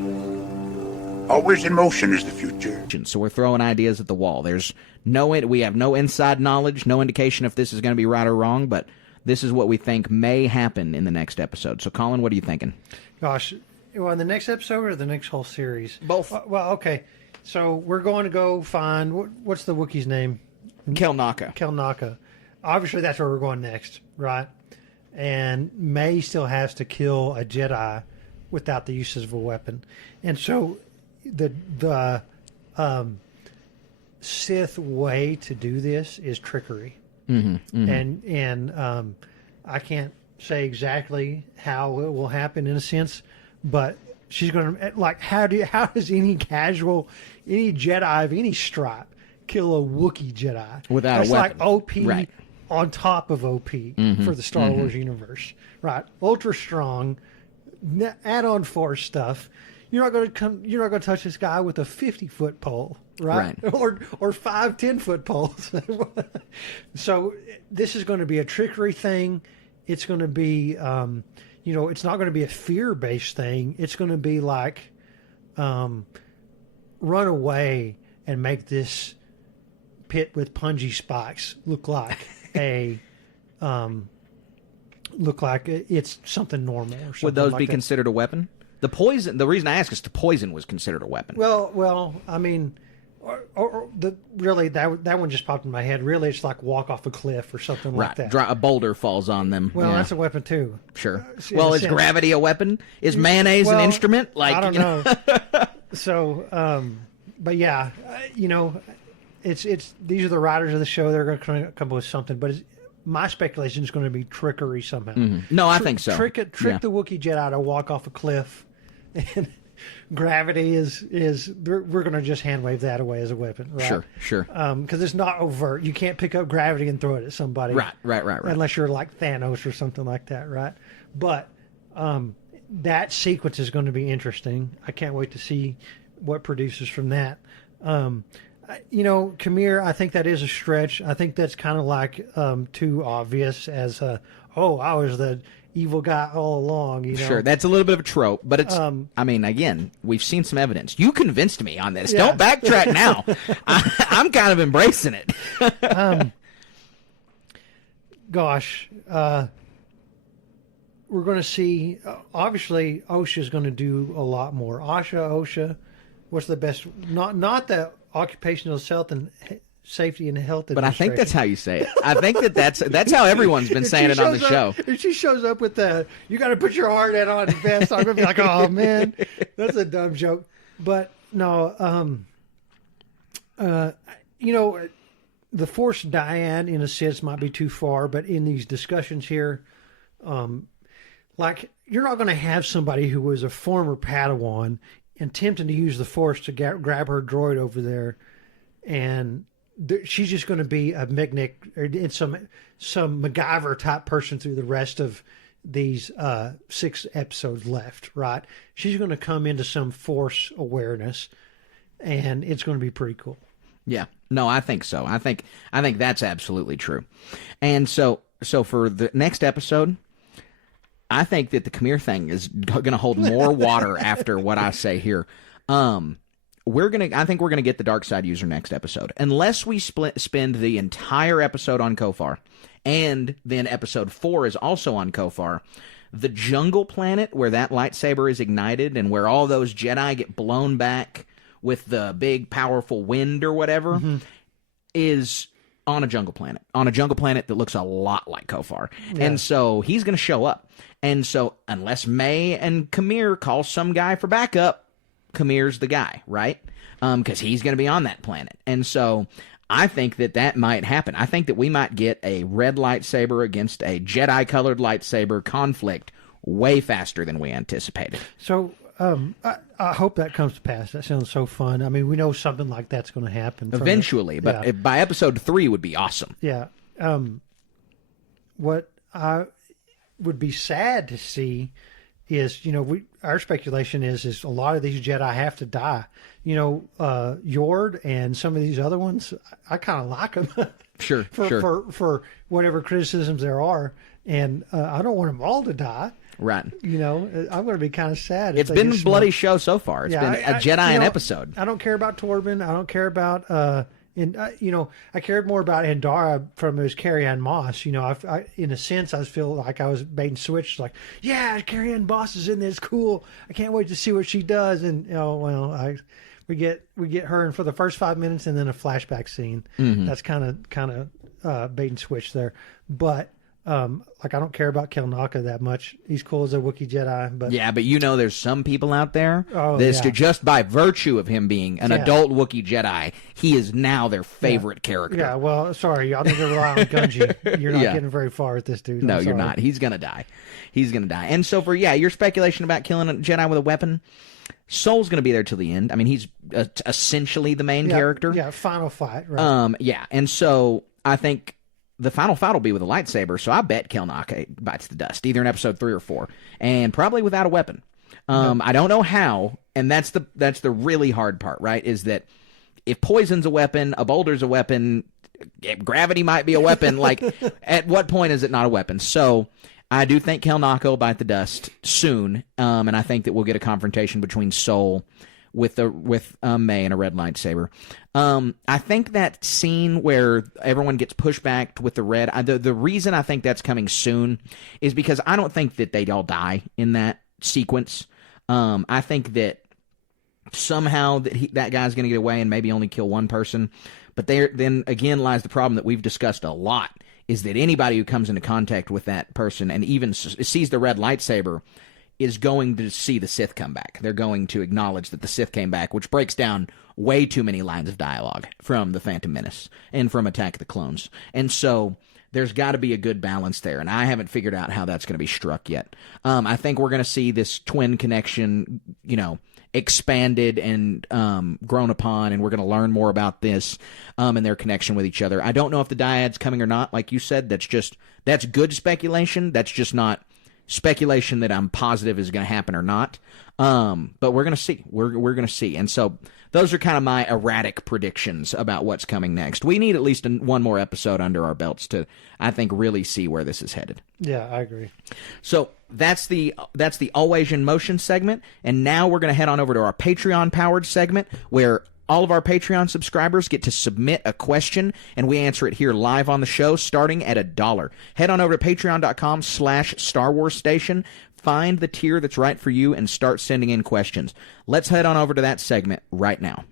Always in motion is the future. So we're throwing ideas at the wall. We have no inside knowledge, no indication if this is going to be right or wrong, but this is what we think may happen in the next episode. So, Colin, what are you thinking? Gosh, well, in the next episode or the next whole series? Both. Well, okay. So we're going to go find what's the Wookiee's name? Kelnaka. Kelnaka. Obviously, that's where we're going next, right? And May still has to kill a Jedi without the use of a weapon, and so the Sith way to do this is trickery. And I can't say exactly how it will happen in a sense, but she's going to, like, how does any Jedi of any stripe kill a Wookiee Jedi without that's a weapon? Like OP Right. on top of OP for the Star Wars universe, right? Ultra strong, add on Force stuff. You're not going to touch this guy with a 50-foot pole, right? Or 5-10-foot poles. So this is going to be a trickery thing. It's going to be, it's not going to be a fear-based thing. It's going to be like, run away and make this pit with punji spikes look like it's something normal. Or something. Would those like be that. considered a weapon? The poison. The reason I ask is the poison was considered a weapon. Well, I mean, that one just popped in my head. Really, it's like walk off a cliff or something like that. A boulder falls on them. Well, yeah. that's a weapon too. Sure. In Well, a is sense. gravity a weapon? Is mayonnaise an instrument? Like, I don't know. So, but yeah, it's these are the writers of the show. They're going to come up with something, but my speculation is going to be trickery somehow. No, I think so. Trick Yeah. the Wookiee Jedi to walk off a cliff, and gravity is we're going to just hand wave that away as a weapon, right? Sure. Because it's not overt. You can't pick up gravity and throw it at somebody, Right. Unless you're like Thanos or something like that, right? But that sequence is going to be interesting. I can't wait to see what produces from that. Kamir, I think that is a stretch. I think that's kind of like too obvious as I was the evil guy all along. Sure, that's a little bit of a trope, but it's. I mean, again, we've seen some evidence. You convinced me on this. Yeah. Don't backtrack now. I'm kind of embracing it. We're going to see. Obviously, OSHA's going to do a lot more. OSHA. What's the best? Not the Occupational Safety and Health But I think Administration. that's how you say it. I think that's how everyone's been saying it on the show. If she shows up with you got to put your hard hat on vest, I'm going to be like, oh, man, that's a dumb joke. But no, the Force dyad, in a sense, might be too far. But in these discussions here, like, you're not going to have somebody who was a former Padawan attempting to use the Force to grab her droid over there, and she's just going to be a Mitnick or some MacGyver type person through the rest of these 6 episodes left, right? She's going to come into some Force awareness, and it's going to be pretty cool. Yeah, no, I think so. I think that's absolutely true. And so for the next episode, I think that the Kamir thing is going to hold more water after what I say here. I think we're gonna get the dark side user next episode, unless we spend the entire episode on Kofar, and then episode 4 is also on Kofar. The jungle planet where that lightsaber is ignited and where all those Jedi get blown back with the big powerful wind or whatever is on a jungle planet that looks a lot like Kofar. Yeah. And so he's going to show up. And so unless May and Kamir call some guy for backup, Kamir's the guy, right? Because he's going to be on that planet. And so I think that might happen. I think that we might get a red lightsaber against a Jedi-colored lightsaber conflict way faster than we anticipated. So I hope that comes to pass. That sounds so fun. I mean, we know something like that's going to happen. Eventually, but by episode 3 would be awesome. Yeah. What I would be sad to see is, our speculation is a lot of these Jedi have to die. Yord and some of these other ones, I kind of like them. Sure. For whatever criticisms there are. And I don't want them all to die. Right. I'm going to be kind of sad. It's been a bloody show so far. It's been a Jedi an episode. I don't care about Torben. I don't care about And I cared more about Andara from his Carrie-Anne Moss. In a sense, I feel like I was bait and switched. Like, yeah, Carrie-Anne Moss is in this. Cool. I can't wait to see what she does. And we get her in for the first 5 minutes and then a flashback scene. Mm-hmm. That's kind of bait and switch there. But I don't care about Kelnaka that much. He's cool as a Wookiee Jedi, but yeah, but there's some people out there yeah. just by virtue of him being an adult Wookiee Jedi, he is now their favorite character. Yeah, well, sorry, y'all need to rely on Gunji. You're not getting very far with this dude. No, you're not. He's gonna die. And so for your speculation about killing a Jedi with a weapon, Soul's gonna be there till the end. I mean, he's essentially the main character. Yeah, final fight. Right. And so I think the final fight will be with a lightsaber, so I bet Kelnaka bites the dust, either in episode 3 or 4, and probably without a weapon. I don't know how, and that's the really hard part, right? Is that if poison's a weapon, a boulder's a weapon, gravity might be a weapon. Like, at what point is it not a weapon? So I do think Kelnaka will bite the dust soon, and I think that we'll get a confrontation between Soul with May and a red lightsaber. I think that scene where everyone gets pushed back with the red, the reason I think that's coming soon is because I don't think that they'd all die in that sequence. I think that somehow that guy's going to get away and maybe only kill one person. But then again lies the problem that we've discussed a lot, is that anybody who comes into contact with that person and even sees the red lightsaber is going to see the Sith come back. They're going to acknowledge that the Sith came back, which breaks down way too many lines of dialogue from The Phantom Menace and from Attack of the Clones. And so there's got to be a good balance there, and I haven't figured out how that's going to be struck yet. I think we're going to see this twin connection, expanded and grown upon, and we're going to learn more about this and their connection with each other. I don't know if the dyad's coming or not. Like you said, that's good speculation. That's just not speculation that I'm positive is going to happen or not. But we're going to see. We're going to see. And so those are kind of my erratic predictions about what's coming next. We need at least one more episode under our belts to, I think, really see where this is headed. Yeah, I agree. So that's the Always in Motion segment. And now we're going to head on over to our Patreon-powered segment where all of our Patreon subscribers get to submit a question, and we answer it here live on the show, starting at $1. Head on over to patreon.com/Star Wars Station, find the tier that's right for you, and start sending in questions. Let's head on over to that segment right now.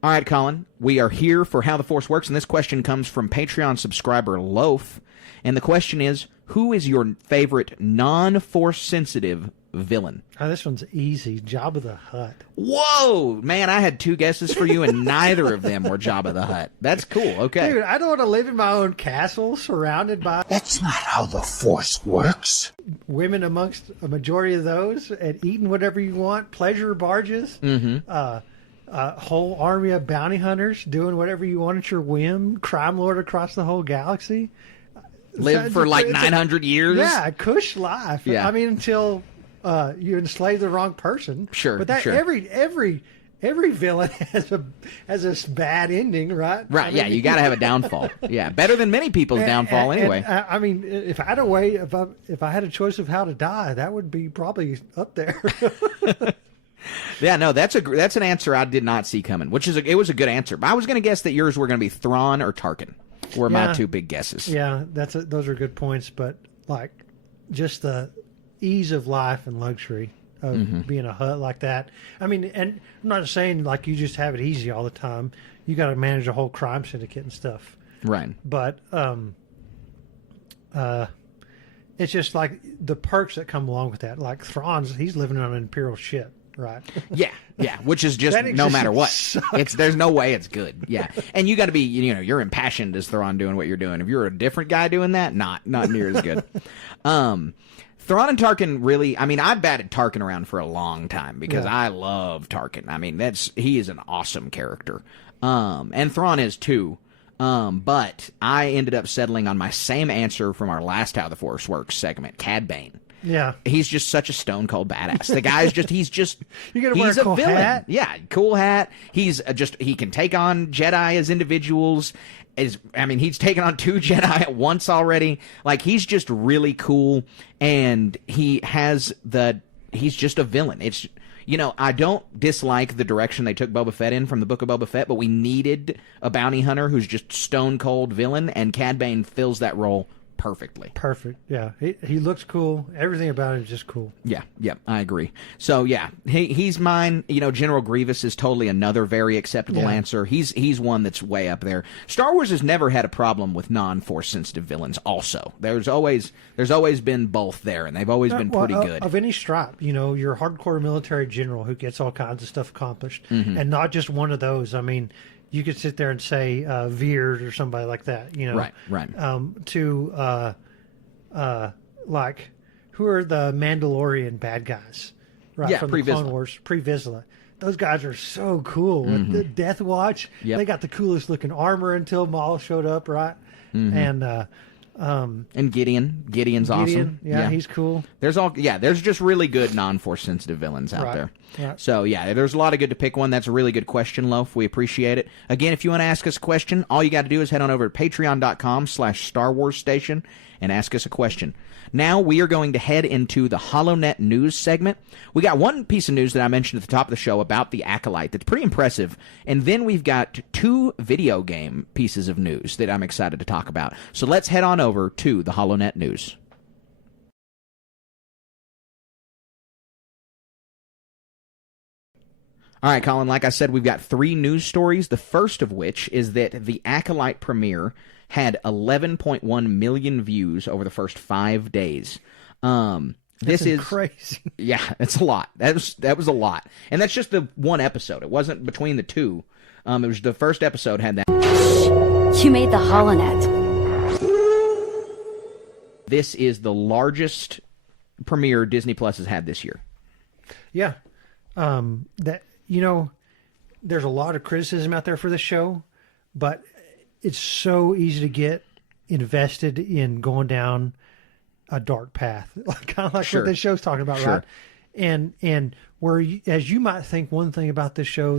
All right, Colin, we are here for How the Force Works, and this question comes from Patreon subscriber Loaf, and the question is, who is your favorite non-Force sensitive villain? Oh, this one's easy. Jabba the Hutt. Whoa! Man, I had 2 guesses for you, and neither of them were Jabba the Hutt. That's cool. Okay. Dude, I don't want to live in my own castle surrounded by That's not how the Force works. women amongst a majority of those and eating whatever you want, pleasure barges, whole army of bounty hunters doing whatever you want at your whim, crime lord across the whole galaxy. Live for like 900 years? Yeah, cush life. Yeah. I mean, until you enslave the wrong person. Sure, but that sure. every villain has a bad ending, right? Right, I mean, yeah, you got to have a downfall. Yeah, better than many people's downfall anyway. I mean, if I had a way, if I had a choice of how to die, that would be probably up there. Yeah, no, that's an answer I did not see coming, it was a good answer. But I was going to guess that yours were going to be Thrawn or Tarkin. Were my 2 big guesses. Yeah, those are good points, but like just the ease of life and luxury of being a Hutt like that. I mean, and I'm not saying like you just have it easy all the time. You got to manage a whole crime syndicate and stuff. Right. But it's just like the perks that come along with that. Like Thrawn's, he's living on an Imperial ship. Right. Yeah, which is just no matter what. There's no way it's good. Yeah. And you got to be, you're impassioned as Thrawn doing what you're doing. If you're a different guy doing that, not near as good. Thrawn and Tarkin really, I mean, I batted Tarkin around for a long time because I love Tarkin. I mean, he is an awesome character. And Thrawn is too. But I ended up settling on my same answer from our last How the Force Works segment, Cad Bane. Yeah, he's just such a stone cold badass. The guy's he's you gotta wear a cool villain. hat. Yeah, cool hat. He's he can take on Jedi as individuals. He's taken on 2 Jedi at once already. Like, he's just really cool, and he's just a villain. It's I don't dislike the direction they took Boba Fett in from the Book of Boba Fett, but we needed a bounty hunter who's just stone cold villain, and Cad Bane fills that role perfectly. Perfect. Yeah, he looks cool. Everything about it is just cool. Yeah, I agree. So yeah, he's mine. General Grievous is totally another very acceptable answer. He's one that's way up there. Star Wars has never had a problem with non-force sensitive villains. Also, there's always been both there, and they've always been pretty good. Of any stripe, your hardcore military general who gets all kinds of stuff accomplished, and not just one of those. I mean, you could sit there and say Veers or somebody like that, Right. Like, who are the Mandalorian bad guys? Right, Yeah, from the Clone Wars, pre-Vizsla. Those guys are so cool. With the Death Watch, they got the coolest looking armor until Maul showed up, right? And Gideon's awesome. Yeah, he's cool. There's just really good non-force sensitive villains out there. Right. So there's a lot of good to pick one. That's a really good question, Loaf. We appreciate it. Again, if you want to ask us a question, all you got to do is head on over to patreon.com/Star Wars Station and ask us a question. Now we are going to head into the HoloNet news segment. We got one piece of news that I mentioned at the top of the show about the Acolyte that's pretty impressive, and then we've got 2 video game pieces of news that I'm excited to talk about. So let's head on over to the HoloNet news. All right, Colin, like I said, we've got 3 news stories, the first of which is that the Acolyte premiere had 11.1 million views over the first 5 days. This is crazy. Yeah, it's a lot. That was a lot. And that's just the one episode. It wasn't between the 2. It was the first episode had that. You made the HoloNet. This is the largest premiere Disney Plus has had this year. Yeah. There's a lot of criticism out there for this show, but it's so easy to get invested in going down a dark path, kind of like Sure. what this show's talking about, Sure. right? And where, as you might think one thing about this show,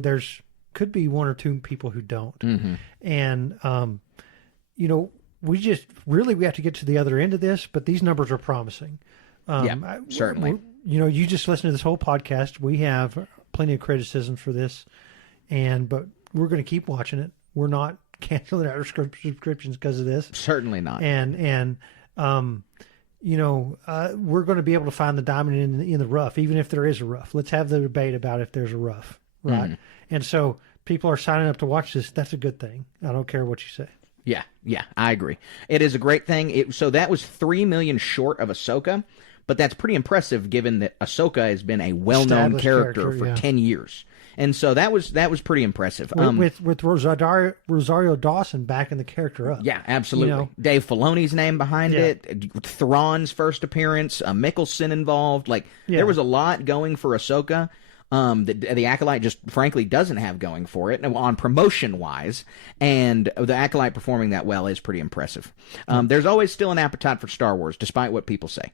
could be 1 or 2 people who don't. Mm-hmm. And, we have to get to the other end of this, but these numbers are promising. Certainly. You just listen to this whole podcast. We have plenty of criticism for this, but we're going to keep watching it. We're not canceling our subscriptions because of this. Certainly not. And we're going to be able to find the diamond in the rough, even if there is a rough. Let's have the debate about if there's a rough, right? And so people are signing up to watch this. That's a good thing. I don't care what you say. Yeah, I agree. It is a great thing. So that was 3 million short of Ahsoka, but that's pretty impressive given that Ahsoka has been a well-known character for 10 years. And so that was pretty impressive. With Rosario Dawson backing the character up. Yeah, absolutely. Dave Filoni's name behind it. Thrawn's first appearance. Mickelson involved. There was a lot going for Ahsoka. That the Acolyte just frankly doesn't have going for it on promotion-wise, and the Acolyte performing that well is pretty impressive. There's always still an appetite for Star Wars, despite what people say.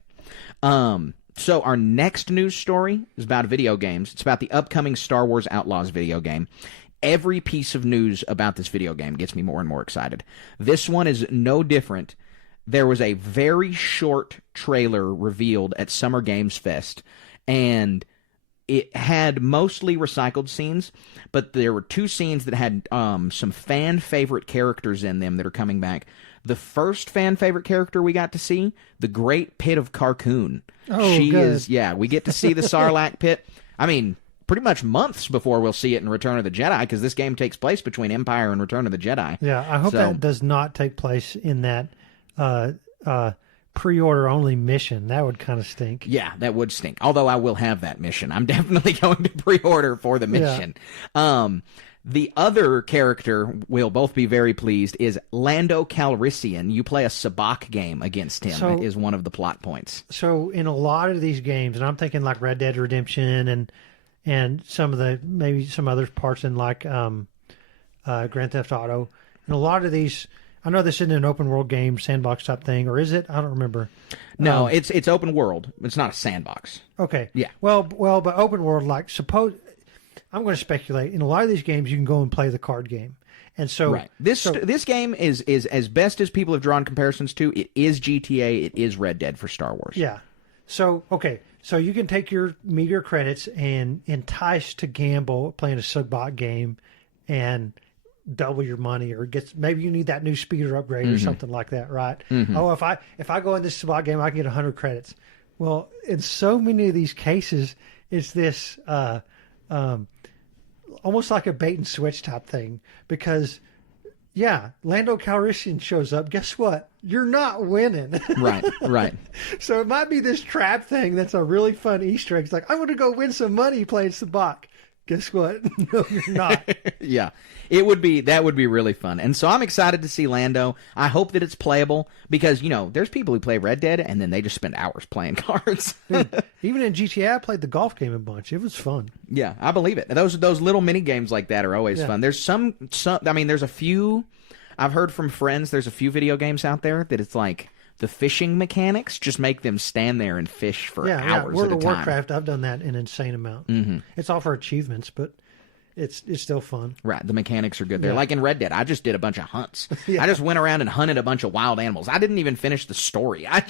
So our next news story is about video games. It's about the upcoming Star Wars Outlaws video game. Every piece of news about this video game gets me more and more excited. This one is no different. There was a very short trailer revealed at Summer Games Fest, and it had mostly recycled scenes, but there were 2 scenes that had some fan-favorite characters in them that are coming back. The first fan-favorite character we got to see, the Great Pit of Carkoon. Oh, she good. is, we get to see the Sarlacc pit. I mean, pretty much months before we'll see it in Return of the Jedi, because this game takes place between Empire and Return of the Jedi. Yeah, I hope that does not take place in that pre-order only mission. That would kind of stink. Yeah, that would stink. Although I will have that mission. I'm definitely going to pre-order for the mission. Yeah. The other character we'll both be very pleased is Lando Calrissian. You play a sabacc game against him is one of the plot points. So in a lot of these games, and I'm thinking like Red Dead Redemption and some of maybe some other parts in like Grand Theft Auto, and a lot of these, I know this isn't an open world game, sandbox type thing, or is it? I don't remember. No, it's open world. It's not a sandbox. Okay. Yeah. Well, but open world, like I'm going to speculate. In a lot of these games, you can go and play the card game, and so right. This game is as best as people have drawn comparisons to. It is GTA. It is Red Dead for Star Wars. Yeah. So you can take your meager credits and entice to gamble playing a subbot game and double your money, or maybe you need that new speeder upgrade or something like that, right? Oh, if I go in this subbot game, I can get 100 credits. Well, in so many of these cases, it's this almost like a bait and switch type thing, because Lando Calrissian shows up. Guess what? You're not winning. Right. So it might be this trap thing that's a really fun Easter egg. It's like, I'm going to go win some money playing Sabacc. Guess what? No, you're not. Yeah, that would be really fun. And so I'm excited to see Lando. I hope that it's playable, because, there's people who play Red Dead and then they just spend hours playing cards. Dude, even in GTA, I played the golf game a bunch. It was fun. Yeah, I believe it. Those little mini games like that are always fun. There's some, there's a few, I've heard from friends, there's a few video games out there that it's like, the fishing mechanics just make them stand there and fish for hours World at a of time. Warcraft, I've done that an insane amount. It's all for achievements, but it's still fun. Right, the mechanics are good there. Like in Red Dead, I just did a bunch of hunts. I just went around and hunted a bunch of wild animals. I didn't even finish the story. I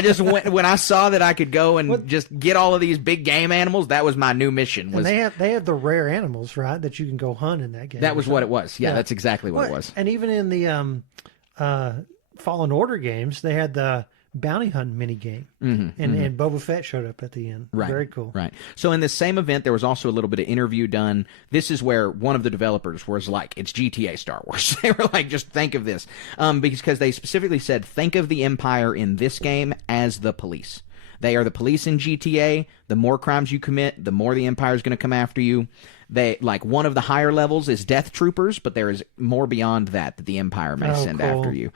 just went when I saw that I could go and just get all of these big game animals. That was my new mission. And they have the rare animals, right, that you can go hunt in that game. That was what it was. Yeah, that's exactly what it was. And even in the Fallen Order games, they had the bounty hunt mini game, and Boba Fett showed up at the end. Right, very cool. Right. So in this same event, there was also a little bit of interview done. This is where one of the developers was like, "It's GTA Star Wars." They were like, "Just think of this," because they specifically said, "Think of the Empire in this game as the police. They are the police in GTA. The more crimes you commit, the more the Empire is going to come after you." They one of the higher levels is Death Troopers, but there is more beyond that the Empire may send after you.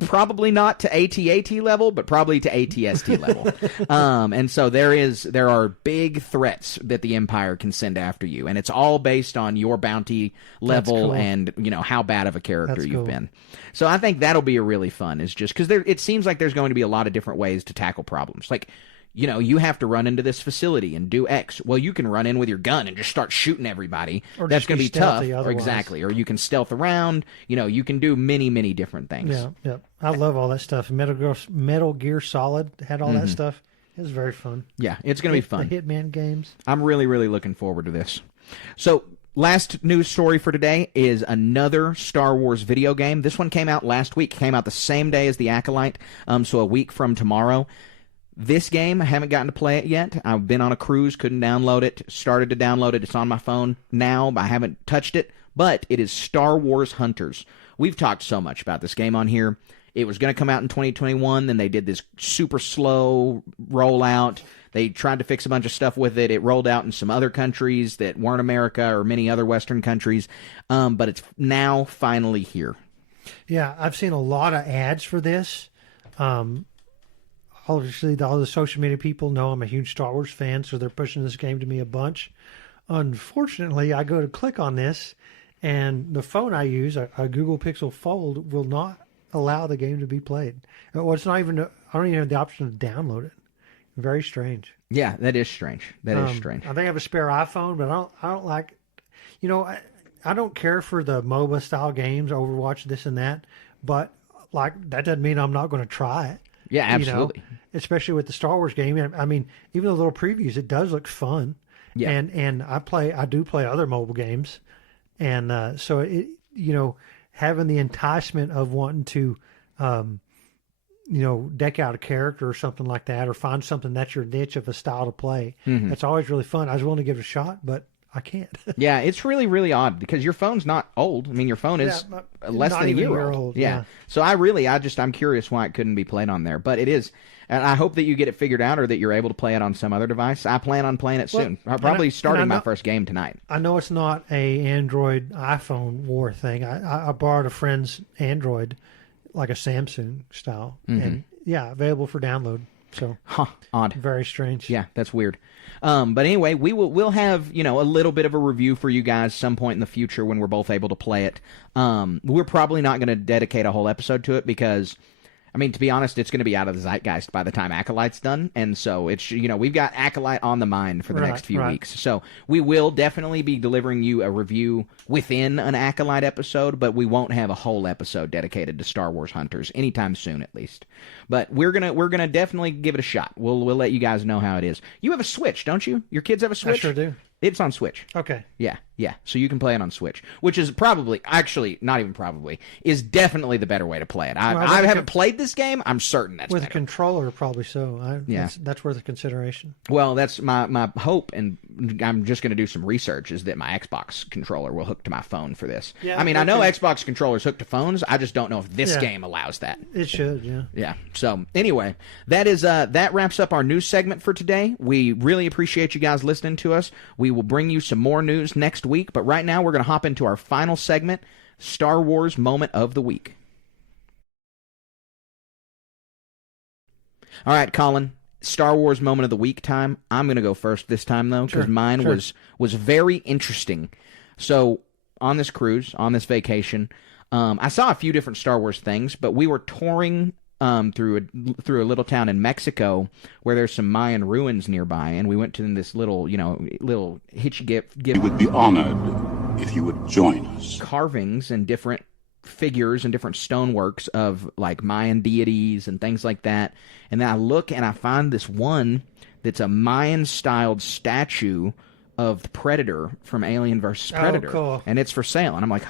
Probably not to AT-AT level, but probably to ATST level. And so there are big threats that the Empire can send after you, and it's all based on your bounty level and how bad of a character you've been. So I think that'll be a really fun. Is just because it seems like there's going to be a lot of different ways to tackle problems. Like, you have to run into this facility and do X. Well, you can run in with your gun and just start shooking everybody. Or that's going to be tough. Otherwise. Exactly. Or you can stealth around. You can do many, many different things. Yeah. I love all that stuff. Metal Gear Solid had all that stuff. It was very fun. Yeah, it's going to be fun. The Hitman games. I'm really, really looking forward to this. So, last news story for today is another Star Wars video game. This one came out last week. Came out the same day as the Acolyte, so a week from tomorrow. This game, I haven't gotten to play it yet. I've been on a cruise, couldn't download it. Started to download it. It's on my phone now, but I haven't touched it. But it is Star Wars Hunters. We've talked so much about this game on here. It was going to come out in 2021, then they did this super slow rollout. They tried to fix a bunch of stuff with it. It rolled out in some other countries that weren't America or many other Western countries. But it's now finally here. I've seen a lot of ads for this. Obviously, all the social media people know I'm a huge Star Wars fan, so they're pushing this game to me a bunch. Unfortunately, I go to click on this, and the phone I use, a Google Pixel Fold, will not allow the game to be played. Well, it's not even. I don't even have the option to download it. Very strange. Yeah, that is strange. That is strange. I think I have a spare iPhone, but I don't like. I don't care for the MOBA style games, Overwatch, this and that, but that doesn't mean I'm not going to try it. Yeah, absolutely. Especially with the Star Wars game. I mean, even the little previews, it does look fun. Yeah. And I do play other mobile games, and so it having the enticement of wanting to deck out a character or something like that, or find something that's your niche of a style to play. That's always really fun. I was willing to give it a shot, but I can't. Yeah, it's really, really odd because your phone's not old. I mean, your phone is less than a year old. Yeah. So I'm curious why it couldn't be played on there, but it is. And I hope that you get it figured out or that you're able to play it on some other device. I plan on playing it soon. I'm probably starting my first game tonight. I know it's not a Android iPhone war thing. I borrowed a friend's Android, like a Samsung style, and available for download. So odd. Very strange. Yeah, that's weird. But anyway, we'll have a little bit of a review for you guys some point in the future when we're both able to play it. We're probably not going to dedicate a whole episode to it because I mean, to be honest, it's going to be out of the zeitgeist by the time Acolyte's done, and so it's, we've got Acolyte on the mind for the next few weeks. So we will definitely be delivering you a review within an Acolyte episode, but we won't have a whole episode dedicated to Star Wars Hunters anytime soon, at least. But we're gonna definitely give it a shot. We'll let you guys know how it is. You have a Switch, don't you? Your kids have a Switch? I sure do. It's on Switch. Okay. Yeah. So you can play it on Switch, which is not even probably, is definitely the better way to play it. I haven't played this game. I'm certain that's with better. A controller, probably so. That's worth a consideration. Well, that's my hope, and I'm just going to do some research, is that my Xbox controller will hook to my phone for this. Yeah, I mean, I know Xbox controllers hook to phones. I just don't know if this game allows that. It should, yeah. Yeah. So anyway, that wraps up our news segment for today. We really appreciate you guys listening to us. We will bring you some more news next week, but right now we're going to hop into our final segment, Star Wars Moment of the Week. All right, Colin, Star Wars Moment of the Week time. I'm going to go first this time, though, because mine was very interesting. So on this cruise, on this vacation, I saw a few different Star Wars things, but we were touring through a little town in Mexico where there's some Mayan ruins nearby, and we went to this little hitch gift. We would be honored if you would join us. Carvings and different figures and different stoneworks of like Mayan deities and things like that. And then I look and I find this one that's a Mayan-styled statue of the Predator from Alien vs. Predator. Oh, cool. And it's for sale. And I'm like,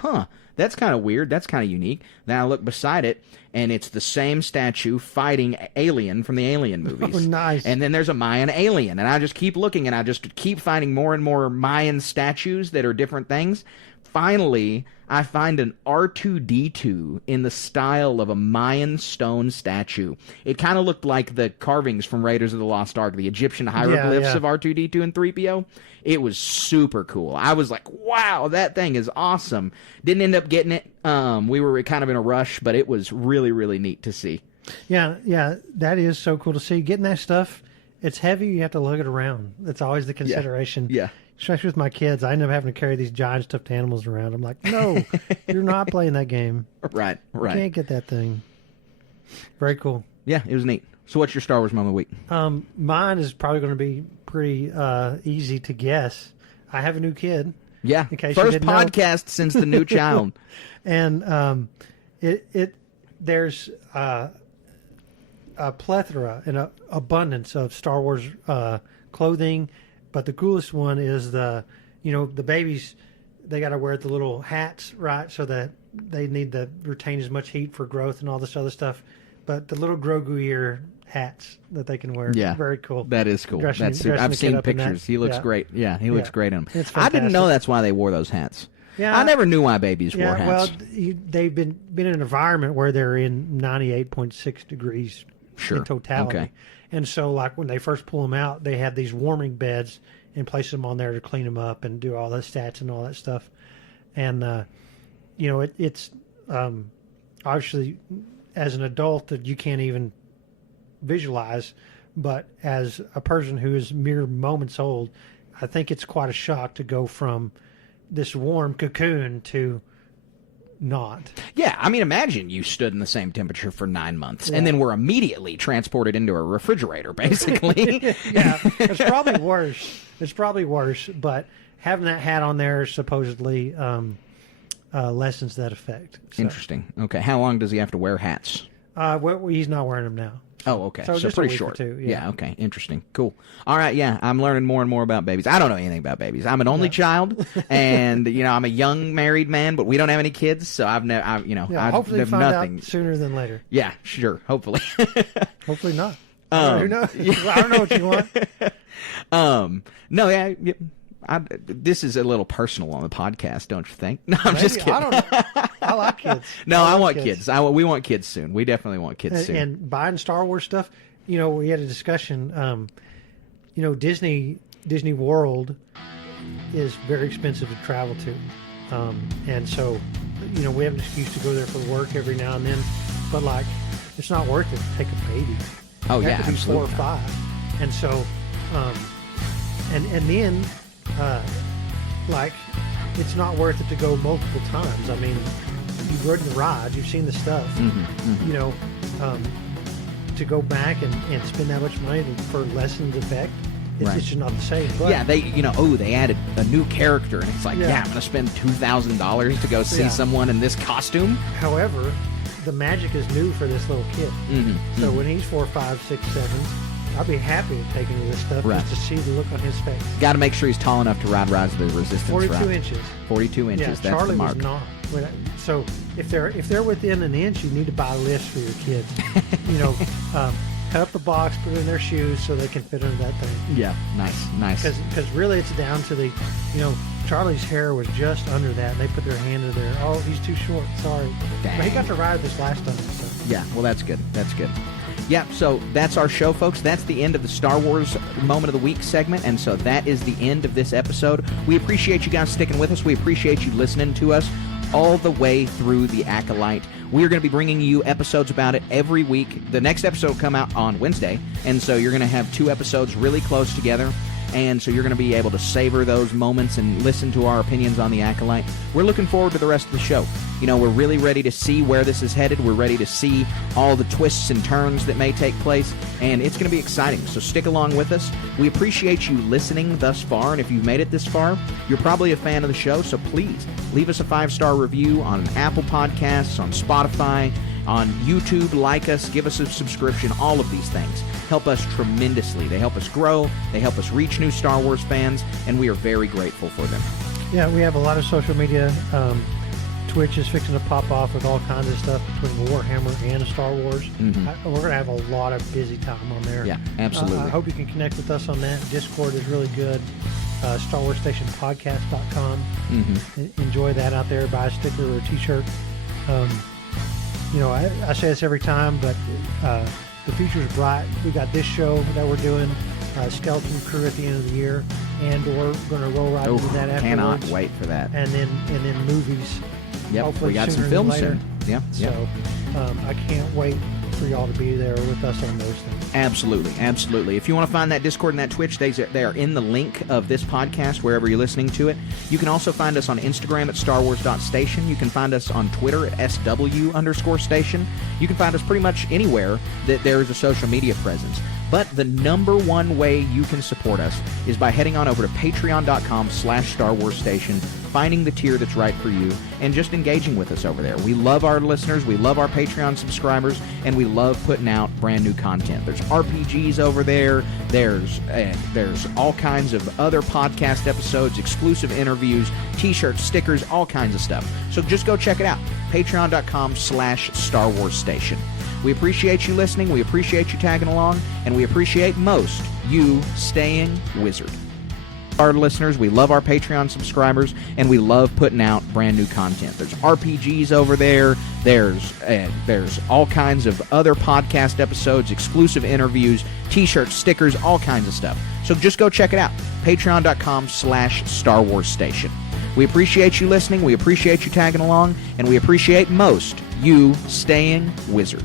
that's kind of weird. That's kind of unique. Then I look beside it, and it's the same statue fighting Alien from the Alien movies. Oh, nice. And then there's a Mayan alien. And I just keep looking, and I just keep finding more and more Mayan statues that are different things. Finally, I find an R2-D2 in the style of a Mayan stone statue. It kind of looked like the carvings from Raiders of the Lost Ark, the Egyptian hieroglyphs of R2-D2 and 3PO. It was super cool. I was like, wow, that thing is awesome. Didn't end up getting it. We were kind of in a rush, but it was really, really neat to see. Yeah, that is so cool to see. Getting that stuff, it's heavy. You have to lug it around. That's always the consideration. Yeah. Especially with my kids. I end up having to carry these giant stuffed animals around. I'm like, no, you're not playing that game. Right. You can't get that thing. Very cool. Yeah, it was neat. So what's your Star Wars moment of the week? Mine is probably going to be pretty easy to guess. I have a new kid. Yeah, in case first you didn't podcast since the new child. And there's a plethora and abundance of Star Wars clothing, but the coolest one is the babies. They got to wear the little hats, right, so that they need to retain as much heat for growth and all this other stuff. But the little Grogu ear hats that they can wear, very cool. That is cool. That's super. I've seen pictures. He looks great. Yeah, he looks great in them. I didn't know that's why they wore those hats. Yeah, I never knew why babies wore hats. Well, they've been in an environment where they're in 98.6 degrees in totality. Okay. And so, like, when they first pull them out, they have these warming beds and place them on there to clean them up and do all the stats and all that stuff. And, it's obviously, as an adult, that you can't even visualize. But as a person who is mere moments old, I think it's quite a shock to go from this warm cocoon to not. Yeah, I mean, imagine you stood in the same temperature for 9 months and then were immediately transported into a refrigerator, basically. Yeah, it's probably worse. But having that hat on there supposedly lessens that effect. So. Interesting. Okay, how long does he have to wear hats? Well, he's not wearing them now. Oh, okay. So just pretty a week short. Or two, yeah, okay. Interesting. Cool. All right, yeah, I'm learning more and more about babies. I don't know anything about babies. I'm an only child, and, I'm a young married man, but we don't have any kids, so I've never, hopefully I've find nothing. out sooner than later. Yeah, sure, hopefully. Hopefully not. Who knows? I don't know what you want. No, yeah, this is a little personal on the podcast, don't you think? No, I'm just kidding. I don't know. I like kids. No, I want kids. We want kids soon. We definitely want kids soon. And buying Star Wars stuff, we had a discussion. Disney World is very expensive to travel to, and so we have an excuse to go there for work every now and then. But like, it's not worth it to take a baby. Oh you yeah, have to be absolutely. 4 or 5, and so, and then. Like, it's not worth it to go multiple times. I mean, you've ridden the ride, you've seen the stuff. to go back and spend that much money for lessons effect, it's just not the same. But, yeah, they added a new character, and it's like, I'm going to spend $2,000 to go see someone in this costume. However, the magic is new for this little kid. So when he's 4, 5, 6, 7, I'll be happy to take him to this stuff just to see the look on his face. Got to make sure he's tall enough to ride Rise of the Resistance. 42 inches. 42 inches. Yeah, that's Charlie the mark. was not. So if they're within an inch, you need to buy a list for your kids. Cut up the box, put it in their shoes so they can fit under that thing. Yeah, nice. Because really, it's down to the, Charlie's hair was just under that, and they put their hand in there. Oh, he's too short. Sorry. Dang. But he got to ride this last time. So. Yeah, well, that's good. Yeah, so that's our show, folks. That's the end of the Star Wars Moment of the Week segment, and so that is the end of this episode. We appreciate you guys sticking with us. We appreciate you listening to us all the way through the Acolyte. We are going to be bringing you episodes about it every week. The next episode will come out on Wednesday, and so you're going to have 2 episodes really close together. And so you're going to be able to savor those moments and listen to our opinions on the Acolyte. We're looking forward to the rest of the show. We're really ready to see where this is headed. We're ready to see all the twists and turns that may take place, and it's going to be exciting. So stick along with us. We appreciate you listening thus far, and if you've made it this far, you're probably a fan of the show, so please leave us a 5-star review on Apple Podcasts, on Spotify, on YouTube. Like us, give us a subscription. All of these things help us tremendously. They help us grow. They help us reach new Star Wars fans, and we are very grateful for them. Yeah, we have a lot of social media. Twitch is fixing to pop off with all kinds of stuff between Warhammer and Star Wars. We're going to have a lot of busy time on there. Yeah, absolutely. I hope you can connect with us on that. Discord is really good. StarWarsStationPodcast.com. Enjoy that out there. Buy a sticker or a t-shirt. I say this every time, but the future's bright. We got this show that we're doing, Skeleton Crew at the end of the year, and we're going to roll right into that afterwards. Cannot wait for that. And then movies. Yep, hopefully we got sooner some films than later. soon. Yeah. So I can't wait for y'all to be there with us on those things. Absolutely. If you want to find that Discord and that Twitch, they are in the link of this podcast wherever you're listening to it. You can also find us on Instagram at StarWars.Station. You can find us on Twitter at SW_Station. You can find us pretty much anywhere that there is a social media presence. But the number one way you can support us is by heading on over to patreon.com/StarWarsStation, finding the tier that's right for you, and just engaging with us over there. We love our listeners, we love our Patreon subscribers, and we love putting out brand new content. There's RPGs over there, there's all kinds of other podcast episodes, exclusive interviews, t-shirts, stickers, all kinds of stuff. So just go check it out, patreon.com/StarWarsStation. We appreciate you listening, we appreciate you tagging along, and we appreciate most you staying wizard. Our listeners, we love our Patreon subscribers, and we love putting out brand new content. There's RPGs over there, there's all kinds of other podcast episodes, exclusive interviews, t-shirts, stickers, all kinds of stuff. So just go check it out, patreon.com/StarWarsStation. We appreciate you listening, we appreciate you tagging along, and we appreciate most you staying wizard.